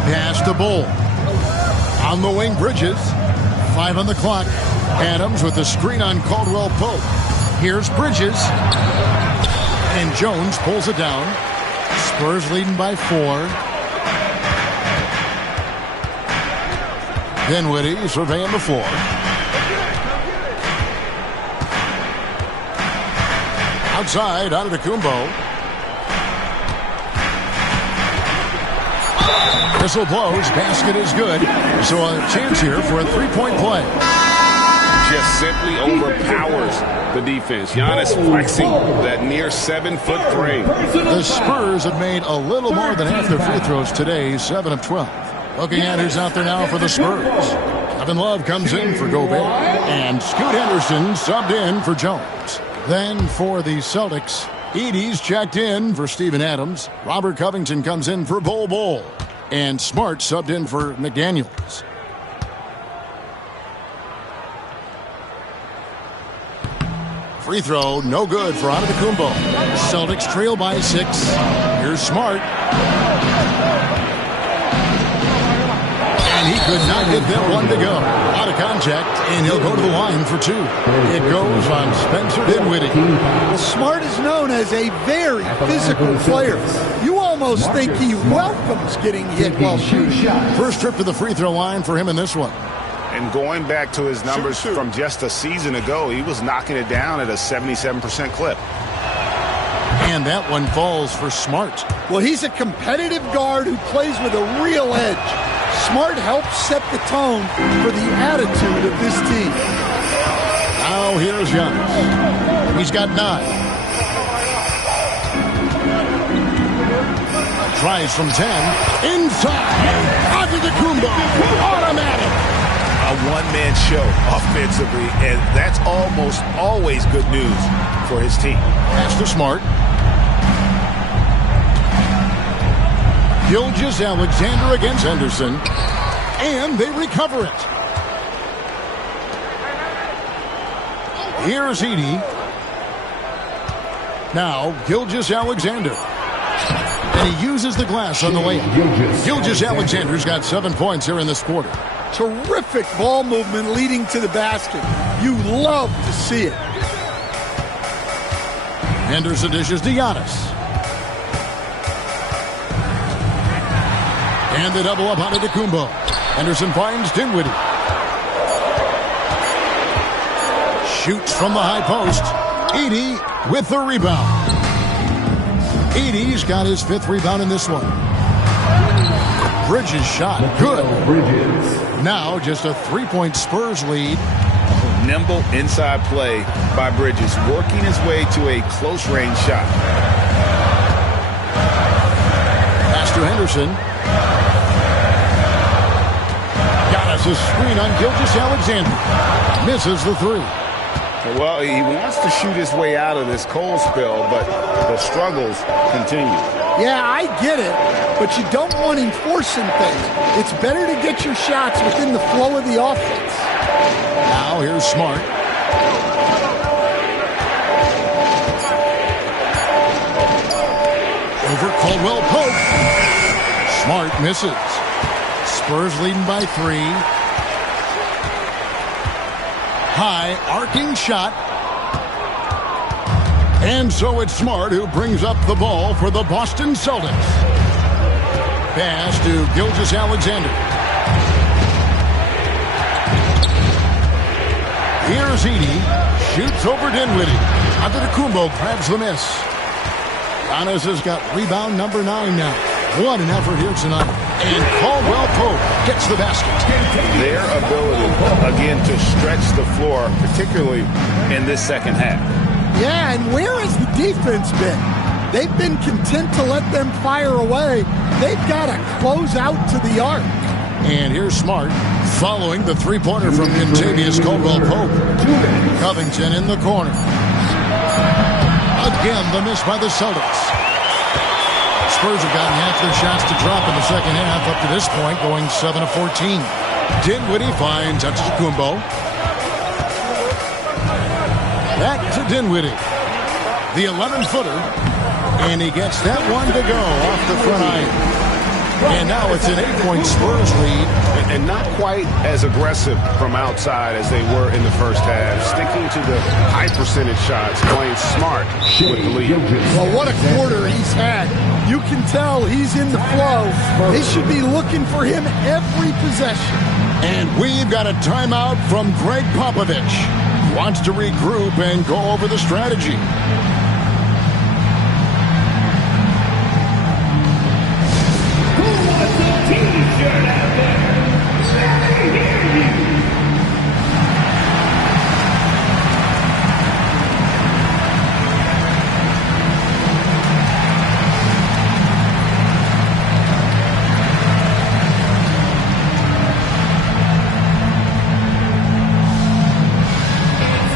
Pass to Bull. On the wing, Bridges. 5 on the clock. Adams with the screen on Caldwell Pope. Here's Bridges. And Jones pulls it down. Spurs leading by 4. Dinwiddie surveying the floor. Outside, Antetokounmpo. Whistle blows, basket is good. So a chance here for a 3-point play. Just simply overpowers the defense. Giannis flexing that near 7-foot frame. The Spurs have made a little more than half their free throws today, 7 of 12. Looking at who's out there now for the Spurs. Kevin Love comes in for Gobert. And Scoot Henderson subbed in for Jones. Then for the Celtics, Edey's checked in for Steven Adams. Robert Covington comes in for Bol. And Smart subbed in for McDaniels. Free throw, no good for Antetokounmpo. Celtics trail by 6. Here's Smart. And he could not get that one to go. Out of contact, and he'll go to the line for 2. It goes on Spencer Dinwiddie. Well, Smart is known as a very physical player. You almost think he welcomes getting hit while shooting. First trip to the free throw line for him in this one. And going back to his numbers from just a season ago, he was knocking it down at a 77% clip. And that one falls for Smart. Well, he's a competitive guard who plays with a real edge. Smart helps set the tone for the attitude of this team. Now here's Giannis. He's got 9. Tries from 10. Inside. Antetokounmpo. Automatic. A one-man show offensively, and that's almost always good news for his team. Pass to Smart. Gilgeous-Alexander against Henderson. And they recover it. Here's Edey. Now, Gilgeous-Alexander. And he uses the glass on the layup. Gilgeous-Alexander's got 7 points here in this quarter. Terrific ball movement leading to the basket. You love to see it. Henderson dishes to Giannis. And the double up on Antetokounmpo. Henderson finds Dinwiddie. Shoots from the high post. Edey with the rebound. Edey's got his 5th rebound in this one. Bridges shot. Good. Now just a 3-point Spurs lead. Nimble inside play by Bridges, working his way to a close-range shot. Pass to Henderson. Got us a screen on Gilgeous-Alexander. Misses the 3. Well, he wants to shoot his way out of this cold spell, but the struggles continue. Yeah, I get it, but you don't want him forcing things. It's better to get your shots within the flow of the offense. Now here's Smart. Over Caldwell Pope. Smart misses. Spurs leading by 3. High arcing shot. And so it's Smart who brings up the ball for the Boston Celtics. Pass to Gilgeous-Alexander. Here's Edey. Shoots over Dinwiddie. Antetokounmpo grabs the miss. Giannis has got rebound number 9 now. What an effort here tonight. And Caldwell Pope gets the basket. Their ability, again, to stretch the floor, particularly in this second half. Yeah, and where has the defense been? They've been content to let them fire away. They've got to close out to the arc. And here's Smart following the three-pointer from Contavious Caldwell Pope. Covington in the corner. Again, the miss by the Celtics. Spurs have gotten half their shots to drop in the second half up to this point, going 7 of 14. Dinwiddie finds Antetokounmpo. Back to Dinwiddie. The 11-footer. And he gets that one to go off the front iron. And now it's an 8-point Spurs lead. And not quite as aggressive from outside as they were in the first half. Sticking to the high percentage shots, playing smart with the lead. Well, what a quarter he's had. You can tell he's in the flow. They should be looking for him every possession. And we've got a timeout from Greg Popovich. He wants to regroup and go over the strategy. T-shirt out there. Let me hear you.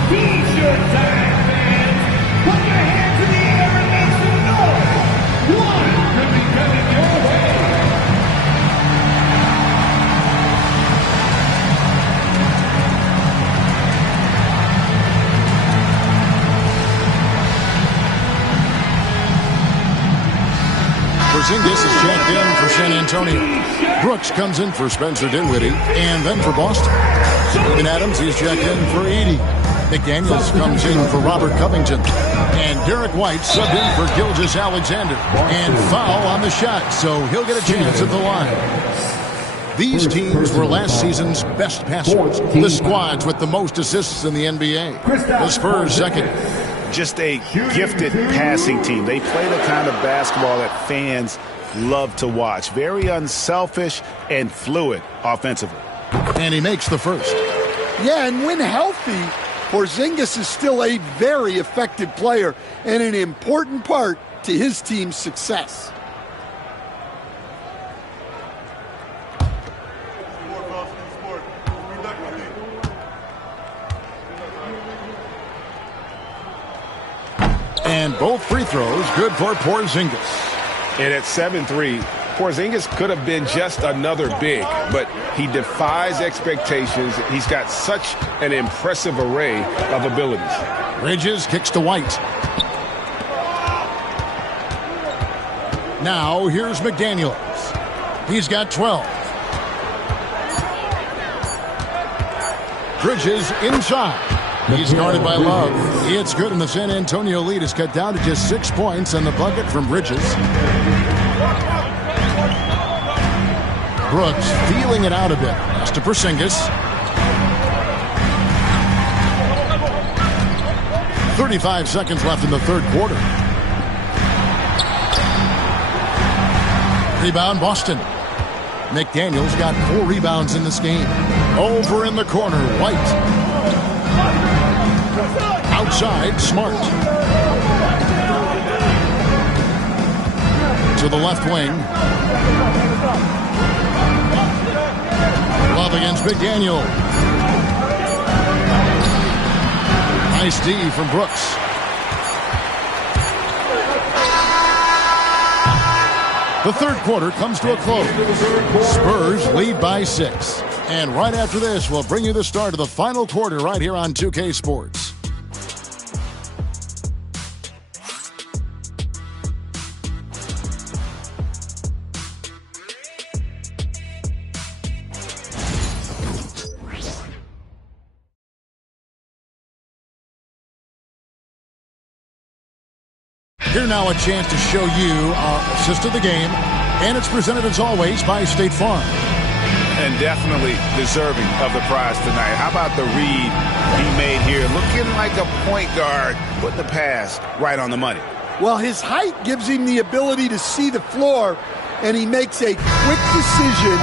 T-shirt time, fans. Put your hands in the air and make some noise. One could be coming your way. Porzingis is checked in for San Antonio. Brooks comes in for Spencer Dinwiddie, and then for Boston. Steven Adams, he's checked in for Edey. McDaniels comes in for Robert Covington. And Derek White subbed in for Gilgeous-Alexander. And foul on the shot, so he'll get a chance at the line. These teams were last season's best passers. The squads with the most assists in the NBA. The Spurs second. Just a gifted passing team. They play the kind of basketball that fans love to watch. Very unselfish and fluid offensively. And he makes the first. Yeah, and when healthy, Porzingis is still a very effective player and an important part to his team's success. And both free throws good for Porzingis. And at 7-3, Porzingis could have been just another big, but he defies expectations. He's got such an impressive array of abilities. Bridges kicks to White. Now here's McDaniels. He's got 12. Bridges inside. He's guarded by Love. It's good, and the San Antonio lead is cut down to just 6 points on the bucket from Bridges. Brooks feeling it out a bit. Pass to Porzingis. 35 seconds left in the third quarter. Rebound, Boston. McDaniels got 4 rebounds in this game. Over in the corner, White. Outside, Smart. To the left wing. Love against McDaniel. Nice D from Brooks. The third quarter comes to a close. Spurs lead by 6. And right after this, we'll bring you the start of the final quarter right here on 2K Sports. Here now a chance to show you our assist of the game, and it's presented as always by State Farm. And definitely deserving of the prize tonight. How about the read he made here? Looking like a point guard, putting the pass right on the money. Well, his height gives him the ability to see the floor, and he makes a quick decision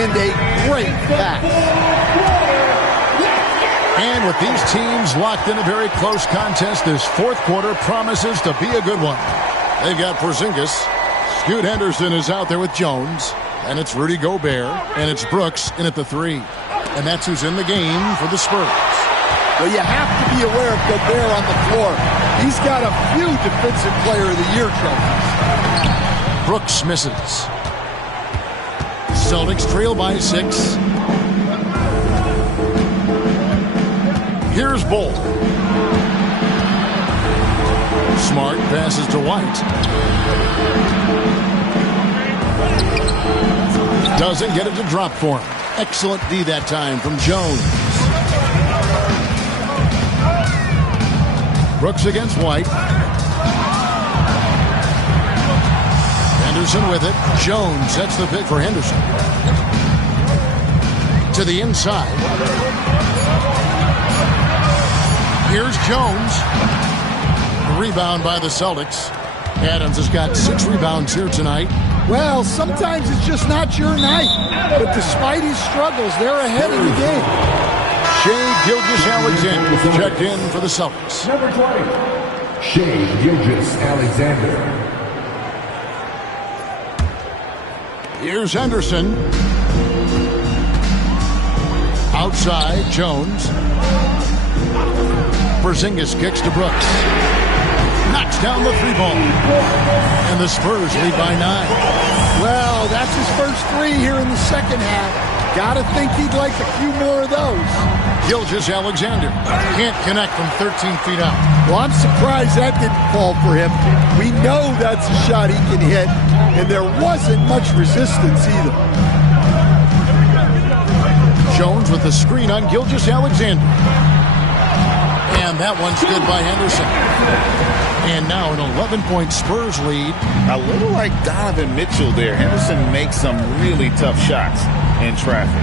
and a great pass. And with these teams locked in a very close contest, this fourth quarter promises to be a good one. They've got Porzingis. Scoot Henderson is out there with Jones. And it's Rudy Gobert. And it's Brooks in at the 3. And that's who's in the game for the Spurs. Well, you have to be aware of Gobert on the floor. He's got a few Defensive Player of the Year trophies. Brooks misses. Celtics trail by 6. Here's Bull. Smart passes to White. Doesn't get it to drop for him. Excellent D that time from Jones. Brooks against White. Henderson with it. Jones sets the pick for Henderson. To the inside. Here's Jones. Rebound by the Celtics. Adams has got 6 rebounds here tonight. Well, sometimes it's just not your night. But despite his struggles, they're ahead of the game. Shai Gilgeous-Alexander checked in for the Celtics. Number 20, Shai Gilgeous-Alexander. Here's Henderson. Outside, Jones. Porzingis kicks to Brooks. Knocks down the 3-ball. And the Spurs lead by 9. Well, that's his first 3 here in the second half. Gotta think he'd like a few more of those. Gilgeous-Alexander can't connect from 13 feet out. Well, I'm surprised that didn't fall for him. We know that's a shot he can hit, and there wasn't much resistance either. Jones with the screen on Gilgeous-Alexander. And that one's good by Henderson. And now an 11-point Spurs lead. A little like Donovan Mitchell there. Henderson makes some really tough shots in traffic.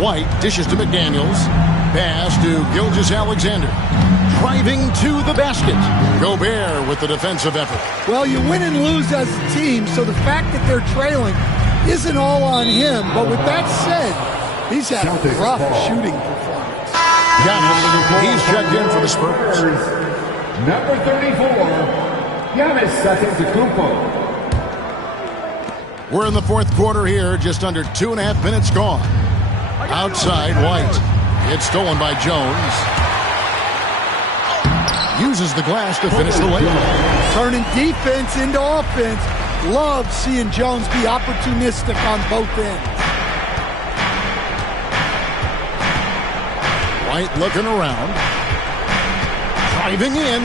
White dishes to McDaniels. Pass to Gilgeous-Alexander. Driving to the basket. Gobert with the defensive effort. Well, you win and lose as a team, so the fact that they're trailing isn't all on him. But with that said, he's had a rough shooting performance. Giannis, he's checked in for the Spurs. Number 34, Giannis Antetokounmpo. We're in the fourth quarter here, just under 2.5 minutes gone. Outside, White. It's stolen by Jones. Uses the glass to finish the layup. Turning defense into offense. Love seeing Jones be opportunistic on both ends. White looking around. Driving in.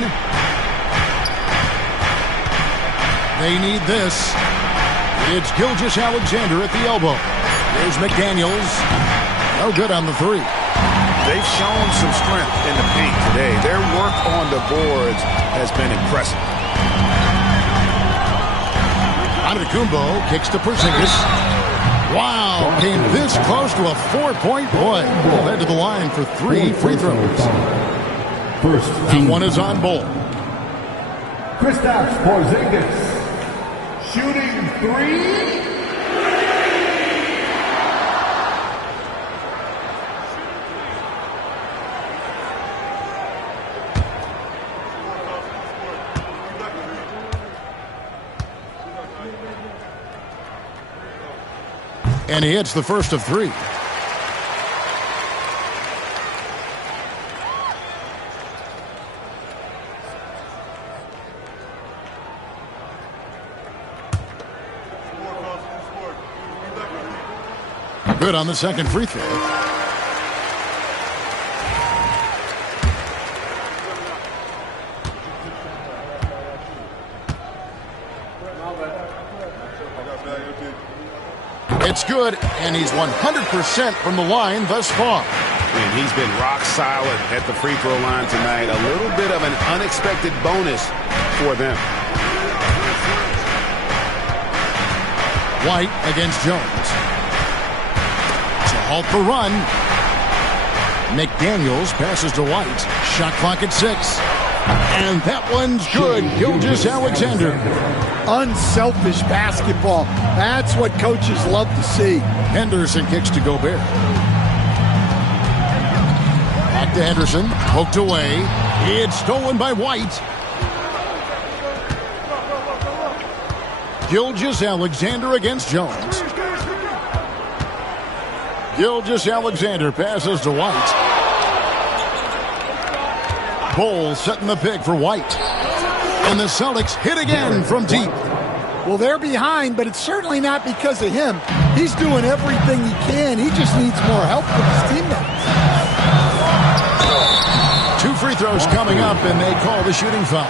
They need this. It's Gilgeous-Alexander at the elbow. There's McDaniels. No good on the 3. They've shown some strength in the paint today. Their work on the boards has been impressive. Antetokounmpo kicks to Porzingis. Wow, came this close to a 4-point play. Led to the line for 3 free throws. First and one is on Bull. Kristaps Porzingis shooting 3. And he hits the first of 3. Good on the second free throw. It's good, and he's 100% from the line thus far. And he's been rock solid at the free throw line tonight. A little bit of an unexpected bonus for them. White against Jones. To halt the run. McDaniels passes to White. Shot clock at 6. And that one's good. Gilgeous-Alexander. Unselfish basketball. That's what coaches love to see. Henderson kicks to Gobert. Back to Henderson. Poked away. It's stolen by White. Gilgeous-Alexander against Jones. Gilgeous-Alexander passes to White. Bol setting the pick for White. And the Celtics hit again from deep. Well, they're behind, but it's certainly not because of him. He's doing everything he can. He just needs more help from his teammates. 2 free throws coming up, and they call the shooting foul.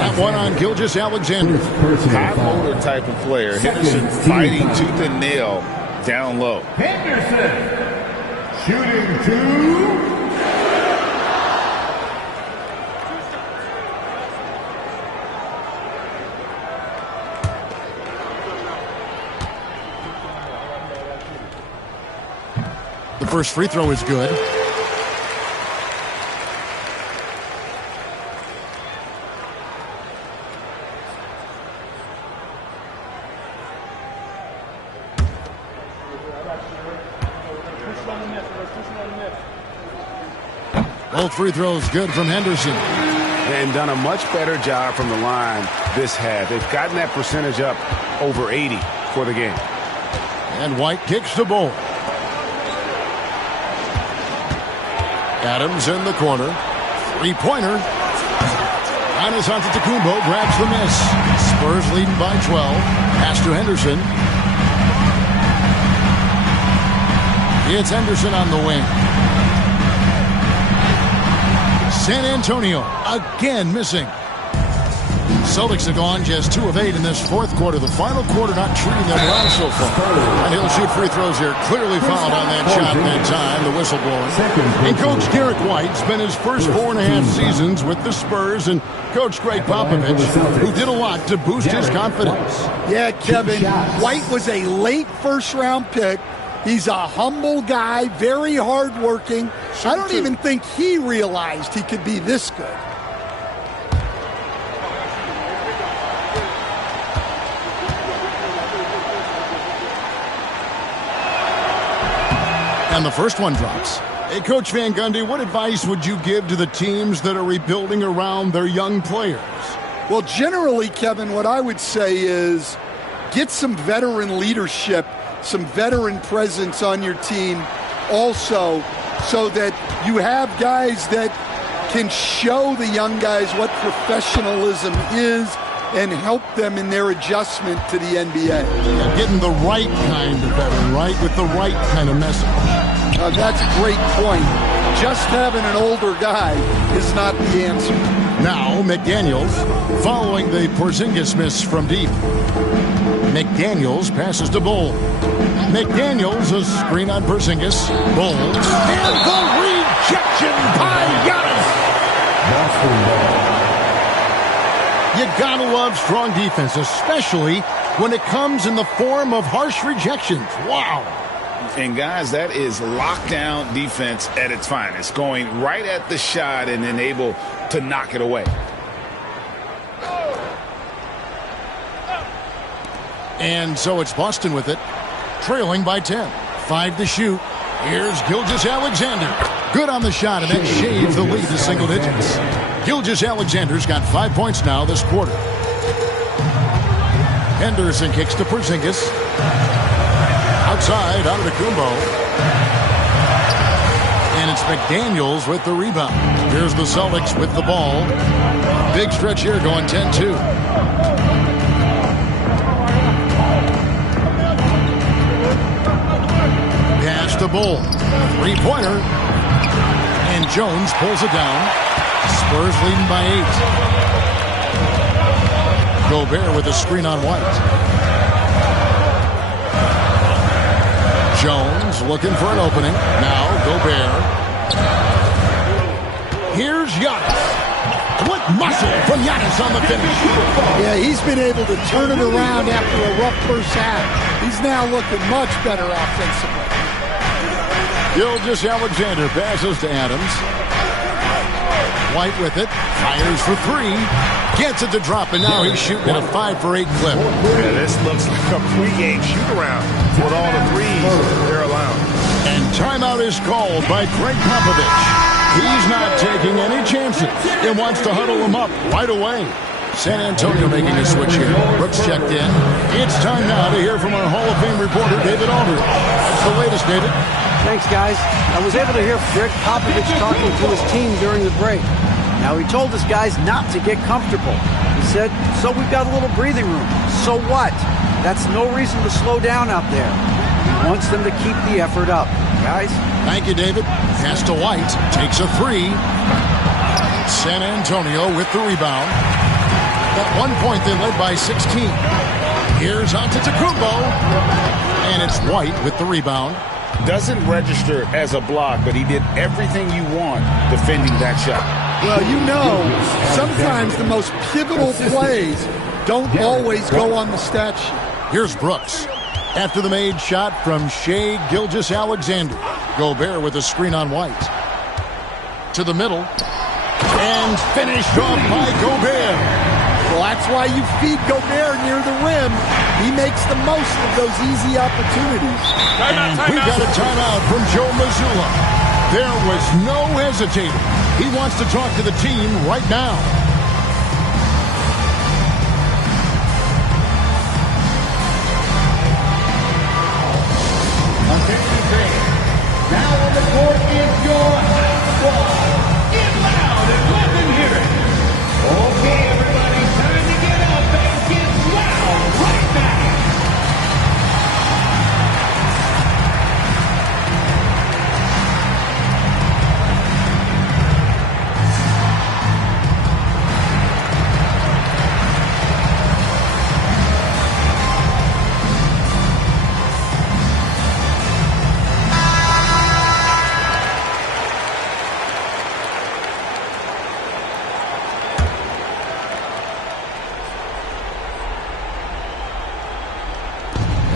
That one on Gilgeous-Alexander. High motor type of player. Henderson fighting tooth and nail down low. Henderson shooting 2. The first free throw is good. Both free throws good from Henderson. And done a much better job from the line this half. They've gotten that percentage up over 80 for the game. And White kicks the ball. Adams in the corner. Three-pointer. Giannis Antetokounmpo grabs the miss. Spurs leading by 12. Pass to Henderson. It's Henderson on the wing. San Antonio again missing. Celtics have gone just 2 of 8 in this fourth quarter. The final quarter not treating them well so far. And he'll shoot free throws here. Clearly fouled on that shot that time, the whistle blowing. And Coach Derek White spent his first 4.5 seasons with the Spurs and Coach Greg Popovich, who did a lot to boost his confidence. Yeah, Kevin, White was a late first-round pick. He's a humble guy, very hardworking. I don't even think he realized he could be this good. And the first one drops. Hey, Coach Van Gundy, what advice would you give to the teams that are rebuilding around their young players? Well, generally, Kevin, what I would say is get some veteran leadership, some veteran presence on your team also, so that you have guys that can show the young guys what professionalism is and help them in their adjustment to the NBA. Yeah, getting the right kind of veteran, right, with the right kind of message. That's a great point. Just having an older guy is not the answer. Now, McDaniels, following the Porzingis miss from deep. McDaniels passes to Bol. McDaniels, a screen on Porzingis. Bol. And the rejection by Giannis. You gotta love strong defense, especially when it comes in the form of harsh rejections. Wow. And guys, that is lockdown defense at its finest. Going right at the shot and then able to knock it away. And so it's Boston with it, trailing by 10. 5 to shoot. Here's Gilgeous-Alexander. Good on the shot, and that shaves the lead to single digits. Gilgeous-Alexander's got 5 points now this quarter. Henderson kicks to Porzingis. Outside, Antetokounmpo. And it's McDaniels with the rebound. Here's the Celtics with the ball. Big stretch here going 10-2. the Bull. Three-pointer. And Jones pulls it down. Spurs leading by 8. Gobert with a screen on White. Jones looking for an opening. Now Gobert. Here's Giannis. What muscle from Giannis on the finish. Yeah, he's been able to turn it around after a rough first half. He's now looking much better offensively. Gilgeous-Alexander passes to Adams. White with it. Fires for 3. Gets it to drop, and now he's shooting at a 5 for 8 clip. Yeah, this looks like a pregame shoot-around with all the threes they're allowing. And timeout is called by Greg Popovich. He's not taking any chances and wants to huddle them up right away. San Antonio making a switch here. Brooks checked in. It's time now to hear from our Hall of Fame reporter, David Aldridge. What's the latest, David? Thanks, guys. I was able to hear Greg Popovich talking to his team during the break. Now, he told his guys not to get comfortable. He said, so we've got a little breathing room. So what? That's no reason to slow down out there. He wants them to keep the effort up. Guys? Thank you, David. Pass to White. Takes a 3. San Antonio with the rebound. At one point, they led by 16. Here's Antetokounmpo. And it's White with the rebound. Doesn't register as a block, but he did everything you want defending that shot. Well, you know, sometimes the most pivotal plays don't always go on the stat sheet. Here's Brooks. After the made shot from Shai Gilgeous-Alexander. Gobert with a screen on White. To the middle. And finished off by Gobert. Well, that's why you feed Gobert near the rim. He makes the most of those easy opportunities. And we got a timeout from Joe Mazzulla. There was no hesitating. He wants to talk to the team right now. Now on the court is your squad. Get loud and let them hear it. Okay, everybody, time to get up and get loud right now.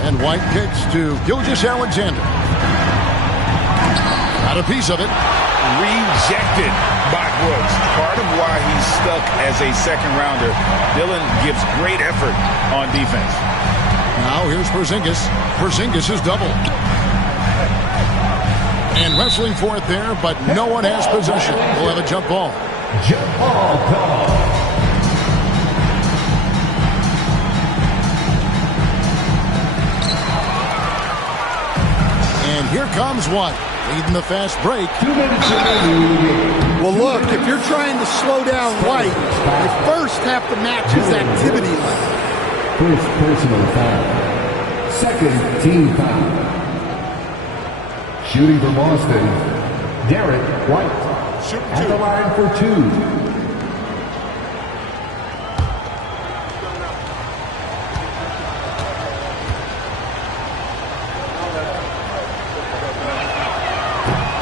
And White kicks to Gilgeous-Alexander. Got a piece of it. Rejected by Brooks. Part of why he's stuck as a second rounder. Dillon gives great effort on defense. Now here's Porzingis. Porzingis is double. And wrestling for it there, but no one has possession. We'll have a jump ball. Jump ball call. And here comes White, leading the fast break. 2 minutes remaining. Well, look, if you're trying to slow down White, you first have to match his activity level. First personal foul. Second team foul. Shooting for Boston, Derek White. At the line for 2.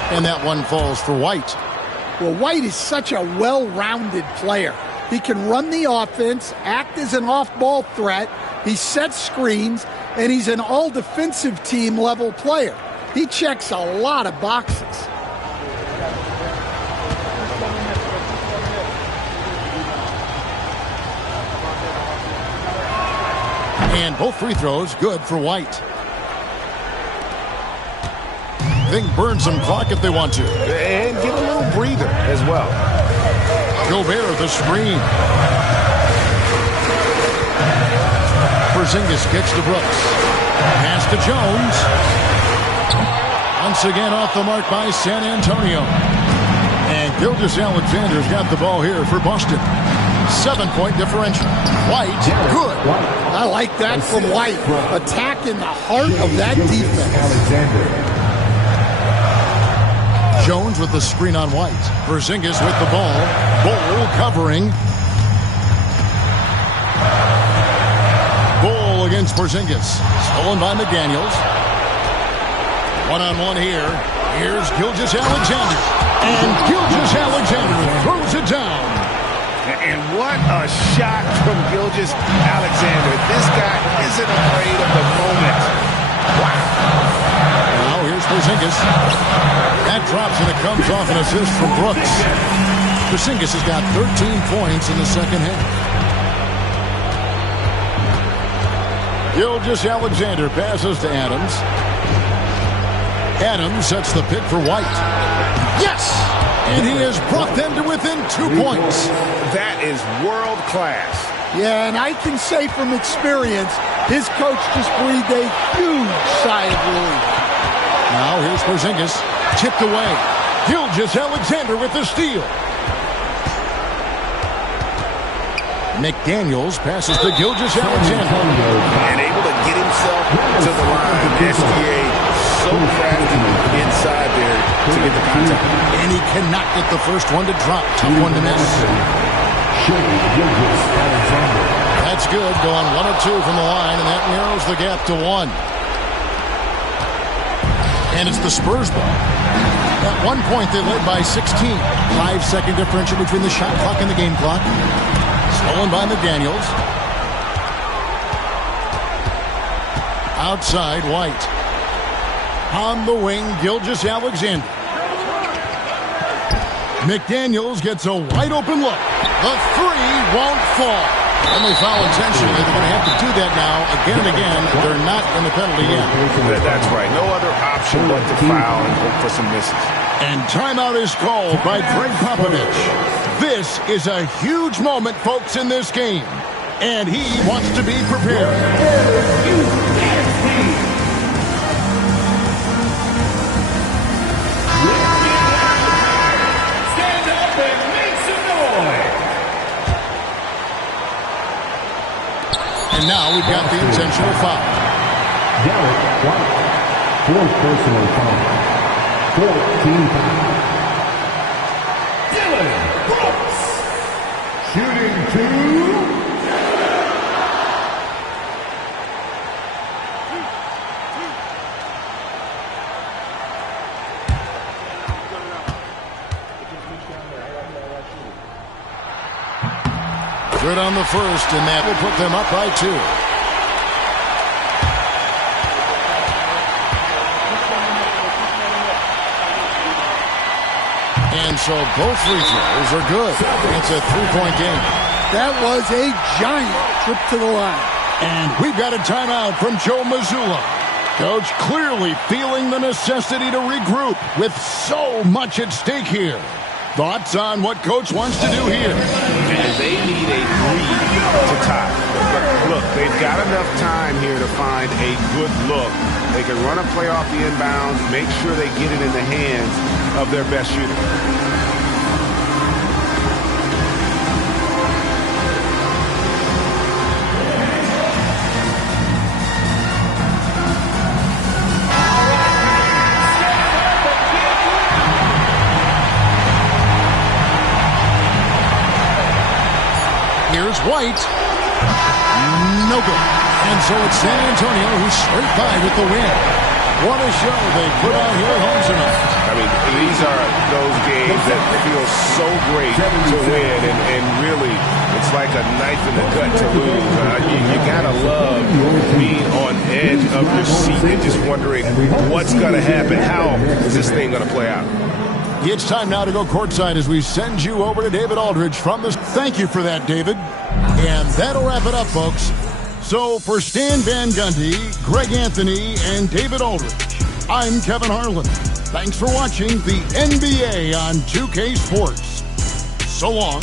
And that one falls for White. Well, White is such a well-rounded player. He can run the offense, act as an off-ball threat, he sets screens, and he's an all-defensive team level player. He checks a lot of boxes. And both free throws good for White. They can burn some clock if they want to. And get a little breather as well. Gobert the screen. Porzingis gets to Brooks. Pass to Jones. Once again off the mark by San Antonio. And Gilgeous-Alexander's got the ball here for Boston. 7-point differential. White, good. I like that from White. Attacking the heart of that defense. Jones with the screen on White. Porzingis with the ball. Bull covering. Bull against Porzingis. Stolen by McDaniels. One-on-one here. Here's Gilgeous-Alexander. And Gilgeous-Alexander throws it down. And what a shot from Gilgeous-Alexander. This guy isn't afraid of the moment. Wow. Now here's Porzingis. That drops and it comes off an assist from Brooks. Porzingis has got 13 points in the second half. Gilgeous-Alexander passes to Adams. Adams sets the pick for White. Yes! And he has brought them to within 2 points. That is world class. Yeah, and I can say from experience, his coach just breathed a huge sigh of relief. Now here's Porzingis. Tipped away. Gilgeous-Alexander with the steal. McDaniels passes to Gilgeous-Alexander. And able to get himself to the line. SGA so crafty inside there to get the contact. And he cannot get the first one to drop. Tough one to miss. That's good. Going 1 of 2 from the line, and that narrows the gap to 1. And it's the Spurs ball. At one point, they led by 16. 5-second differential between the shot clock and the game clock. Stolen by McDaniels. Outside, White. On the wing, Gilgeous-Alexander. McDaniels gets a wide-open look. The three won't fall. And they foul intentionally. They're going to have to do that now again and again. They're not in the penalty yet. That's right. No other option but to foul and hope for some misses. And timeout is called by Greg Popovich. This is a huge moment, folks, in this game. And he wants to be prepared. Stand up and make some noise. And now we've got the intentional foul. Derek White, 4th personal foul. 14 foul. Dylan Brooks. Shooting 2. Good on the first, and that will put them up by 2. And so both free throws are good. It's a 3-point game. That was a giant trip to the line. And we've got a timeout from Joe Mazzulla. Coach clearly feeling the necessity to regroup with so much at stake here. Thoughts on what Coach wants to do here? And they need a 3 to tie. But look, they've got enough time here to find a good look. They can run a play off the inbounds, make sure they get it in the hands of their best shooter. Here's White. No good. And so it's San Antonio who's straight by with the win. What a show they put on here at home tonight. I mean, these are those games that feel so great to win, and really, it's like a knife in the gut to lose. You gotta love being on edge of your seat and just wondering what's gonna happen. How is this thing gonna play out? It's time now to go courtside as we send you over to David Aldridge from the... Thank you for that, David. And that'll wrap it up, folks. So for Stan Van Gundy, Greg Anthony, and David Aldridge, I'm Kevin Harlan. Thanks for watching the NBA on 2K Sports. So long.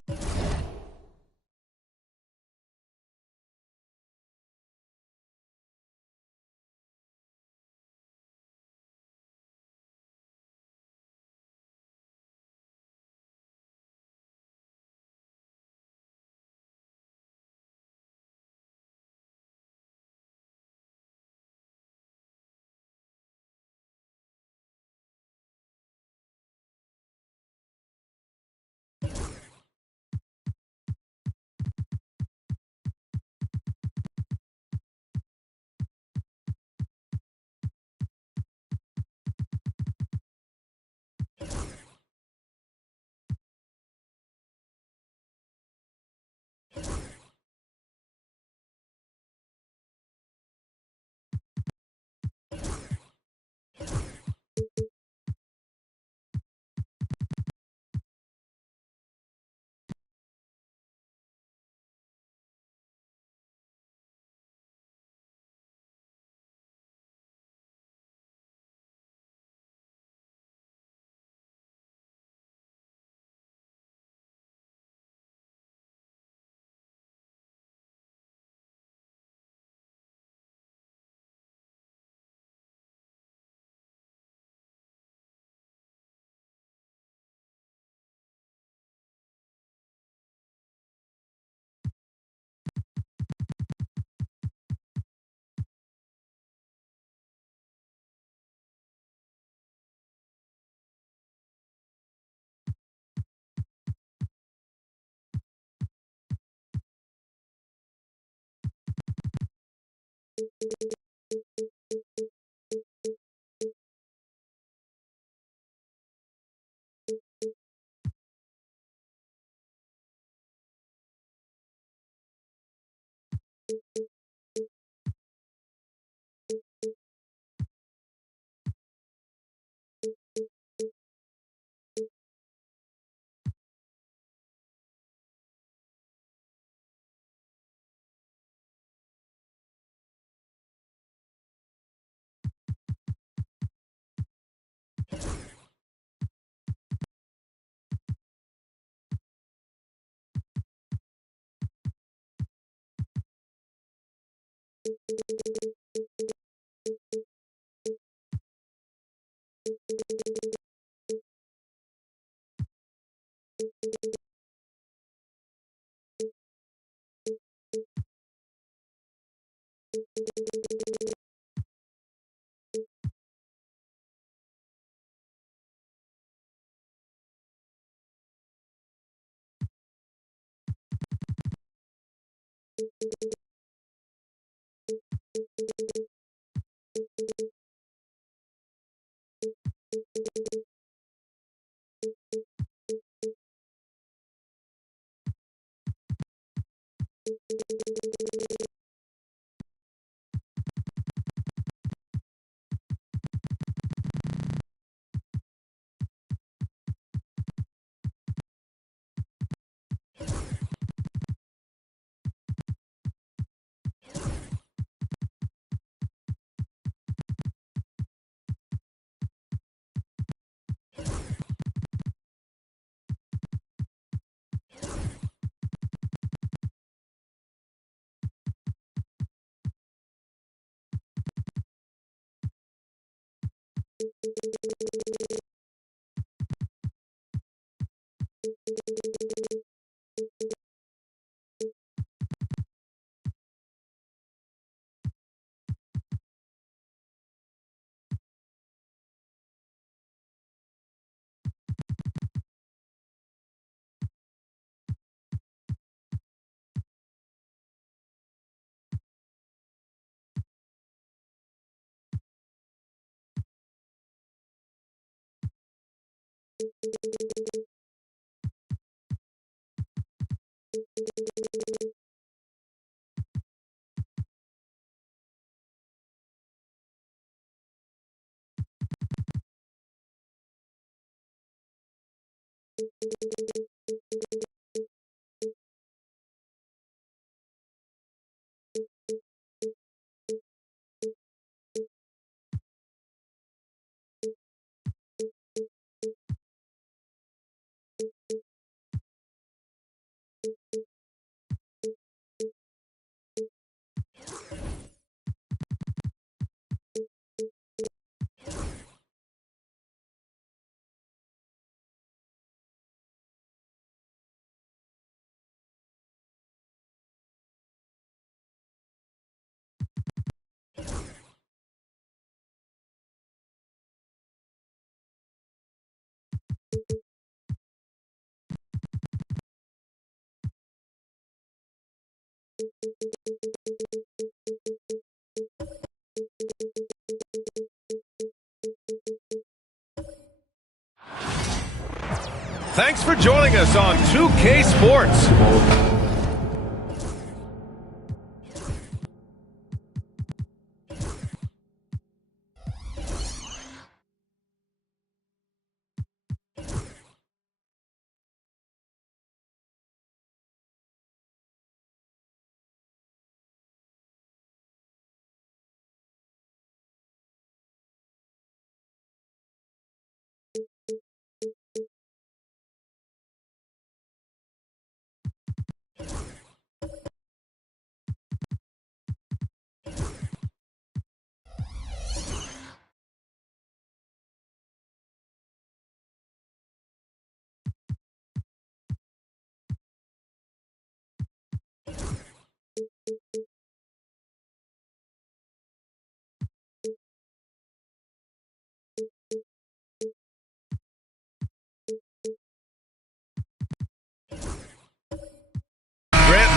Thanks for joining us on 2K Sports.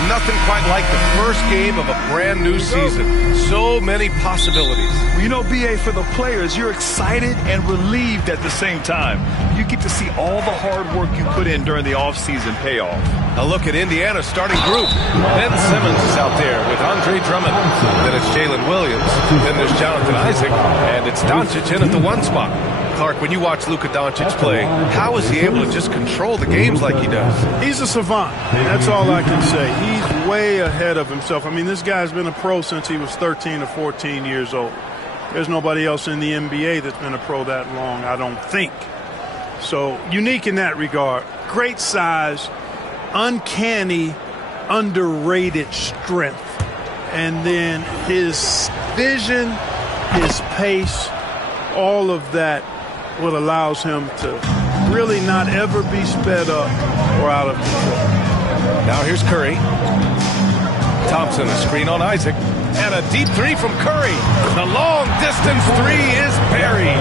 Nothing quite like the first game of a brand new season. So many possibilities. Well, you know, BA, for the players, you're excited and relieved at the same time. You get to see all the hard work you put in during the offseason pay off. A look at Indiana's starting group. Ben Simmons is out there with Andre Drummond. Then it's Jalen Williams. Then there's Jonathan Isaac. And it's Doncic in at the one spot. Clark, when you watch Luka Doncic play, how is he able to just control the games like he does? He's a savant. That's all I can say. He's way ahead of himself. I mean, this guy's been a pro since he was 13 or 14 years old. There's nobody else in the NBA that's been a pro that long, I don't think. So, unique in that regard. Great size, uncanny, underrated strength. and then his vision, his pace, all of that, what allows him to really not ever be sped up or out of control. Now here's Curry. Thompson, a screen on Isaac. And a deep three from Curry. The long distance three is buried.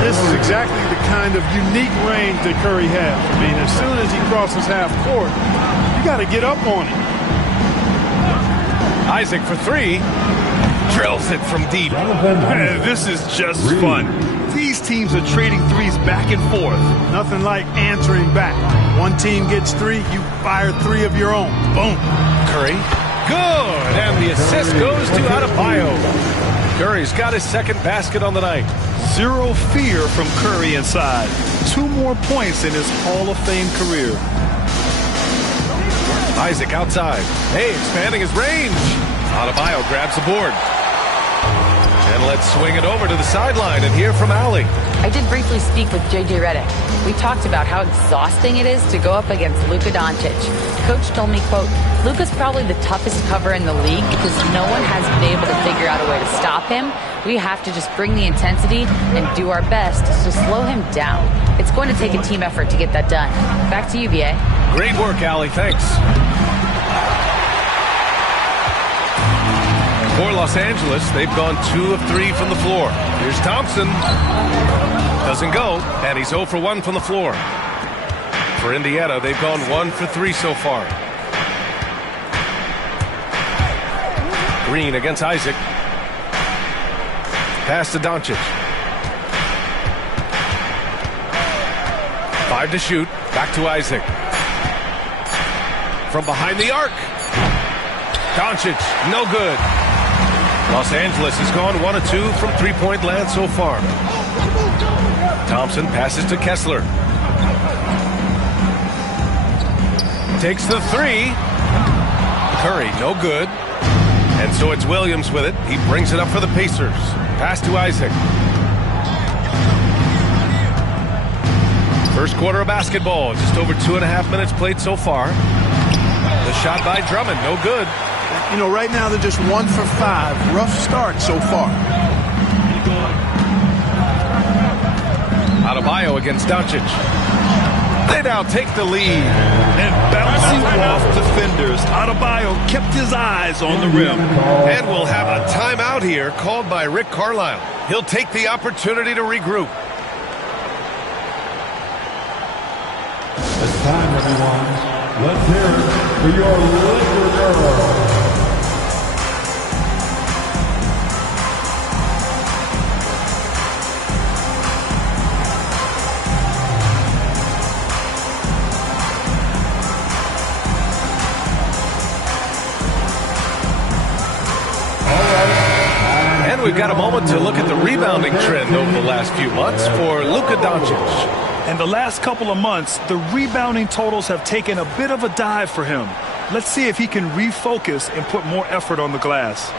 This is exactly the kind of unique range that Curry has. I mean, as soon as he crosses half court, you got to get up on him. Isaac for three. Drills it from deep. This is just fun. These teams are trading threes back and forth. Nothing like answering back. One team gets three, you fire three of your own. Boom. Curry. Good. And the assist goes to Adebayo. Curry's got his second basket on the night. Zero fear from Curry inside. 2 more points in his Hall of Fame career. Isaac outside. Hey, expanding his range. Adebayo grabs the board. And let's swing it over to the sideline and hear from Allie. I did briefly speak with J.J. Redick. We talked about how exhausting it is to go up against Luka Doncic. Coach told me, quote, Luka's probably the toughest cover in the league because no one has been able to figure out a way to stop him. We have to just bring the intensity and do our best to slow him down. It's going to take a team effort to get that done. Back to you, B.A. Great work, Allie. Thanks. For Los Angeles, they've gone 2 of 3 from the floor. Here's Thompson. Doesn't go, and he's 0 for 1 from the floor. For Indiana, they've gone 1 for 3 so far. Green against Isaac. Pass to Doncic. 5 to shoot. Back to Isaac. From behind the arc. Doncic, no good. Los Angeles has gone 1 of 2 from three-point land so far. Thompson passes to Kessler. Takes the 3. Curry, no good. And so it's Williams with it. He brings it up for the Pacers. Pass to Isaac. First quarter of basketball. Just over 2.5 minutes played so far. The shot by Drummond, no good. You know, right now they're just 1 for 5. Rough start so far. Adebayo against Doncic. They now take the lead. And bouncing off defenders, Adebayo kept his eyes on the rim. And we'll have a timeout here called by Rick Carlisle. He'll take the opportunity to regroup. It's time, everyone. Let's hear it for your Laker girl. And we've got a moment to look at the rebounding trend over the last few months for Luka Doncic. In the last couple of months, the rebounding totals have taken a bit of a dive for him. Let's see if he can refocus and put more effort on the glass.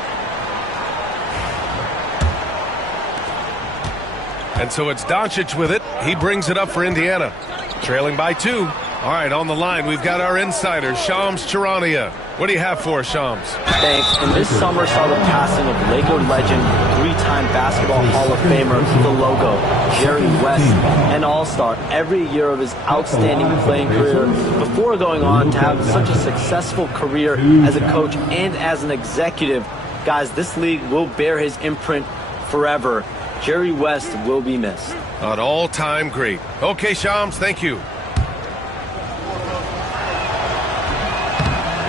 And so it's Doncic with it. He brings it up for Indiana. Trailing by 2. All right, on the line, we've got our insider, Shams Charania. What do you have for us, Shams? Thanks. And this summer saw the passing of Laker legend, 3-time Basketball Hall of Famer, the logo, Jerry West, an all-star every year of his outstanding playing career before going on to have such a successful career as a coach and as an executive. Guys, this league will bear his imprint forever. Jerry West will be missed. An all-time great. Okay, Shams, thank you.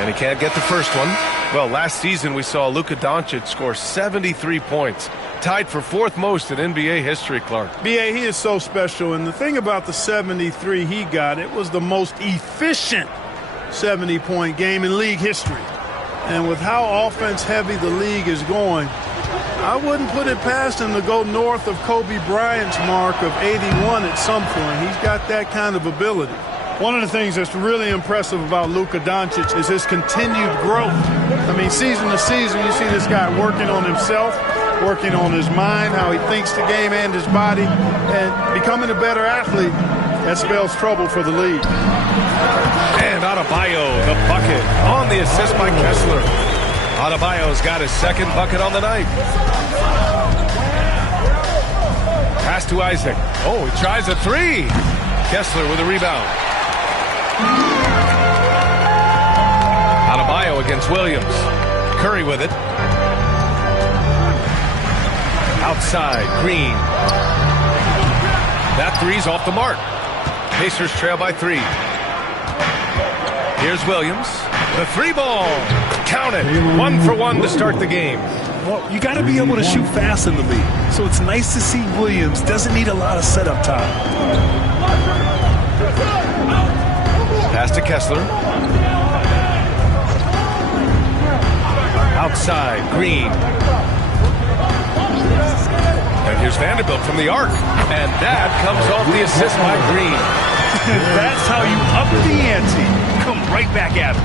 And he can't get the first one. Well, last season we saw Luka Doncic score 73 points. Tied for 4th most in NBA history, Clark. B.A., he is so special. And the thing about the 73 he got, it was the most efficient 70-point game in league history. And with how offense-heavy the league is going, I wouldn't put it past him to go north of Kobe Bryant's mark of 81 at some point. He's got that kind of ability. One of the things that's really impressive about Luka Doncic is his continued growth. I mean, season to season, you see this guy working on himself, working on his mind, how he thinks the game and his body, and becoming a better athlete. That spells trouble for the league. And Adebayo, the bucket, on the assist by Kessler. Adebayo's got his second bucket on the night. Pass to Isaac. Oh, he tries a three. Kessler with a rebound. Adebayo against Williams. Curry with it. Outside, Green. That three's off the mark. Pacers trail by 3. Here's Williams. The 3-ball. Count it. 1 for 1 to start the game. Well, you got to be able to shoot fast in the league. So it's nice to see Williams doesn't need a lot of setup time. Pass to Kessler. Outside, Green. And here's Vanderbilt from the arc. And that comes off the assist by Green. That's how you up the ante. Come right back at him.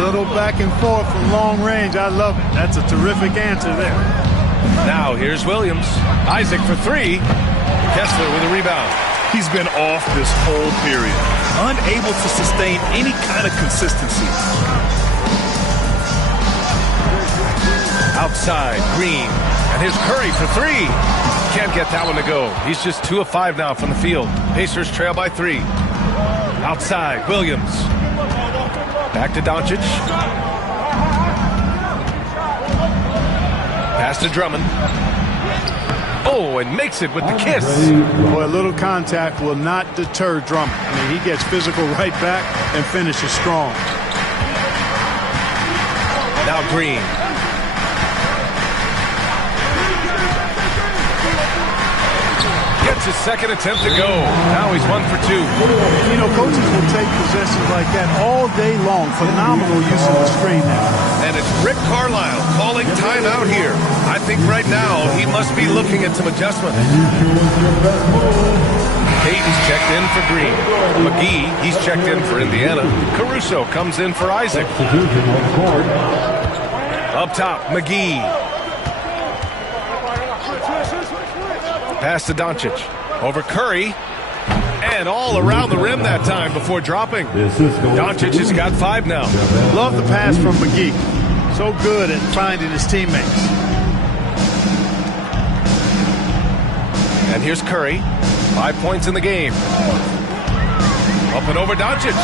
A little back and forth from long range. I love it. That's a terrific answer there. Now here's Williams. Isaac for 3. Kessler with a rebound. He's been off this whole period. Unable to sustain any kind of consistency. Outside, Green. And here's Curry for 3. Can't get that one to go. He's just 2 of 5 now from the field. Pacers trail by 3. Outside, Williams. Back to Doncic. Pass to Drummond. Oh, and makes it with the kiss. Boy, a little contact will not deter Drummond. I mean, he gets physical right back and finishes strong. Now Green. Gets his second attempt to go. Now he's 1 for 2. You know, coaches will take possessions like that all day long. Phenomenal use of the screen now. And it's Rick Carlisle calling timeout here. I think right now he must be looking at some adjustments. Payton's checked in for Green. McGee, he's checked in for Indiana. Caruso comes in for Isaac. Up top, McGee. Pass to Doncic. Over Curry. And all around the rim that time before dropping. Doncic has got 5 now. Love the pass from McGee. So good at finding his teammates. And here's Curry. 5 points in the game. Up and over Doncic.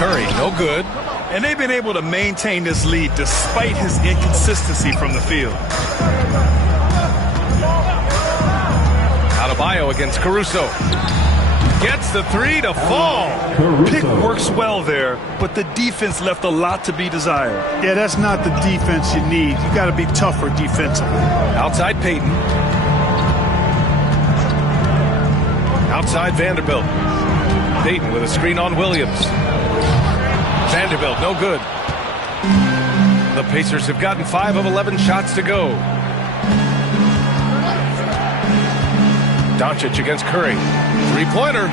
Curry, no good. And they've been able to maintain this lead despite his inconsistency from the field. Adebayo against Caruso. Gets the 3 to fall. Pick works well there, but the defense left a lot to be desired. Yeah, that's not the defense you need. You got to be tougher defensively. Outside Payton. Outside Vanderbilt. Payton with a screen on Williams. Vanderbilt, no good. The Pacers have gotten 5 of 11 shots to go. Doncic against Curry. 3-pointer.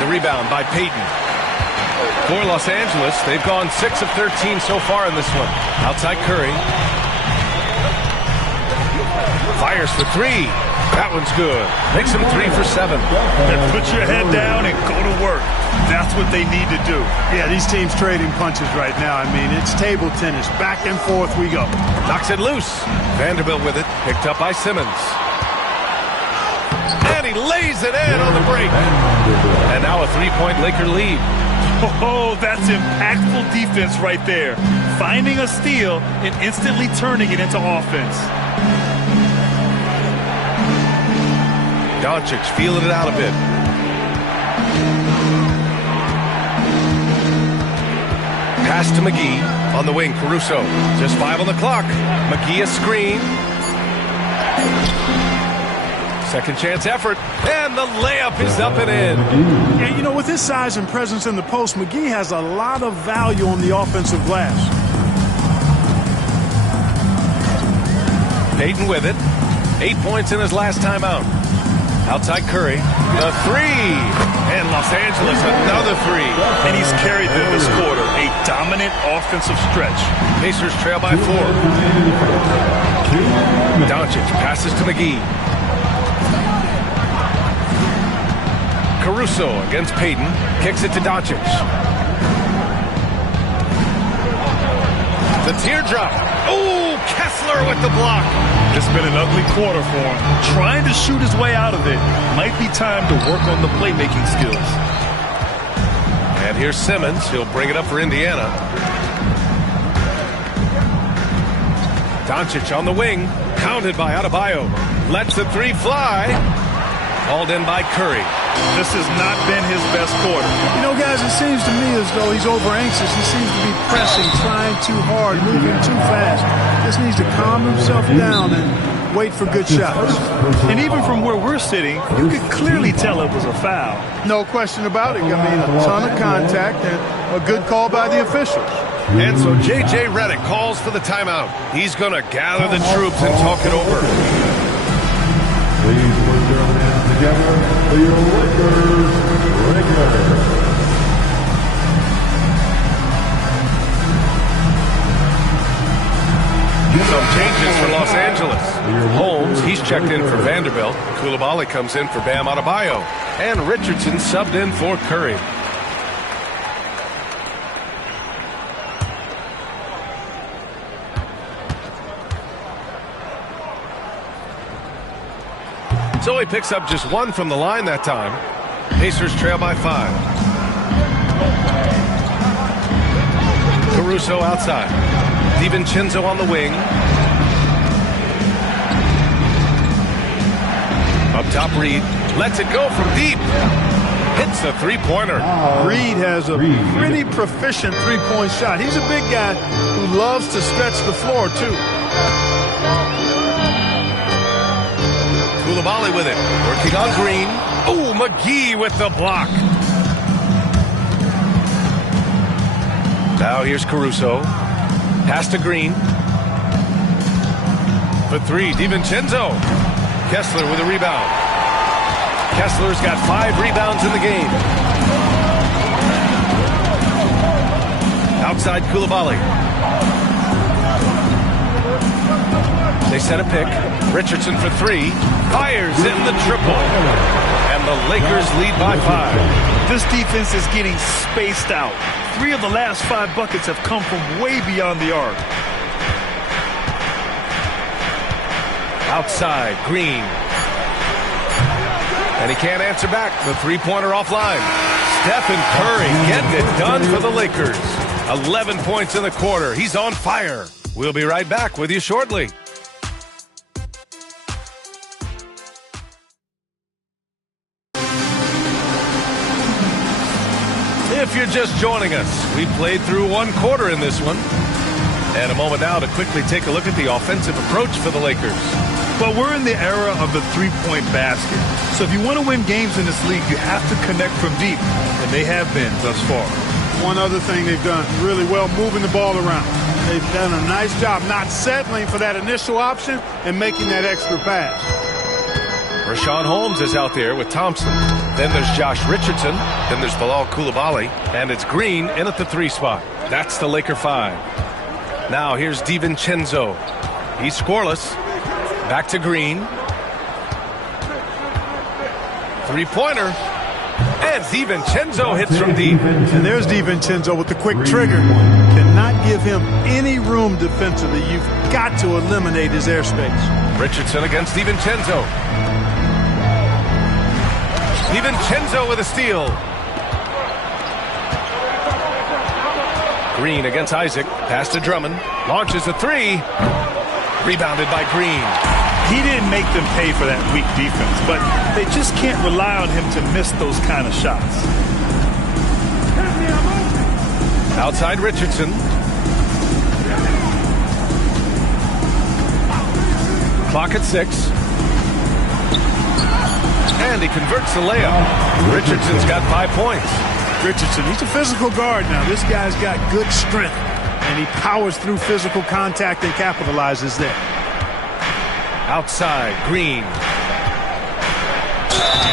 The rebound by Payton. For Los Angeles, they've gone 6 of 13 so far in this one. Outside Curry. Fires for 3. That one's good. Makes him 3 for 7. And put your head down and go to work. That's what they need to do. Yeah, these teams trading punches right now. I mean, it's table tennis. Back and forth we go. Knocks it loose. Vanderbilt with it. Picked up by Simmons. And he lays it in on the break. And now a 3-point Laker lead. Oh, that's impactful defense right there. Finding a steal and instantly turning it into offense. Doncic feeling it out a bit. Pass to McGee on the wing. Caruso. Just 5 on the clock. McGee a screen. Second chance effort, and the layup is up and in. Yeah, you know, with his size and presence in the post, McGee has a lot of value on the offensive glass. Payton with it. 8 points in his last timeout. Outside Curry. The 3. And Los Angeles another 3. And he's carried them this quarter. A dominant offensive stretch. Pacers trail by 4. Doncic passes to McGee. Caruso against Payton. Kicks it to Doncic. The teardrop. Oh, Kessler with the block. It's been an ugly quarter for him. Trying to shoot his way out of it. Might be time to work on the playmaking skills. And here's Simmons. He'll bring it up for Indiana. Doncic on the wing. Counted by Adebayo. Lets the three fly. Called in by Curry. This has not been his best quarter. You know, guys, it seems to me as though he's over anxious. He seems to be pressing, trying too hard, moving too fast. Just needs to calm himself down and wait for good shots. And even from where we're sitting, you could clearly tell it was a foul. No question about it. I mean, a ton of contact and a good call by the officials. And so J.J. Redick calls for the timeout. He's going to gather the troops and talk it over. Please put your hands together for your Lakers regulars. Some changes for Los Angeles. Holmes, he's checked in for Vanderbilt. Coulibaly comes in for Bam Adebayo. And Richardson subbed in for Curry. So he picks up just one from the line that time. Pacers trail by 5. Caruso outside. DiVincenzo on the wing. Up top, Reed. Lets it go from deep. Hits a three-pointer. Reed has a pretty proficient three-point shot. He's a big guy who loves to stretch the floor, too. Coulibaly with it. Working on Green. Oh, McGee with the block. Now here's Caruso. Pass to Green. For 3, DiVincenzo. Kessler with a rebound. Kessler's got 5 rebounds in the game. Outside Coulibaly. They set a pick. Richardson for 3. Fires in the triple. And the Lakers lead by 5. This defense is getting spaced out. 3 of the last 5 buckets have come from way beyond the arc. Outside, Green. And he can't answer back. The three-pointer offline. Stephen Curry getting it done for the Lakers. 11 points in the quarter. He's on fire. We'll be right back with you shortly. If you're just joining us, we played through 1 quarter in this one. And a moment now to quickly take a look at the offensive approach for the Lakers. But we're in the era of the three-point basket. So if you want to win games in this league, you have to connect from deep. And they have been thus far. One other thing they've done really well, moving the ball around. They've done a nice job not settling for that initial option and making that extra pass. Rashawn Holmes is out there with Thompson. Then there's Josh Richardson. Then there's Bilal Coulibaly. And it's Green in at the 3 spot. That's the Laker 5. Now here's DiVincenzo. He's scoreless. Back to Green. Three-pointer. And DiVincenzo hits from deep. And there's DiVincenzo with the quick trigger. Cannot give him any room defensively. You've got to eliminate his airspace. Richardson against DiVincenzo. DiVincenzo with a steal. Green against Isaac. Pass to Drummond. Launches a 3. Rebounded by Green. He didn't make them pay for that weak defense, but they just can't rely on him to miss those kind of shots. Outside Richardson. Clock at 6. And he converts the layup. Richardson's got 5 points. Richardson, he's a physical guard now. This guy's got good strength, and he powers through physical contact and capitalizes there. Outside, Green.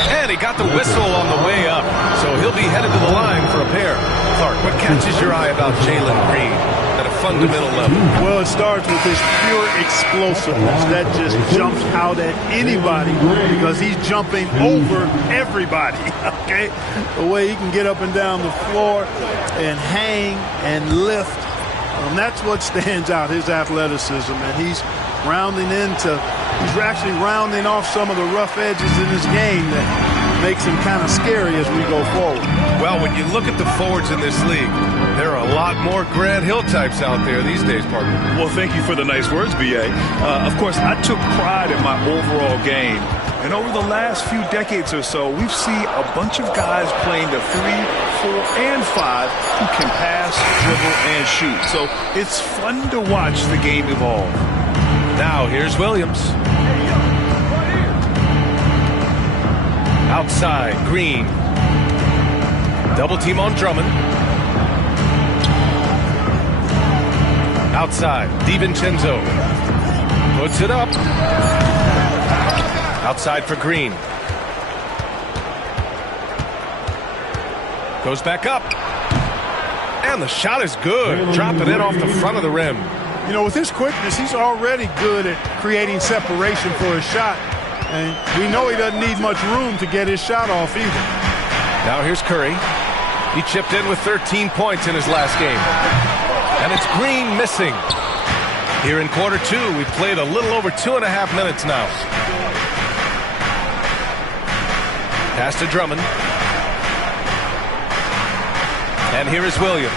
And he got the whistle on the way up, so he'll be headed to the line for a pair. Clark, what catches your eye about Jalen Green at a fundamental level? Well, it starts with his pure explosiveness. That just jumps out at anybody because he's jumping over everybody, okay? The way he can get up and down the floor and hang and lift And that's what stands out, his athleticism. And he's actually rounding off some of the rough edges in his game that makes him kind of scary as we go forward. Well, when you look at the forwards in this league, there are a lot more Grant Hill types out there these days, partner. Well, thank you for the nice words, B.A. Of course, I took pride in my overall game. And over the last few decades or so, we've seen a bunch of guys playing the 3, 4, and 5 who can pass, dribble, and shoot. So it's fun to watch the game evolve. Now here's Williams. Outside, Green. Double team on Drummond. Outside, DiVincenzo. Puts it up. Outside for Green. Goes back up. And the shot is good. Dropping it off the front of the rim. You know, with his quickness, he's already good at creating separation for his shot. And we know he doesn't need much room to get his shot off either. Now here's Curry. He chipped in with 13 points in his last game. And it's Green missing. Here in quarter 2, we've played a little over 2.5 minutes now. Pass to Drummond. And here is Williams.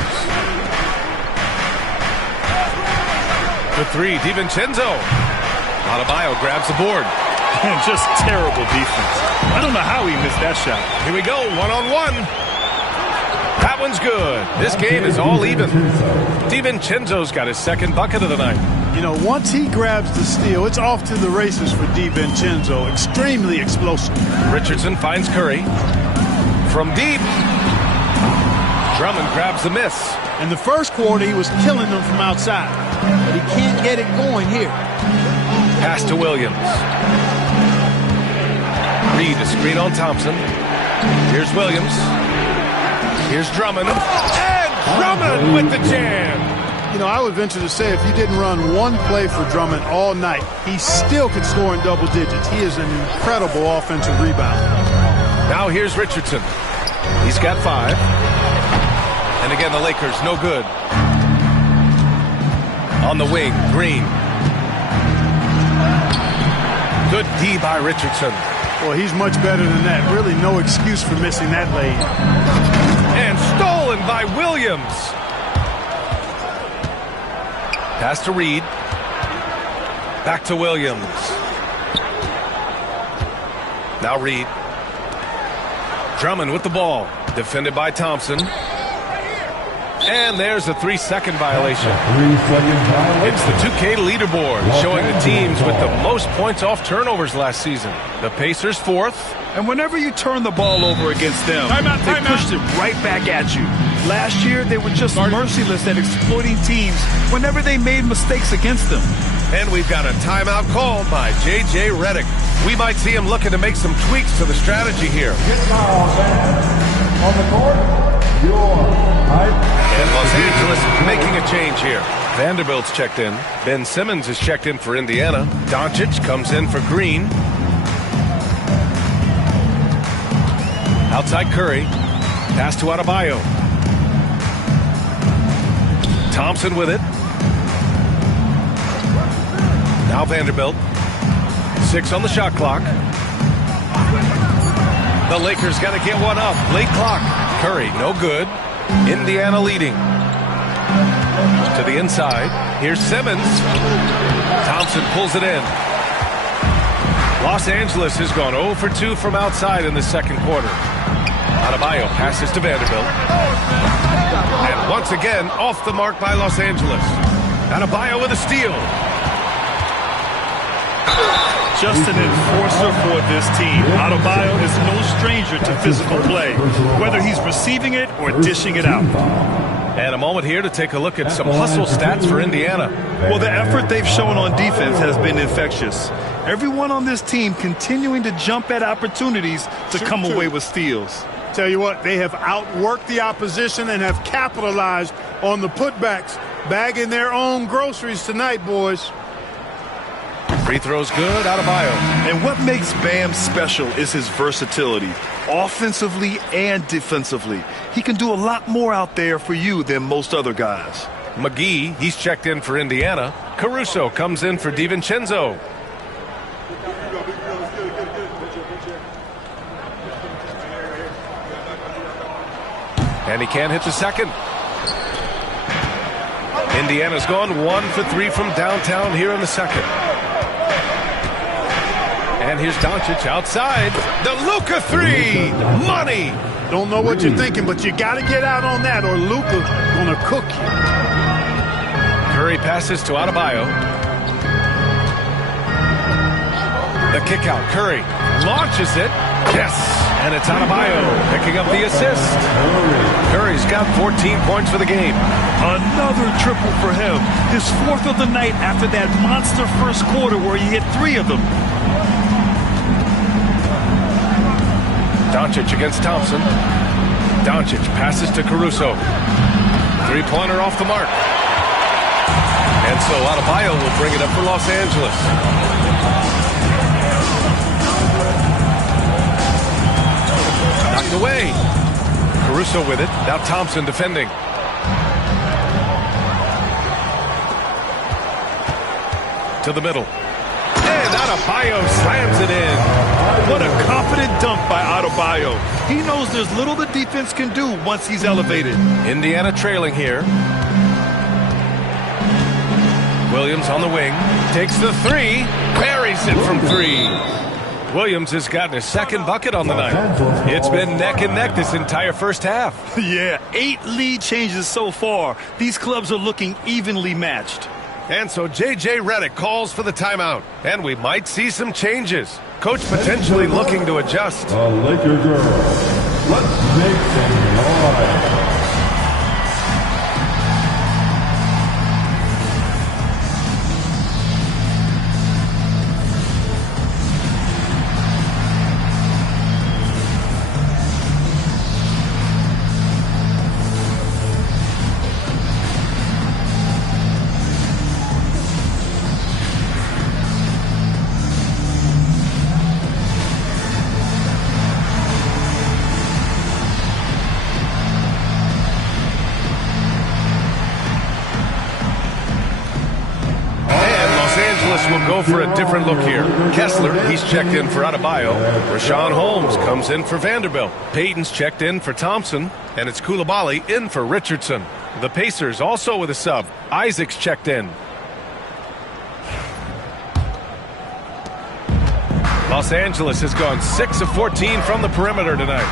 The 3, DiVincenzo. Adebayo grabs the board. And just terrible defense. I don't know how he missed that shot. Here we go, one-on-one. That one's good. This game is all even. DiVincenzo's got his second bucket of the night. You know, once he grabs the steal, it's off to the races for DiVincenzo. Extremely explosive. Richardson finds Curry. From deep. Drummond grabs the miss. In the first quarter, he was killing them from outside. But he can't get it going here. Pass to Williams. Reed, a screen on Thompson. Here's Williams. Here's Drummond. And Drummond with the jam. You know, I would venture to say if you didn't run one play for Drummond all night, he still could score in double digits. He is an incredible offensive rebounder. Now here's Richardson. He's got 5. And again, the Lakers no good. On the wing, Green. Good D by Richardson. Well, he's much better than that. Really no excuse for missing that lane. And stolen by Williams. Pass to Reed. Back to Williams. Now Reed. Drummond with the ball. Defended by Thompson. And there's a 3-second violation. It's the 2K leaderboard showing the teams with the most points off turnovers last season. The Pacers 4th. And whenever you turn the ball over against them, they pushed it right back at you. Last year, they were just merciless at exploiting teams whenever they made mistakes against them. And we've got a timeout called by J.J. Redick. We might see him looking to make some tweaks to the strategy here. On the court, and Los Angeles making a change here. Vanderbilt's checked in. Ben Simmons is checked in for Indiana. Doncic comes in for Green. Outside Curry. Pass to Adebayo. Thompson with it. Now Vanderbilt. 6 on the shot clock. The Lakers got to get one up. Late clock. Curry, no good. Indiana leading. To the inside. Here's Simmons. Thompson pulls it in. Los Angeles has gone 0 for 2 from outside in the second quarter. Adebayo passes to Vanderbilt. And once again, off the mark by Los Angeles. Adebayo with a steal. Just an enforcer for this team. Adebayo is no stranger to physical play, whether he's receiving it or dishing it out. And a moment here to take a look at some hustle stats for Indiana. Well, the effort they've shown on defense has been infectious. Everyone on this team continuing to jump at opportunities to come away with steals. Tell you what, they have outworked the opposition and have capitalized on the putbacks, bagging their own groceries tonight, boys. Free throws good, Adebayo. And what makes Bam special is his versatility, offensively and defensively. He can do a lot more out there for you than most other guys. McGee, he's checked in for Indiana. Caruso comes in for DiVincenzo. And he can't hit the second. Indiana's gone 1 for 3 from downtown here in the second. And here's Doncic outside. The Luka 3. Money. Don't know what you're thinking, but you got to get out on that or Luka gonna cook you. Curry passes to Adebayo. The kick out. Curry launches it. Yes. And it's Adebayo picking up the assist. Curry's got 14 points for the game. Another triple for him. His 4th of the night after that monster first quarter where he hit 3 of them. Doncic against Thompson. Doncic passes to Caruso. 3-pointer off the mark. And so Adebayo will bring it up for Los Angeles. Knocked away. Caruso with it. Now Thompson defending. To the middle. And Adebayo slams it in. What a confident dunk by Adebayo. He knows there's little the defense can do once he's elevated. Indiana trailing here. Williams on the wing. Takes the 3. Buries it from 3. Williams has gotten his second bucket on the night. It's been neck and neck this entire first half. Yeah, 8 lead changes so far. These clubs are looking evenly matched. And so J.J. Redick calls for the timeout. And we might see some changes. Coach potentially looking to adjust. The Laker girls, let's make some noise. Will go for a different look here. Kessler, he's checked in for Adebayo. Rashawn Holmes comes in for Vanderbilt. Payton's checked in for Thompson. And it's Coulibaly in for Richardson. The Pacers also with a sub. Isaac's checked in. Los Angeles has gone 6 of 14 from the perimeter tonight.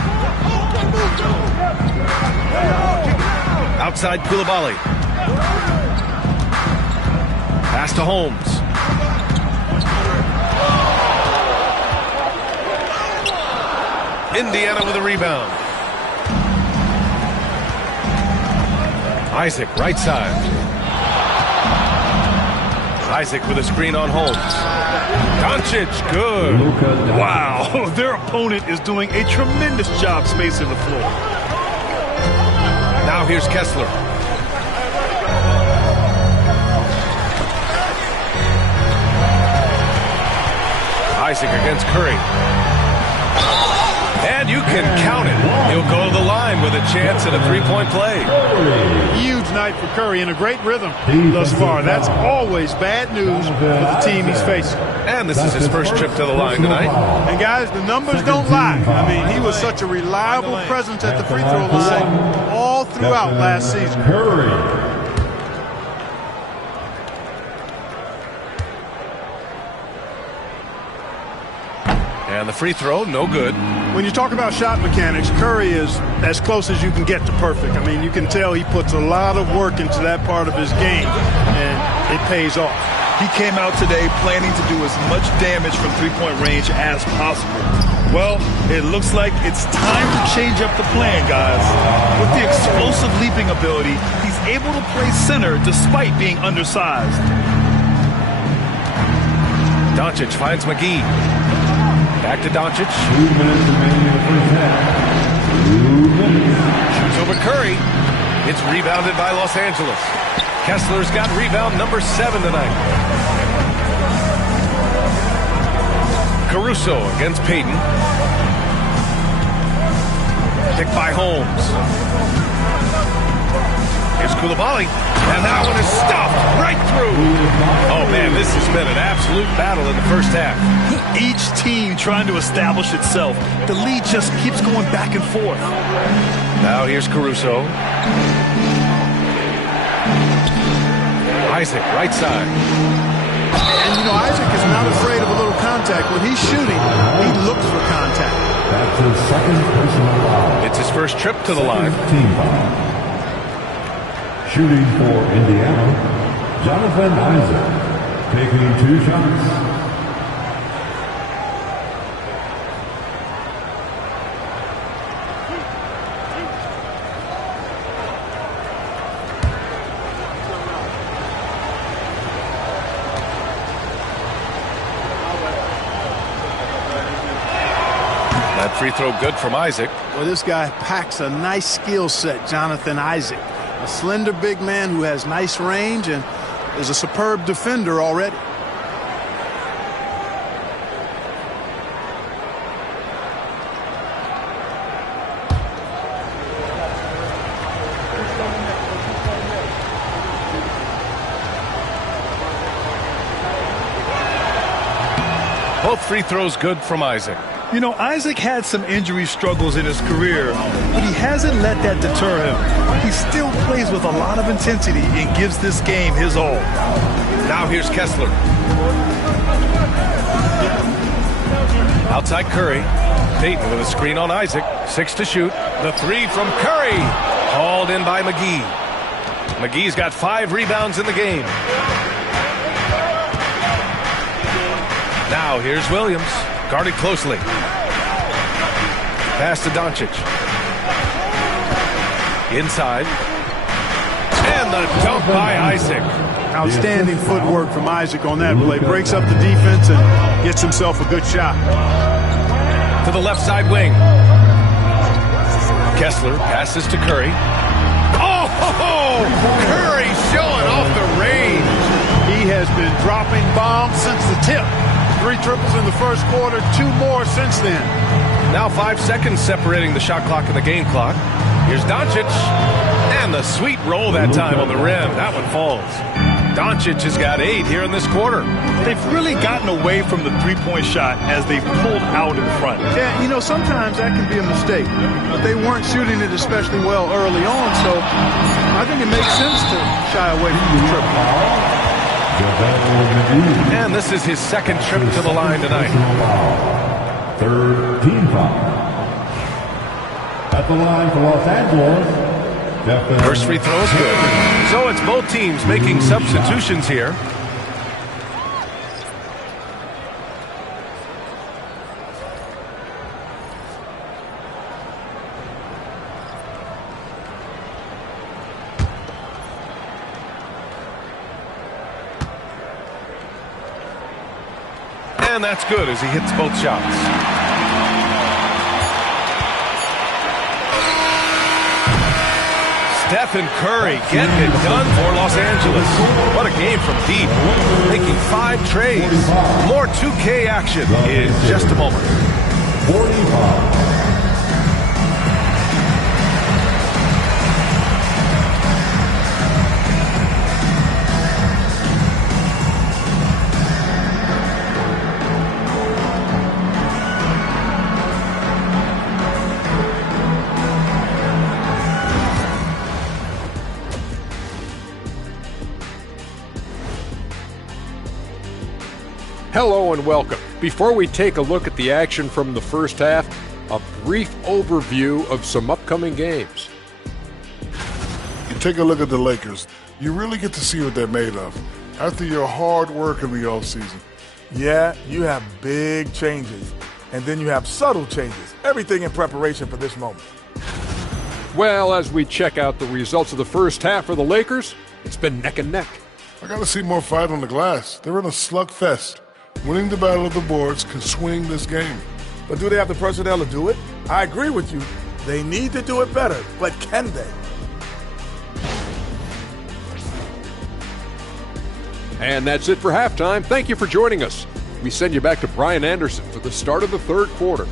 Outside Coulibaly. Pass to Holmes. Indiana with a rebound. Isaac, right side. Isaac with a screen on Holmes. Doncic, good. Wow, their opponent is doing a tremendous job spacing the floor. Now here's Kessler. Isaac against Curry. And you can count it. He'll go to the line with a chance at a 3-point play. Huge night for Curry and a great rhythm thus far. That's always bad news for the team he's facing. And this is his first trip to the line tonight. And guys, the numbers don't lie. I mean, he was such a reliable presence at the free throw line all throughout last season. And the free throw, no good. When you talk about shot mechanics, Curry is as close as you can get to perfect. I mean, you can tell he puts a lot of work into that part of his game, and it pays off. He came out today planning to do as much damage from three-point range as possible. Well, it looks like it's time to change up the plan, guys. With the explosive leaping ability, he's able to play center despite being undersized. Doncic finds McGee. Back to Doncic. 2 minutes remaining in the first half. 2 minutes. Shoots over Curry. It's rebounded by Los Angeles. Kessler's got rebound number 7 tonight. Caruso against Payton. Picked by Holmes. Here's Coulibaly. And that one is stuffed right through. Oh, man, this has been an absolute battle in the first half. Each team trying to establish itself. The lead just keeps going back and forth. Now here's Caruso. Isaac, right side. And, you know, Isaac is not afraid of a little contact. When he's shooting, he looks for contact. That's his second personal foul. It's his first trip to the line. Team foul. Shooting for Indiana, Jonathan Isaac, taking 2 shots. That free throw good from Isaac. Well, this guy packs a nice skill set, Jonathan Isaac. A slender big man who has nice range and is a superb defender already. Both free throws good from Isaac. You know, Isaac had some injury struggles in his career, but he hasn't let that deter him. He still plays with a lot of intensity and gives this game his all. Now here's Kessler. Outside Curry. Payton with a screen on Isaac. 6 to shoot. The 3 from Curry. Hauled in by McGee. McGee's got 5 rebounds in the game. Now here's Williams. Guarded closely. Pass to Doncic. Inside. And the dunk by Isaac. Outstanding footwork from Isaac on that play. Breaks up the defense and gets himself a good shot. To the left side wing. Kessler passes to Curry. Oh, Curry showing off the range. He has been dropping bombs since the tip. 3 triples in the first quarter, 2 more since then. Now 5 seconds separating the shot clock and the game clock. Here's Doncic. And the sweet roll that time on the rim. That one falls. Doncic has got 8 here in this quarter. They've really gotten away from the three-point shot as they've pulled out in front. Yeah, you know, sometimes that can be a mistake. But they weren't shooting it especially well early on, so I think it makes sense to shy away from the triple. And this is his second trip to the line tonight. 3rd team foul. At the line for Los Angeles. First free throw is good. So it's both teams making substitutions here. And that's good as he hits both shots. Stephen Curry getting it done for Los Angeles. What a game from deep. Making 5 trays. More 2K action in just a moment. 45. Hello and welcome. Before we take a look at the action from the first half, a brief overview of some upcoming games. You take a look at the Lakers, you really get to see what they're made of after your hard work in the offseason. Yeah, you have big changes, and then you have subtle changes. Everything in preparation for this moment. Well, as we check out the results of the first half for the Lakers, it's been neck and neck. I got to see more fight on the glass. They're in a slugfest. Winning the battle of the boards can swing this game. But do they have the personnel to do it? I agree with you. They need to do it better, but can they? And that's it for halftime. Thank you for joining us. We send you back to Brian Anderson for the start of the third quarter.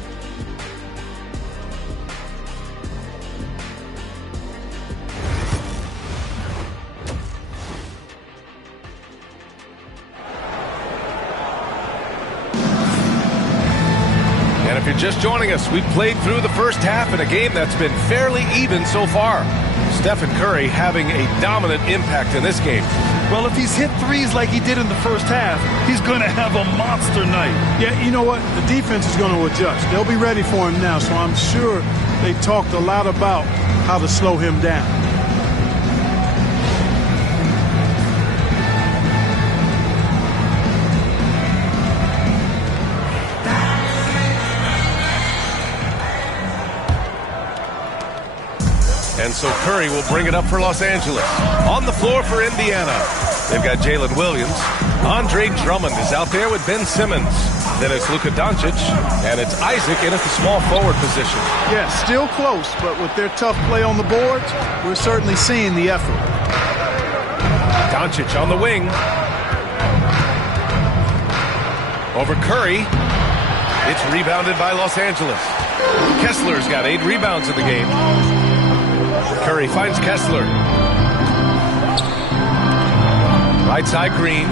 If you're just joining us, we've played through the first half in a game that's been fairly even so far. Stephen Curry having a dominant impact in this game. Well, if he's hit threes like he did in the first half, he's going to have a monster night. Yeah, you know what? The defense is going to adjust. They'll be ready for him now, so I'm sure they talked a lot about how to slow him down. And so Curry will bring it up for Los Angeles. On the floor for Indiana, they've got Jalen Williams. Andre Drummond is out there with Ben Simmons. Then it's Luka Doncic, and it's Isaac in at the small forward position. Yeah, still close, but with their tough play on the boards, we're certainly seeing the effort. Doncic on the wing. Over Curry. It's rebounded by Los Angeles. Kessler's got 8 rebounds in the game. Curry finds Kessler. Right side Green.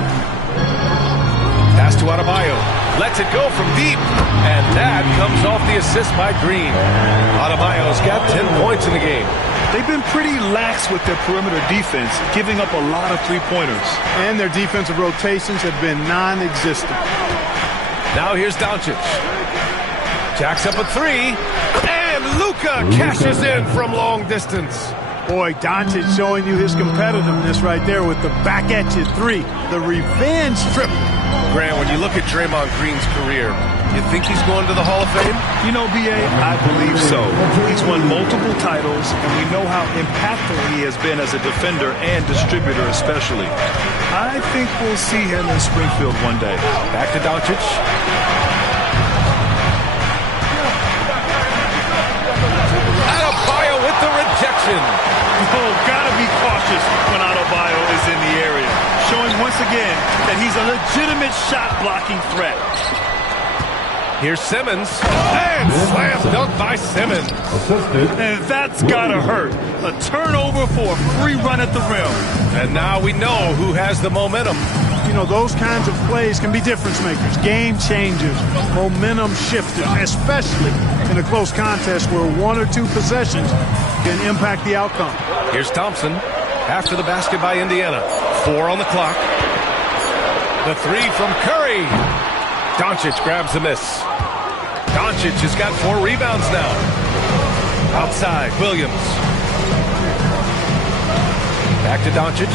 Pass to Adebayo. Lets it go from deep. And that comes off the assist by Green. Adebayo's got 10 points in the game. They've been pretty lax with their perimeter defense, giving up a lot of three-pointers. And their defensive rotations have been non-existent. Now here's Doncic. Jacks up a 3. And Luka cashes in from long distance. Boy, Doncic showing you his competitiveness right there with the back-at-you 3. The revenge triple. Grant, when you look at Draymond Green's career, you think he's going to the Hall of Fame? You know, B.A., I believe so. He's won multiple titles, and we know how impactful he has been as a defender and distributor especially. I think we'll see him in Springfield one day. Back to Doncic. Adebayo with the rejection. Oh, gotta be cautious when Adebayo is in the area. Showing once again that he's a legitimate shot-blocking threat. Here's Simmons. And slam dunk by Simmons. And that's gotta hurt. A turnover for a free run at the rim. And now we know who has the momentum. You know, those kinds of plays can be difference makers, game changers, momentum shifters, especially in a close contest where 1 or 2 possessions can impact the outcome. Here's Thompson after the basket by Indiana. 4 on the clock. The 3 from Curry. Doncic grabs the miss. Doncic has got 4 rebounds now. Outside, Williams. Back to Doncic.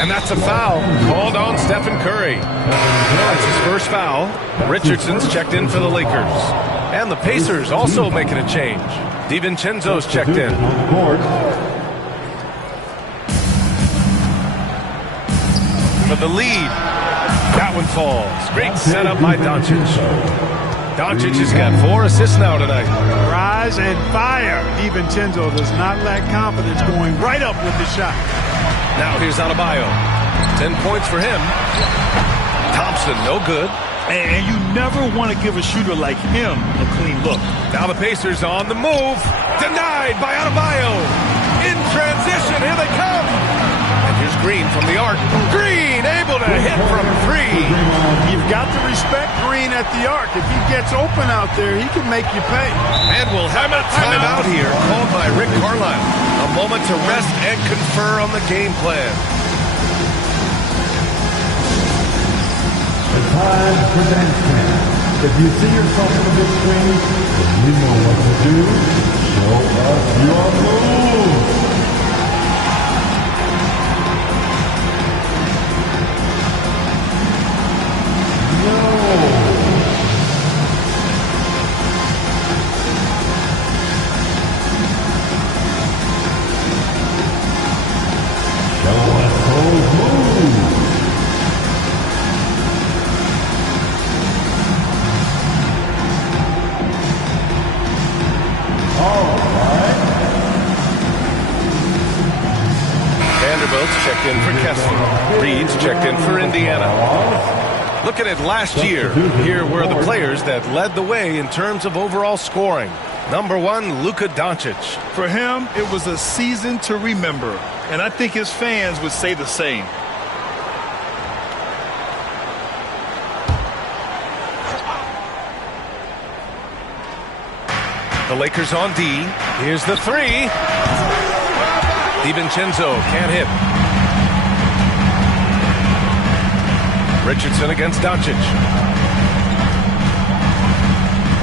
And that's a foul called on Stephen Curry. That's his first foul. Richardson's checked in for the Lakers. And the Pacers also making a change. DiVincenzo's checked in. For the lead. That one falls. Great setup by Doncic. Doncic has got 4 assists now tonight. Rise and fire. DiVincenzo does not lack confidence going right up with the shot. Now here's Adebayo. 10 points for him. Thompson, no good. And you never want to give a shooter like him a clean look. Now the Pacers on the move. Denied by Adebayo. In transition, here they come. And here's Green from the arc. Green able to hit from 3. You've got to respect Green at the arc. If he gets open out there, he can make you pay. And we'll have a timeout here called by Rick Carlisle. A moment to rest and confer on the game plan. The time for dance camp. If you see yourself on the big screen, then you know what to do. Show us your moves. Checked in for Kessler. Reed's checked in for Indiana. Looking at last year, here were the players that led the way in terms of overall scoring. Number 1, Luka Doncic. For him, it was a season to remember, and I think his fans would say the same. The Lakers on D. Here's the three. DiVincenzo can't hit. Richardson against Doncic.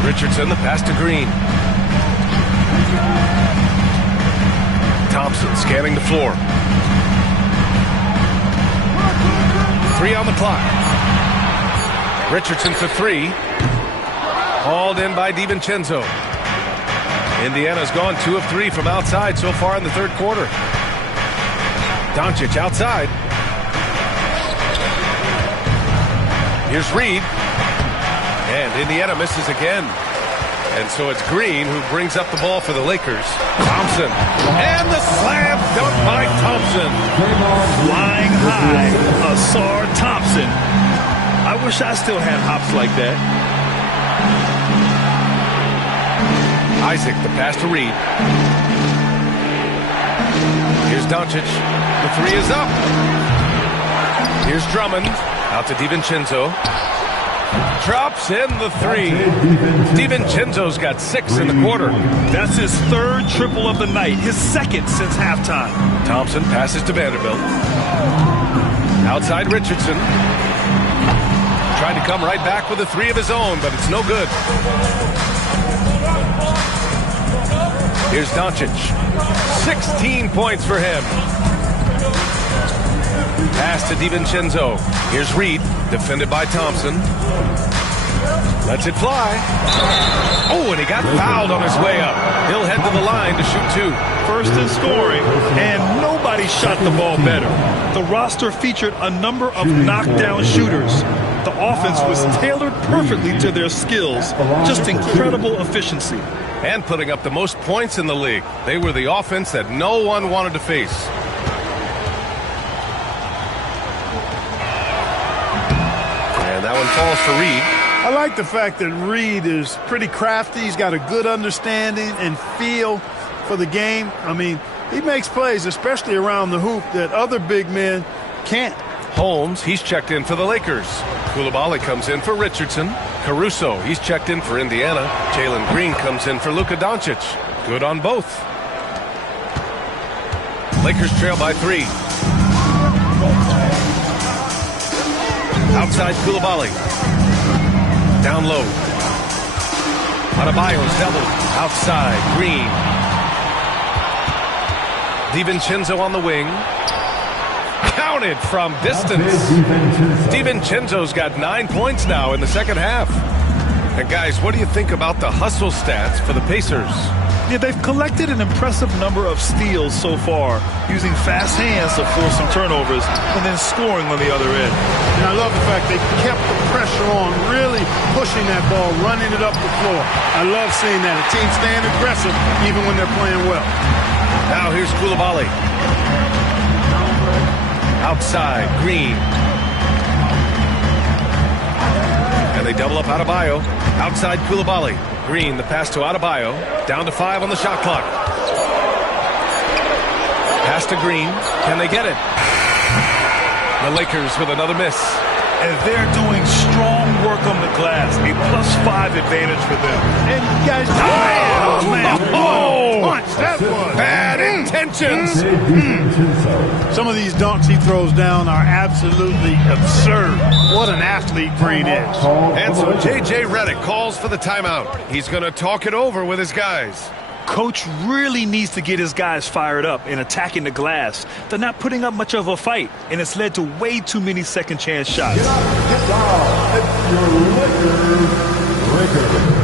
Richardson, the pass to Green. Thompson scanning the floor. 3 on the clock. Richardson for 3. Hauled in by DiVincenzo. Indiana's gone 2 of 3 from outside so far in the third quarter. Doncic outside. Here's Reed. And Indiana misses again. And so it's Green who brings up the ball for the Lakers. Thompson. And the slam dunk by Thompson. Flying high, Asar Thompson. I wish I still had hops like that. Isaac, the pass to Reed. Here's Doncic. The 3 is up. Here's Drummond. Out to DiVincenzo. Drops in the 3. DiVincenzo's got 6 in the quarter. That's his 3rd triple of the night. His 2nd since halftime. Thompson passes to Vanderbilt. Outside Richardson. Tried to come right back with a 3 of his own, but it's no good. Here's Doncic. 16 points for him. Pass to DiVincenzo. Here's Reed, defended by Thompson. Lets it fly. Oh, and he got fouled on his way up. He'll head to the line to shoot 2. First in scoring, and nobody shot the ball better. The roster featured a number of knockdown shooters. The offense was tailored perfectly to their skills. Just incredible efficiency. And putting up the most points in the league. They were the offense that no one wanted to face. And that one falls for Reed. I like the fact that Reed is pretty crafty. He's got a good understanding and feel for the game. I mean, he makes plays, especially around the hoop, that other big men can't. Holmes, he's checked in for the Lakers. Coulibaly comes in for Richardson. Caruso, he's checked in for Indiana. Jalen Green comes in for Luka Doncic. Good on both. Lakers trail by 3. Outside Coulibaly. Down low. Adebayo's double. Outside Green. DiVincenzo on the wing. Counted from distance. DiVincenzo's got 9 points now in the second half. And guys, what do you think about the hustle stats for the Pacers? Yeah, they've collected an impressive number of steals so far, using fast hands to force some turnovers and then scoring on the other end. And I love the fact they kept the pressure on, really pushing that ball, running it up the floor. I love seeing that. A team staying aggressive even when they're playing well. Now here's Coulibaly. Outside, Green. And they double up Adebayo. Outside Coulibaly. Green, the pass to Adebayo. Down to 5 on the shot clock. Pass to Green. Can they get it? The Lakers with another miss. And they're doing strong work on the glass. A +5 advantage for them. And you guys, oh man, oh, punch that was bad intentions. Some of these dunks he throws down are absolutely absurd. What an athlete Green is. And so J.J. Redick calls for the timeout. He's going to talk it over with his guys. Coach really needs to get his guys fired up in attacking the glass. They're not putting up much of a fight, and it's led to way too many second chance shots. Get down. It's your Lakers.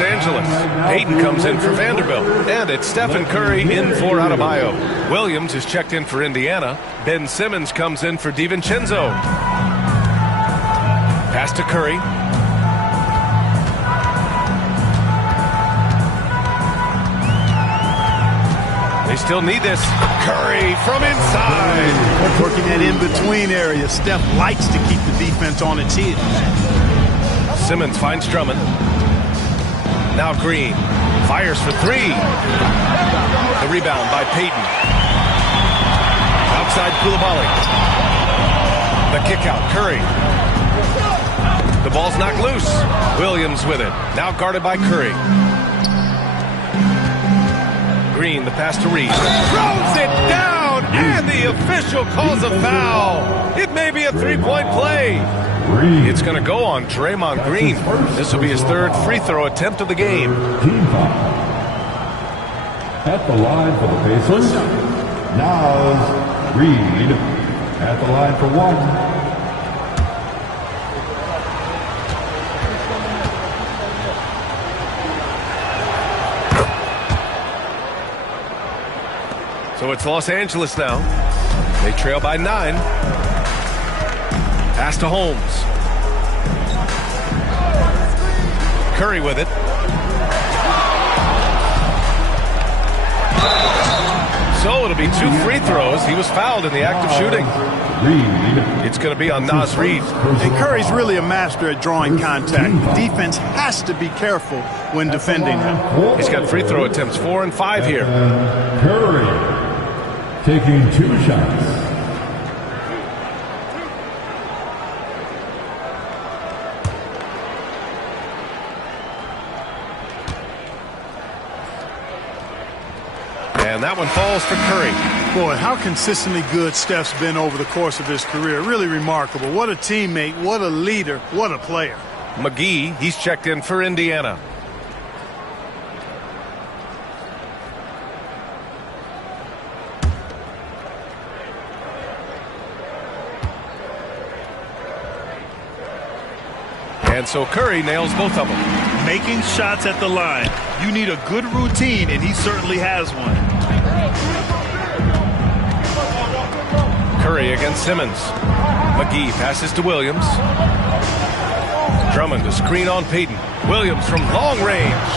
Los Angeles. Payton comes in for Vanderbilt. And it's Stephen Curry in for Adebayo. Williams is checked in for Indiana. Ben Simmons comes in for DiVincenzo. Pass to Curry. They still need this. Curry from inside. Working that in-between area. Steph likes to keep the defense on its heels. Simmons finds Drummond. Now Green fires for three. The rebound by Payton. Outside Coulibaly. The kick out, Curry. The ball's knocked loose. Williams with it. Now guarded by Curry. Green, the pass to Reed. Throws it down, and the official calls a foul. It may be a three-point play. It's going to go on Draymond Green. This will be his third free throw attempt of the game. Team foul. At the line for the Pacers, Naz Reid. At the line for one. So it's Los Angeles now. They trail by 9. Pass to Holmes. Curry with it. So it'll be 2 free throws. He was fouled in the act of shooting. It's going to be on Naz Reid. And Curry's really a master at drawing contact. The defense has to be careful when defending him. He's got free throw attempts 4 and 5 here. Curry taking 2 shots. And that one falls for Curry. Boy, how consistently good Steph's been over the course of his career. Really remarkable. What a teammate, what a leader, what a player. McGee, he's checked in for Indiana. And so Curry nails both of them. Making shots at the line. You need a good routine, and he certainly has one. Curry against Simmons. McGee passes to Williams. Drummond to screen on Payton. Williams from long range.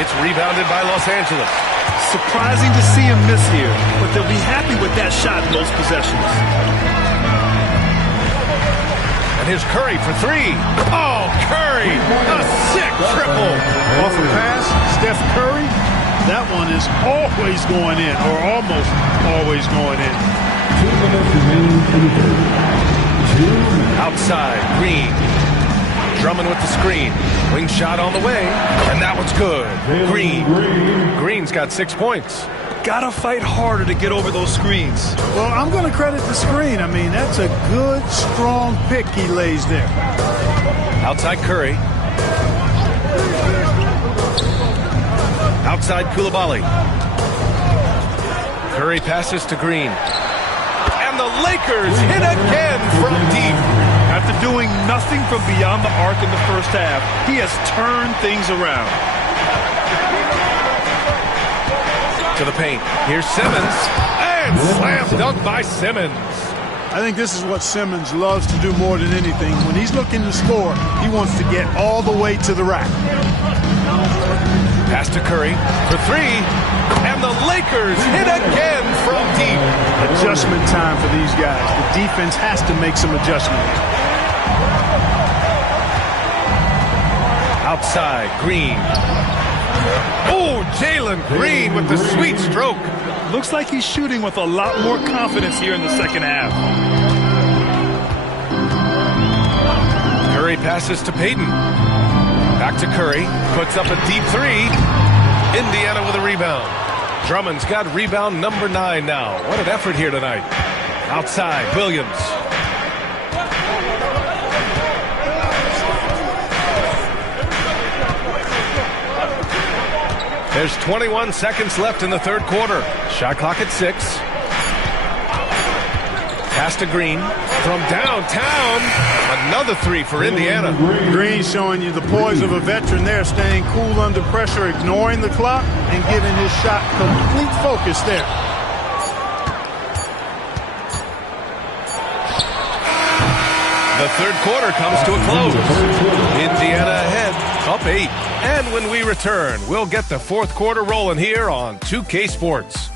It's rebounded by Los Angeles. Surprising to see him miss here, but they'll be happy with that shot in those possessions. And here's Curry for 3. Oh, Curry! A sick triple! Off a pass, Steph Curry. That one is always going in, or almost always going in. 2 minutes remaining in the third. Outside, Green. Drummond with the screen. Wing shot on the way, and that one's good. Green. Green's got 6 points. Gotta fight harder to get over those screens. Well, I'm going to credit the screen. I mean, that's a good, strong pick he lays there. Outside Curry. Outside Coulibaly. Curry passes to Green. And the Lakers hit again from deep. After doing nothing from beyond the arc in the first half, he has turned things around. To the paint. Here's Simmons. And slam dunk by Simmons. I think this is what Simmons loves to do more than anything. When he's looking to score, he wants to get all the way to the rack. Pass to Curry for 3. And the Lakers hit again from deep. Adjustment time for these guys. The defense has to make some adjustments. Outside, Green. Oh, Jalen Green with the sweet stroke. Looks like he's shooting with a lot more confidence here in the second half. Curry passes to Payton. Back to Curry. Puts up a deep 3. Indiana with a rebound. Drummond's got rebound number 9 now. What an effort here tonight. Outside, Williams. There's 21 seconds left in the third quarter. Shot clock at 6. Pass to Green from downtown. Another three for Indiana. Green showing you the poise of a veteran there, staying cool under pressure, ignoring the clock, and giving his shot complete focus there. The third quarter comes to a close. Indiana ahead, up 8. And when we return, we'll get the fourth quarter rolling here on 2K Sports.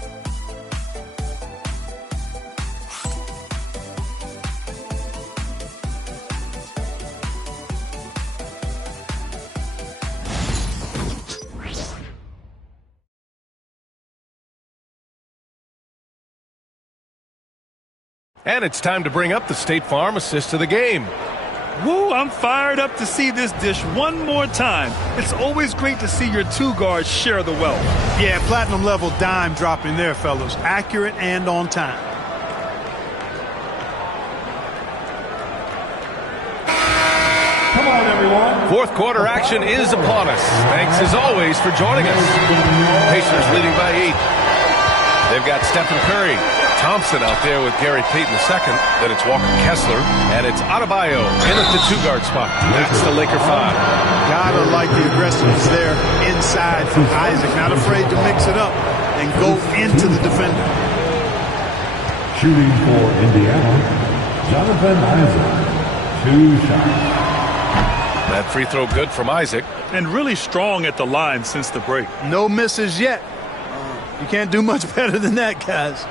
And it's time to bring up the State Farm assist of the game. Woo, I'm fired up to see this dish one more time. It's always great to see your two guards share the wealth. Yeah, platinum level dime dropping there, fellas. Accurate and on time. Come on, everyone. Fourth quarter action is upon us. Thanks as always for joining us. Pacers leading by 8. They've got Stephen Curry. Thompson out there with Gary Payton II. Then it's Walker Kessler. And it's Adebayo in at the two-guard spot. That's the Laker 5. Gotta like the aggressiveness there inside from Isaac. Not afraid to mix it up and go into the defender. Shooting for Indiana, Jonathan Isaac. 2 shots. That free throw good from Isaac. And really strong at the line since the break. No misses yet. You can't do much better than that, guys.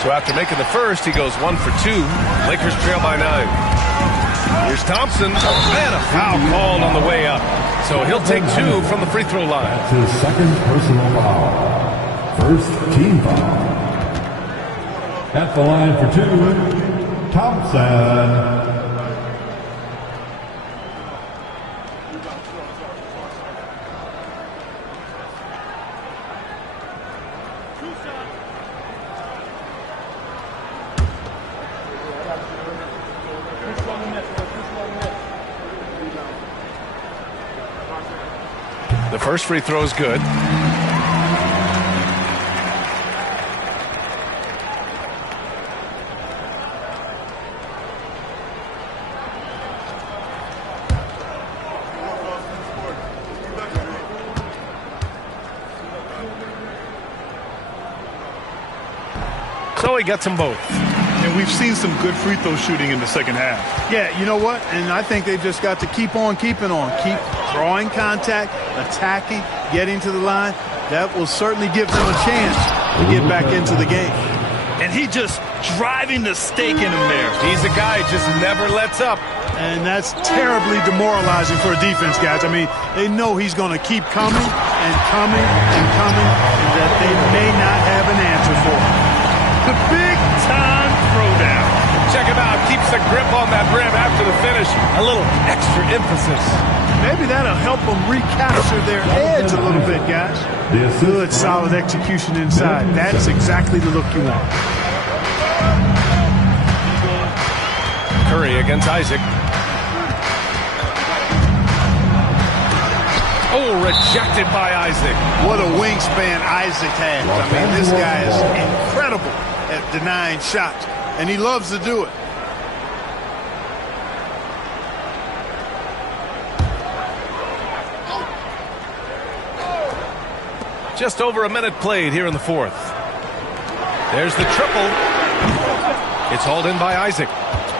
So after making the first, he goes 1 for 2. Lakers trail by 9. Here's Thompson, and a foul called on the way up. So he'll take 2 from the free throw line. That's his second personal foul. First team foul. At the line for 2, Thompson. The first free throw is good. So he gets them both. And we've seen some good free throw shooting in the second half. Yeah, you know what? And I think they've just got to keep on keeping on. Keep drawing contact, attacking, getting to the line. That will certainly give them a chance to get back into the game. And he just driving the stake in him there. He's a guy who just never lets up. And that's terribly demoralizing for a defense, guys. I mean, they know he's going to keep coming and coming and coming, and that they may not have an answer for him. The big-time throwdown. Check him out. Keeps the grip on that rim after the finish. A little extra emphasis. Maybe that'll help them recapture their edge a little bit, guys. Good, solid execution inside. That's exactly the look you want. Curry against Isaac. Oh, rejected by Isaac. What a wingspan Isaac has. I mean, this guy is incredible at denying shots, and he loves to do it. Just over a minute played here in the fourth. There's the triple. It's hauled in by Isaac.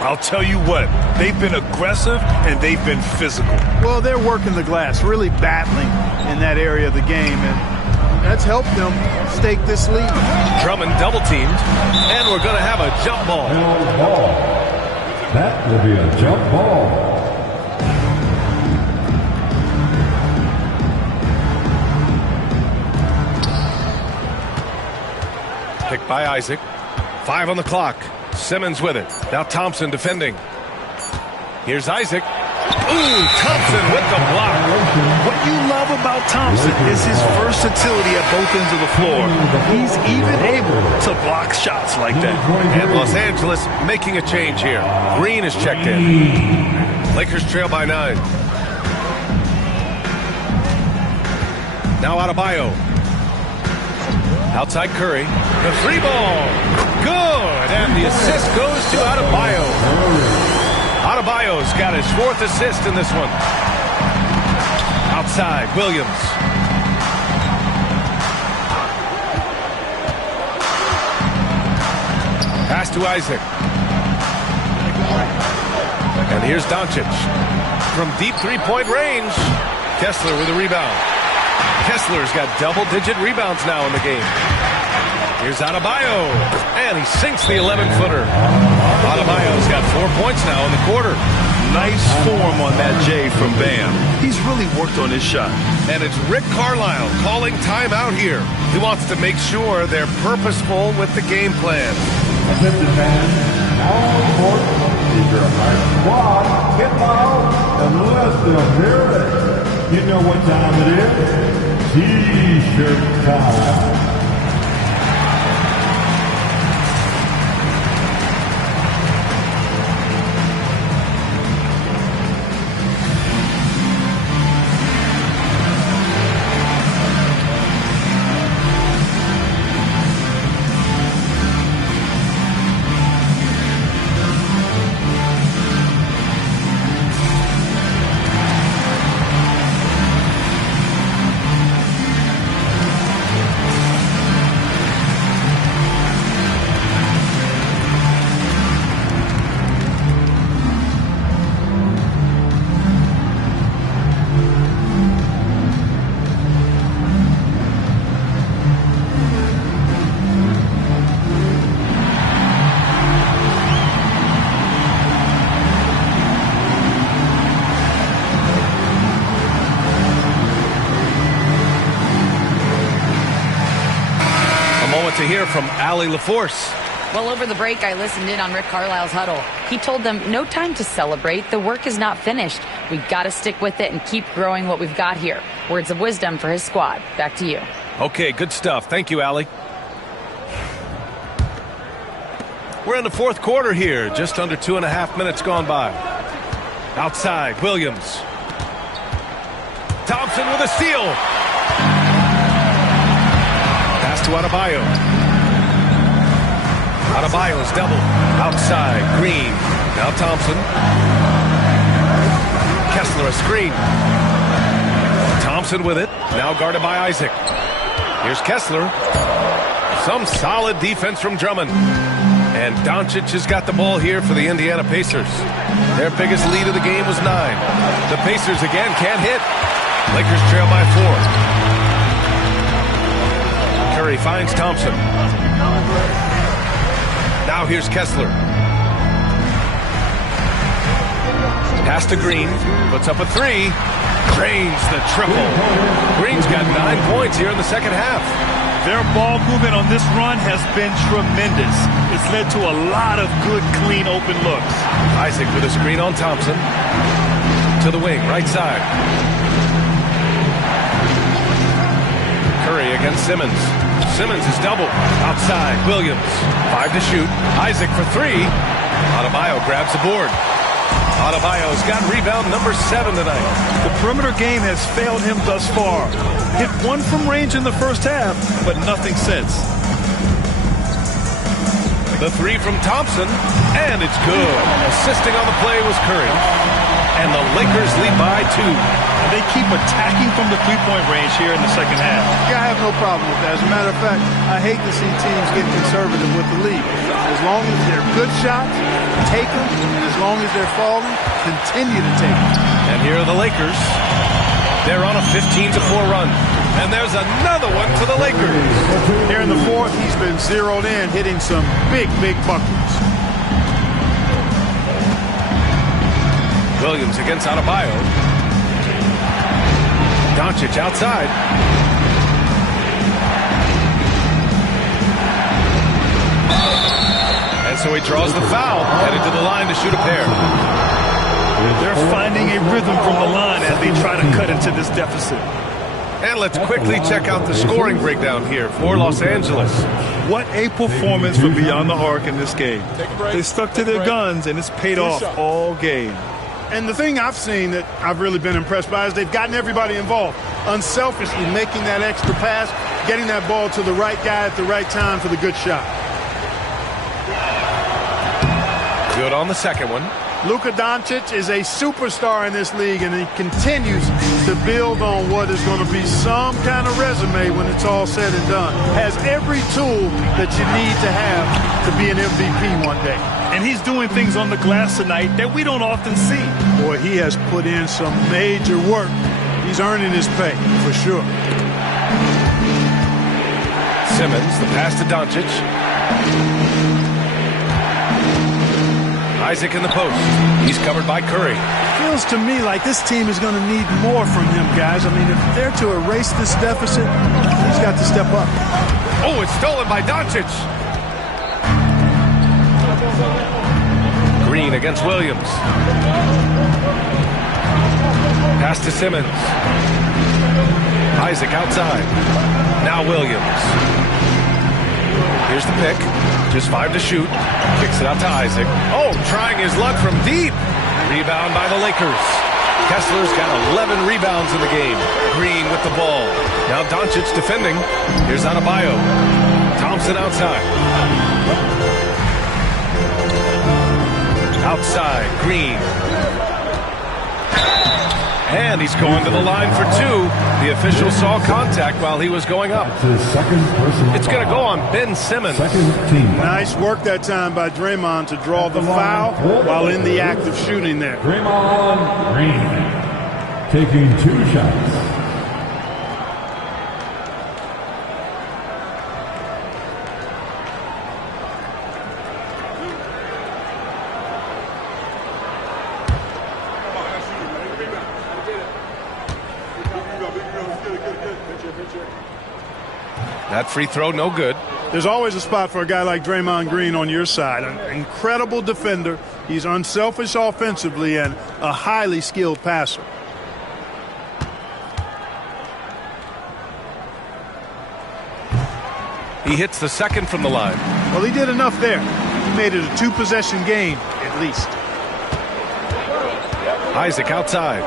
I'll tell you what, they've been aggressive and they've been physical. Well, they're working the glass, really battling in that area of the game, and that's helped them stake this lead. Drummond double-teamed, and we're going to have a jump ball. That will be a jump ball. Picked by Isaac. 5 on the clock. Simmons with it. Now Thompson defending. Here's Isaac. Ooh, Thompson with the block. What you love about Thompson is his versatility at both ends of the floor. He's even able to block block shots like that. And Los Angeles making a change here. Green is checked in. Lakers trail by 9. Now Adebayo. Outside Curry. The 3-ball. Good. And the assist goes to Adebayo. Adebayo's got his 4th assist in this one. Outside, Williams. Pass to Isaac. And here's Doncic. From deep 3-point range. Kessler with a rebound. Kessler's got double-digit rebounds now in the game. Here's Adebayo. And he sinks the 11-footer. Adebayo's got 4 points now in the quarter. Nice form on that J from Bam. He's really worked on his shot. And it's Rick Carlisle calling timeout here. He wants to make sure they're purposeful with the game plan. Attention fans, now on the court is your squad tip-off, and let them hear it. You know what time it is? T-shirt time. To hear from Allie LaForce. Well, over the break, I listened in on Rick Carlisle's huddle. He told them, no time to celebrate. The work is not finished. We've got to stick with it and keep growing what we've got here. Words of wisdom for his squad. Back to you. Okay, good stuff. Thank you, Allie. We're in the 4th quarter here. Just under 2.5 minutes gone by. Outside, Williams. Thompson with a steal. Pass to Adebayo. Adebayo's double. Outside, Green. Now Thompson. Kessler a screen. Thompson with it. Now guarded by Isaac. Here's Kessler. Some solid defense from Drummond. And Doncic has got the ball here for the Indiana Pacers. Their biggest lead of the game was 9. The Pacers again can't hit. Lakers trail by 4. Curry finds Thompson. Now here's Kessler. Pass to Green. Puts up a 3. Drains the triple. Green's got 9 points here in the second half. Their ball movement on this run has been tremendous. It's led to a lot of good, clean, open looks. Isaac with a screen on Thompson. To the wing, right side. Curry against Simmons. Simmons is double. Outside, Williams. 5 to shoot. Isaac for 3. Adebayo grabs the board. Adebayo's got rebound number 7 tonight. The perimeter game has failed him thus far. Hit 1 from range in the first half, but nothing since. The 3 from Thompson, and it's good. Assisting on the play was Curry. And the Lakers lead by 2. They keep attacking from the 3-point range here in the second half. Yeah, I have no problem with that. As a matter of fact, I hate to see teams get conservative with the lead. As long as they're good shots, take them. And as long as they're falling, continue to take them. And here are the Lakers. They're on a 15-4 run. And there's another one for the Lakers. Here in the 4th, he's been zeroed in, hitting some big buckets. Williams against Adebayo. Doncic outside. And so he draws the foul, headed to the line to shoot a pair. They're finding a rhythm from the line as they try to cut into this deficit. And let's quickly check out the scoring breakdown here for Los Angeles. What a performance for Beyond the Arc in this game. They stuck to their guns, and it's paid off all game. And the thing I've seen that I've really been impressed by is they've gotten everybody involved. Unselfishly making that extra pass, getting that ball to the right guy at the right time for the good shot. Good on the second one. Luka Doncic is a superstar in this league, and he continues to build on what is going to be some kind of resume when it's all said and done. Has every tool that you need to have to be an MVP one day. And he's doing things on the glass tonight that we don't often see. Boy, he has put in some major work. He's earning his pay, for sure. Simmons, the pass to Doncic. Isaac in the post. He's covered by Curry. Feels to me like this team is going to need more from him, guys. I mean, if they're to erase this deficit, he's got to step up. Oh, it's stolen by Doncic. Green against Williams. Pass to Simmons. Isaac outside. Now Williams. Here's the pick. Just 5 to shoot. Kicks it out to Isaac. Oh, trying his luck from deep. Rebound by the Lakers. Kessler's got 11 rebounds in the game. Green with the ball. Now Doncic defending. Here's Adebayo. Thompson outside. Outside, Green. And he's going to the line for 2. The official saw contact while he was going up. It's going to go on Ben Simmons. Nice work that time by Draymond to draw the foul while in the act of shooting there. Draymond Green taking 2 shots. That free throw, no good. There's always a spot for a guy like Draymond Green on your side. An incredible defender. He's unselfish offensively and a highly skilled passer. He hits the second from the line. Well, he did enough there. He made it a 2-possession game, at least. Isaac outside.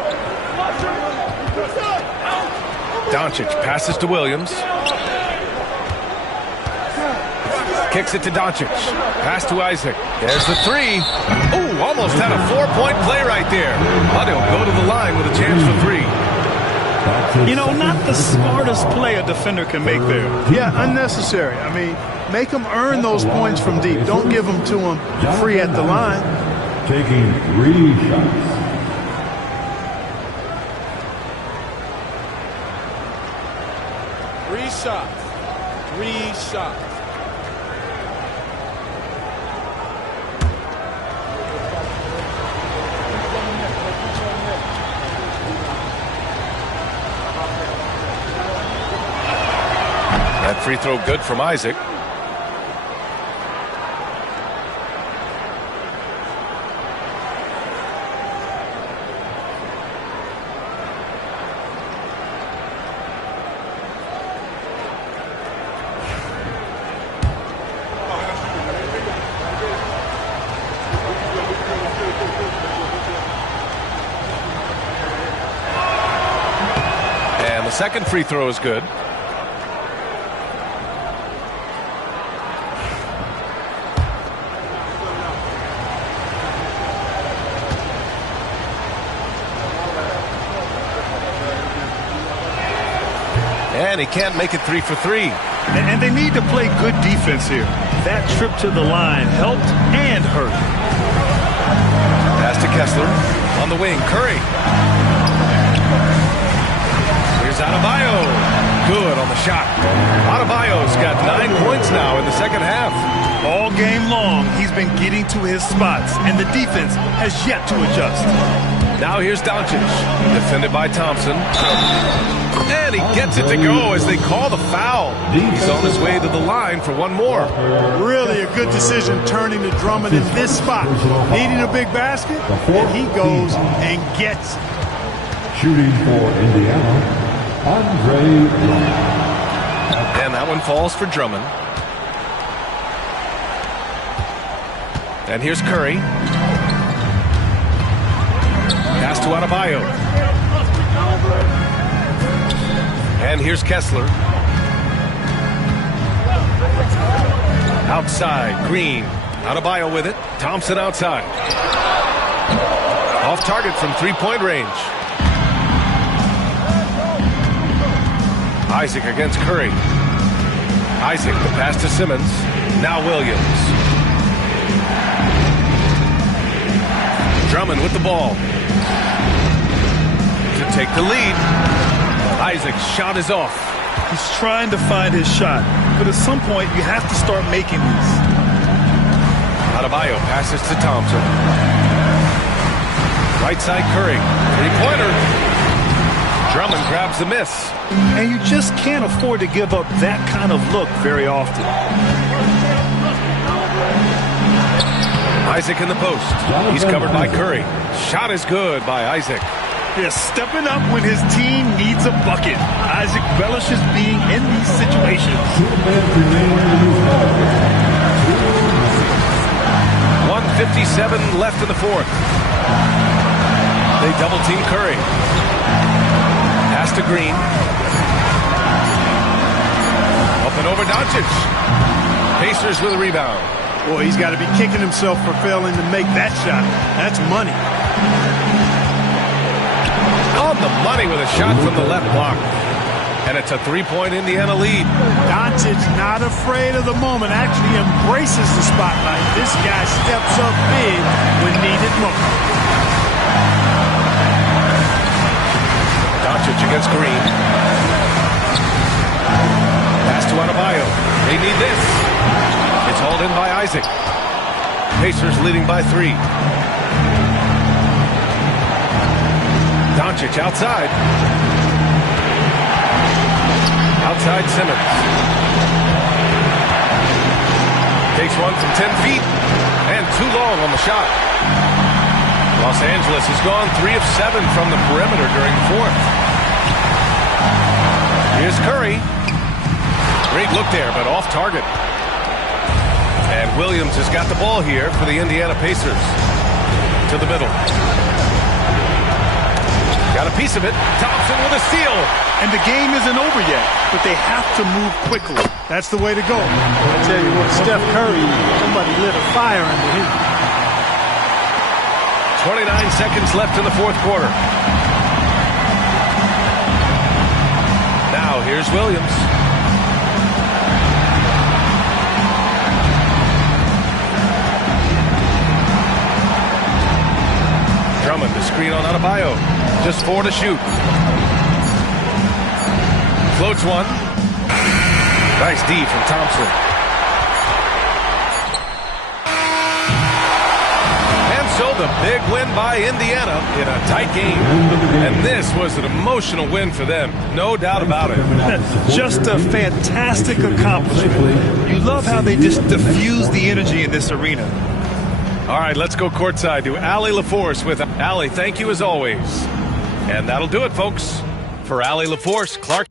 Doncic passes to Williams. Kicks it to Doncic. Pass to Isaac. There's the 3. Ooh, almost had a 4-point play right there. But he'll go to the line with a chance for 3. You know, not the smartest play a defender can make there. Yeah, unnecessary. I mean, make them earn those points from deep. Don't give them to them free at the line. Taking 3 shots. Three shots. That free throw good from Isaac. And the second free throw is good. And he can't make it 3 for 3. And they need to play good defense here. That trip to the line helped and hurt. Pass to Kessler. On the wing, Curry. Here's Adebayo. Good on the shot. Adebayo's got 9 points now in the second half. All game long, he's been getting to his spots, and the defense has yet to adjust. Now here's Doncic. Defended by Thompson. And he gets it to go as they call the foul. He's on his way to the line for 1 more. Really a good decision turning to Drummond in this spot. Needing a big basket, and he goes and gets it. Shooting for Indiana, Andre Drummond. And that one falls for Drummond. And here's Curry. Pass to Adebayo. And here's Kessler. Outside, Green. Adebayo with it. Thompson outside. Off target from three-point range. Isaac against Curry. Isaac, the pass to Simmons. Now Williams. Drummond with the ball. To take the lead. Isaac's shot is off. He's trying to find his shot, but at some point you have to start making these. Adebayo passes to Thompson. Right side Curry. Three-pointer. Drummond grabs the miss. And you just can't afford to give up that kind of look very often. Isaac in the post. He's covered by Curry. Shot is good by Isaac. Yeah, stepping up when his team needs a bucket. Isaac relishes being in these situations. 1:57 left in the fourth. They double-team Curry. Pass to Green. Up and over Doncic. Pacers with a rebound. Boy, he's got to be kicking himself for failing to make that shot. That's money. On the money with a shot from the left block. And it's a three-point Indiana lead. Doncic not afraid of the moment, actually embraces the spotlight. This guy steps up big when needed most. Doncic against Green. Pass to Adebayo. They need this. It's hauled in by Isaac. Pacers leading by 3. Doncic outside. Outside Simmons. Takes one from 10 feet. And too long on the shot. Los Angeles has gone 3 of 7 from the perimeter during the fourth. Here's Curry. Great look there, but off target. And Williams has got the ball here for the Indiana Pacers. To the middle. Got a piece of it. Thompson with a steal. And the game isn't over yet, but they have to move quickly. That's the way to go. I tell you what, Steph Curry, somebody lit a fire under him. 29 seconds left in the fourth quarter. Now here's Williams. Drummond to screen on Adebayo. Just 4 to shoot. Floats one. Nice D from Thompson. And so the big win by Indiana in a tight game. And this was an emotional win for them. No doubt about it. Just a fantastic accomplishment. You love how they just diffuse the energy in this arena. All right, let's go courtside to Allie LaForce with Allie. Thank you as always. And that'll do it, folks. For Allie LaForce, Clark.